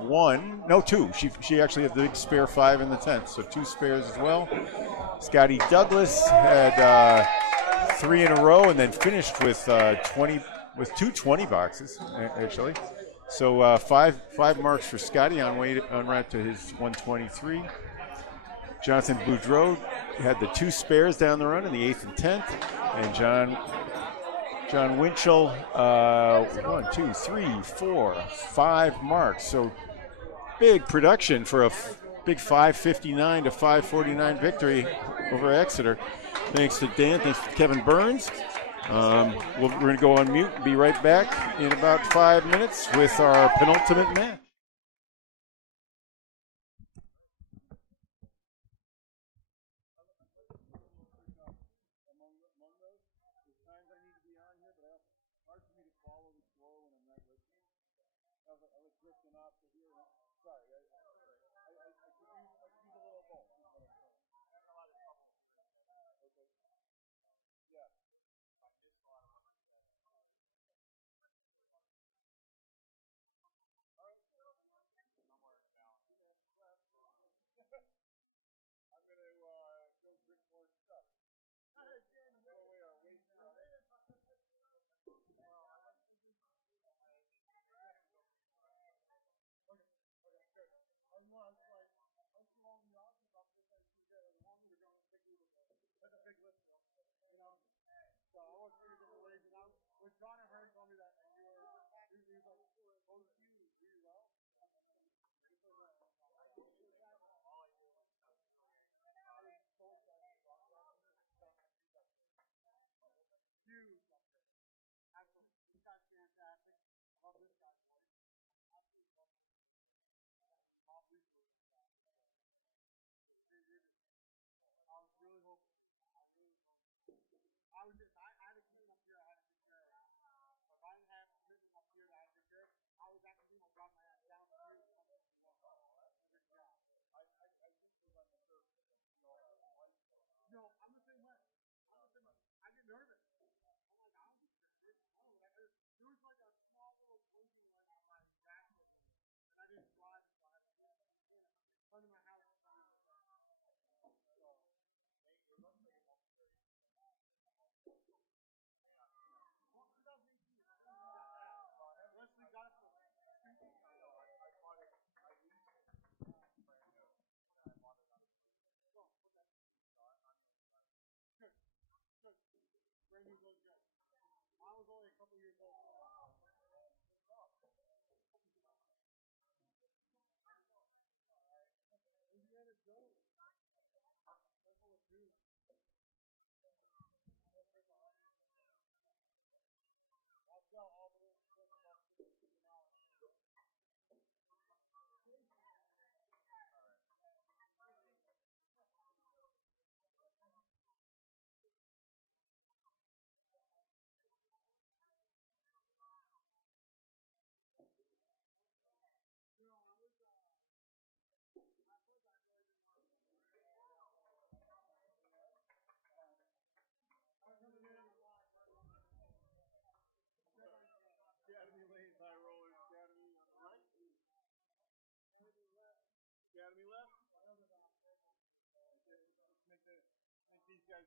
2. She actually had the big spare 5 in the 10th, so 2 spares as well. Scotty Douglas had 3 in a row and then finished with 2 20 boxes actually. So 5 marks for Scotty on route to his 123. Jonathan Boudreau had the 2 spares down the run in the 8th and 10th, and John Winchell, 1, 2, 3, 4, 5 marks. So big production for a big 559 to 549 victory over Exeter. Thanks to Dan, thanks to Kevin Burns. We're going to go on mute and be right back in about 5 minutes with our penultimate match.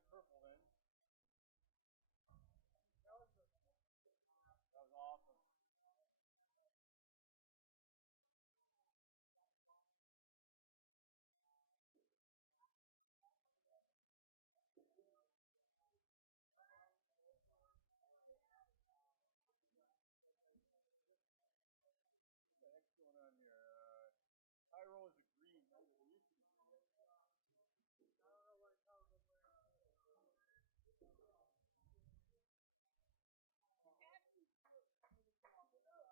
purple then. That was awesome. What the heck's going on here? High roll is a green. It used to be green. I don't know what color we're wearing. I think I see purple. You don't see purple there?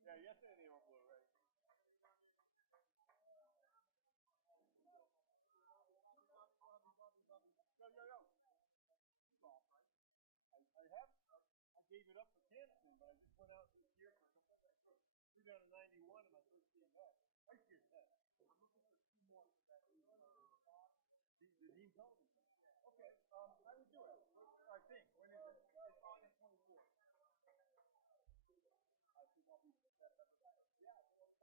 Yeah, yesterday they were blue, right? Yo. Golf, right? I have. I gave it up for Canton, but I just went out this year for a couple of days. Threw down a 91 in my first game back. Nice year, Ted. I'm looking for 2 more for that. The Dean Sullivan thing. Okay. How do we do it? I think. When is it? It's on the 24th. I think I'll be that type of guy. Yeah. There's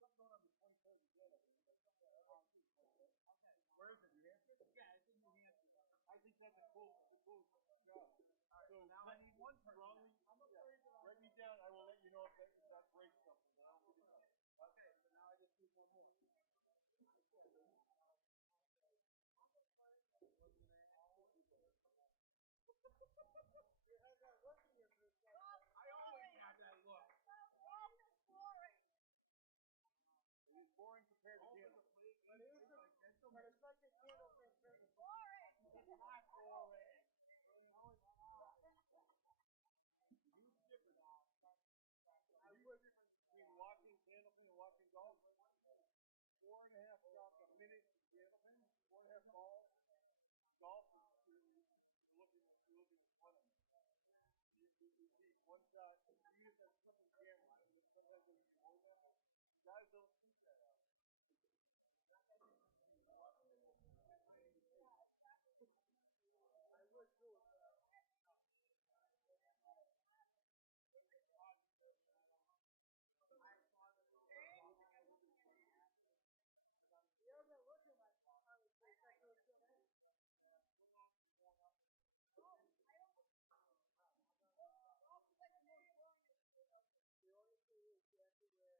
something going on the 23rd again, I think. Okay. Where is it? New Hampshire? Yeah, it's in New Hampshire. I think that's a cool job. Right, so now I need one person. Write me down. I will let you know if that breaks something. Okay, so now I just need one more. You had that look in your face. I always have that look. Golf is boring. It is boring compared to candle. But it's like a candle thing. Boring. It's not boring. Huge difference. Huge difference between watching candlepin and watching golf. 4.5 shots a minute in candlepin, 4.5 balls. Golf is looking in front of me. You see one shot, you use that flipping camera, right? Sometimes they use more than that. Guys don't shoot that out. I would too. He doesn't look at my phone. I would say that's what it's doing. Yeah, we're not going up. The only thing is you have to wear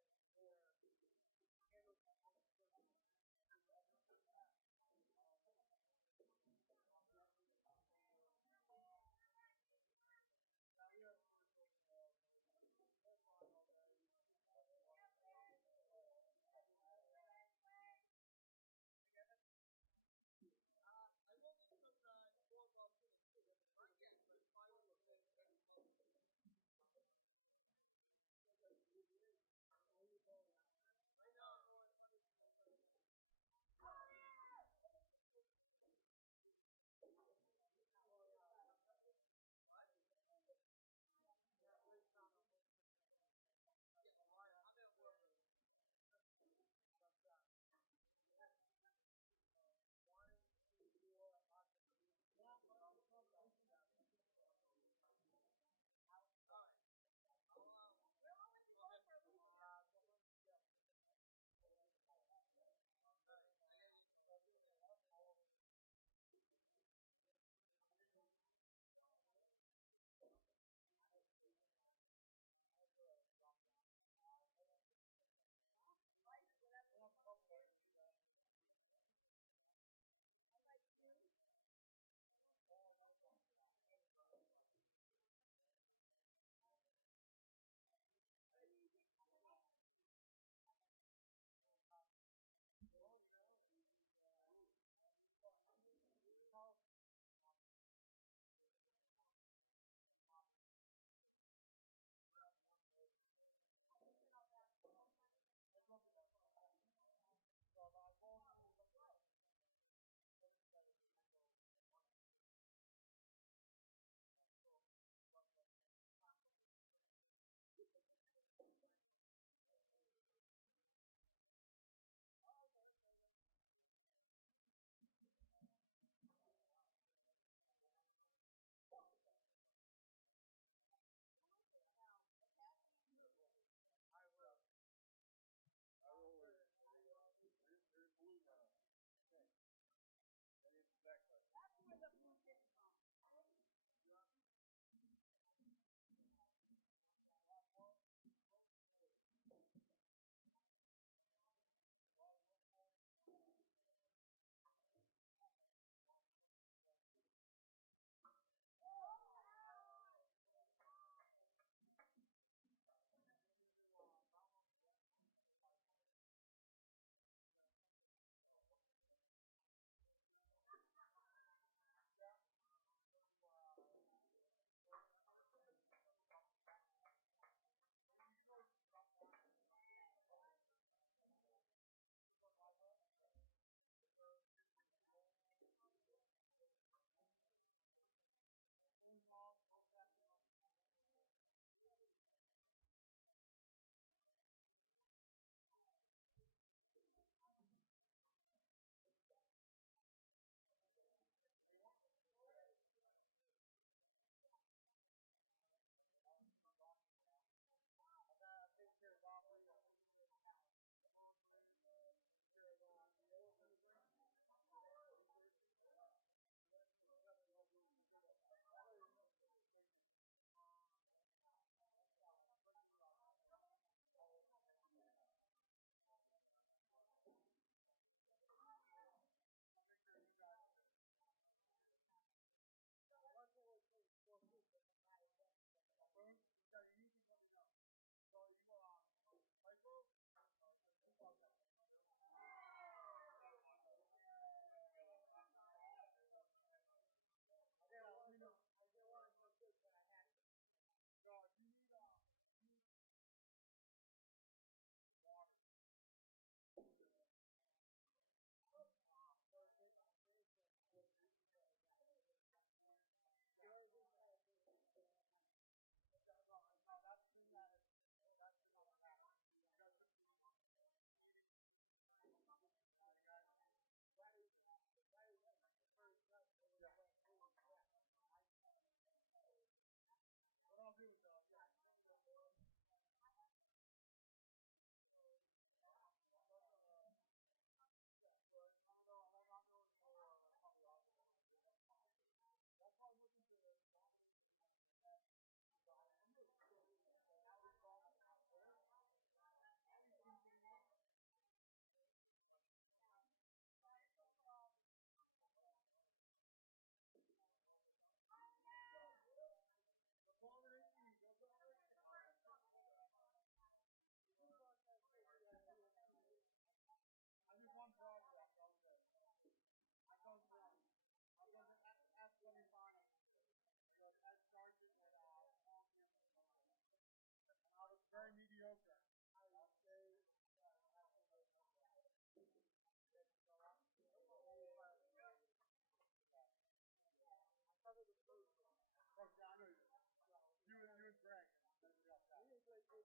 Well,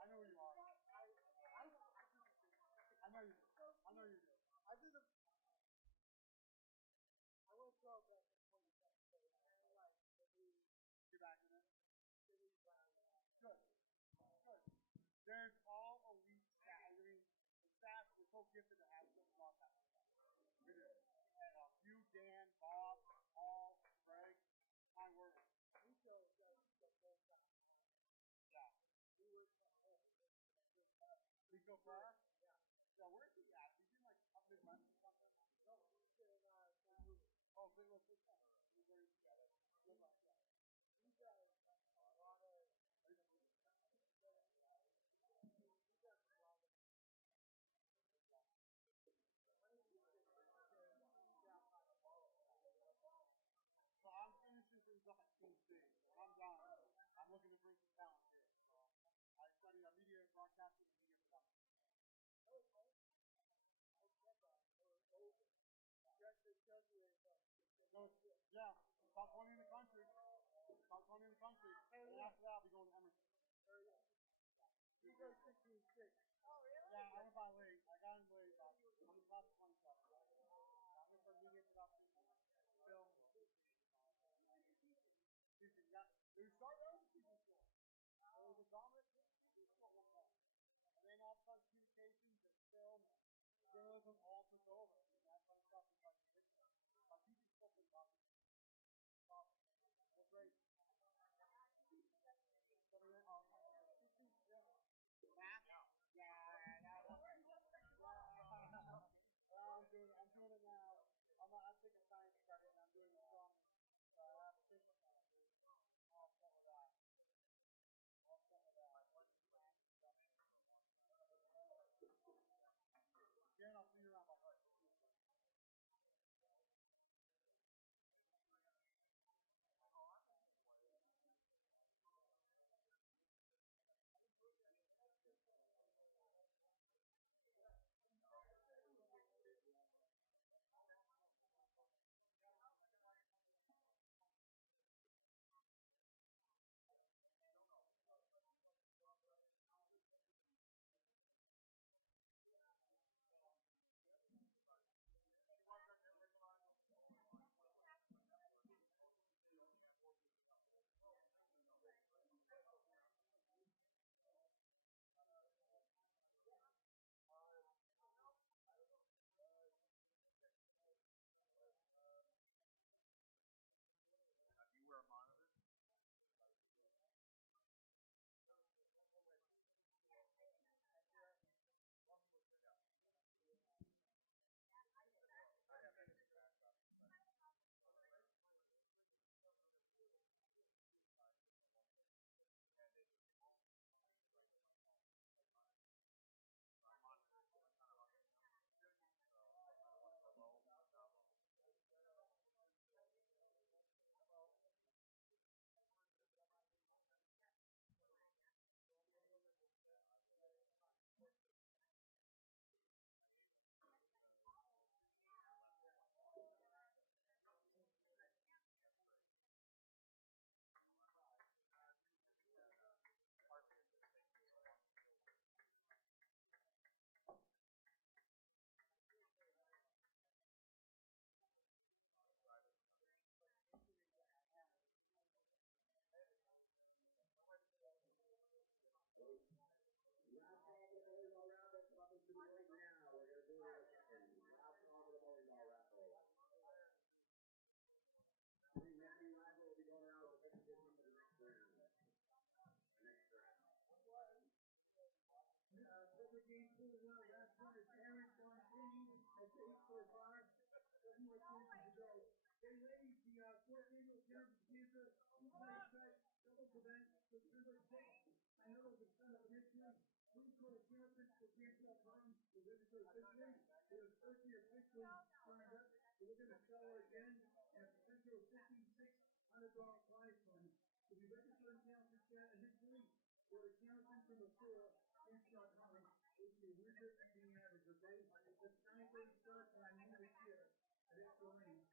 I know you are. I know you do. I know you do. I did the. I went to that point of that. You're back in it. Good. Good. There's all elite stats. I mean, the stats are so gifted to have so long that. It is. You, Dan, Bob, Paul, Greg, my word. Yeah. Rico Flora? Yeah. So where's he at? Is he like up in West or something? No, he's in St. Louis. Oh, St. Louis. He's very together. He's got a lot of. So I'm finishing things up at Kent State. So when I'm done, I'm looking to bring some talent here. So I study media broadcasting and media production. So, yeah, top 20 in the country. Top 20 in the country. And after that, I'll be going to Emerson. You go 16-6. Oh, really? Yeah, I went by late. I got in late. I'm in class of 27. I'm in for media production, film, teaching. Yeah, they started out as a teaching school. It was a dominant teaching school at one point. Then all of a sudden, communications and film, journalism all took over. And that kind of stuff is like ridiculous. Like teaching school for nothing. They're great. Math? Yeah. I'm doing it now. I'm taking science credit and I'm doing it from application credit. All set with that. Again, I'll see you around. You wear a monitor? Last call for the volleyball round. That's up and to right now. We're going to do it in a second. Last call for the volleyball raffle. The Natty raffle will be going around with the competition for the next round. Public game 4-1, last one is Aaron Fontaine at 845. 7 more chances to go. Hey ladies, the fourth annual County Cancer two-play set doubles event September 6th. I know there's a ton of issue. Please go to cancerfiscal.com to register officially. We're officially signed up. So we're going to sell it again and a potential $56,100 prize fund. If you register in Cancer initially, go to cancerfiscal.com. We'll be a winner and the average, okay? It's 9:30 start time this year. It is the lane.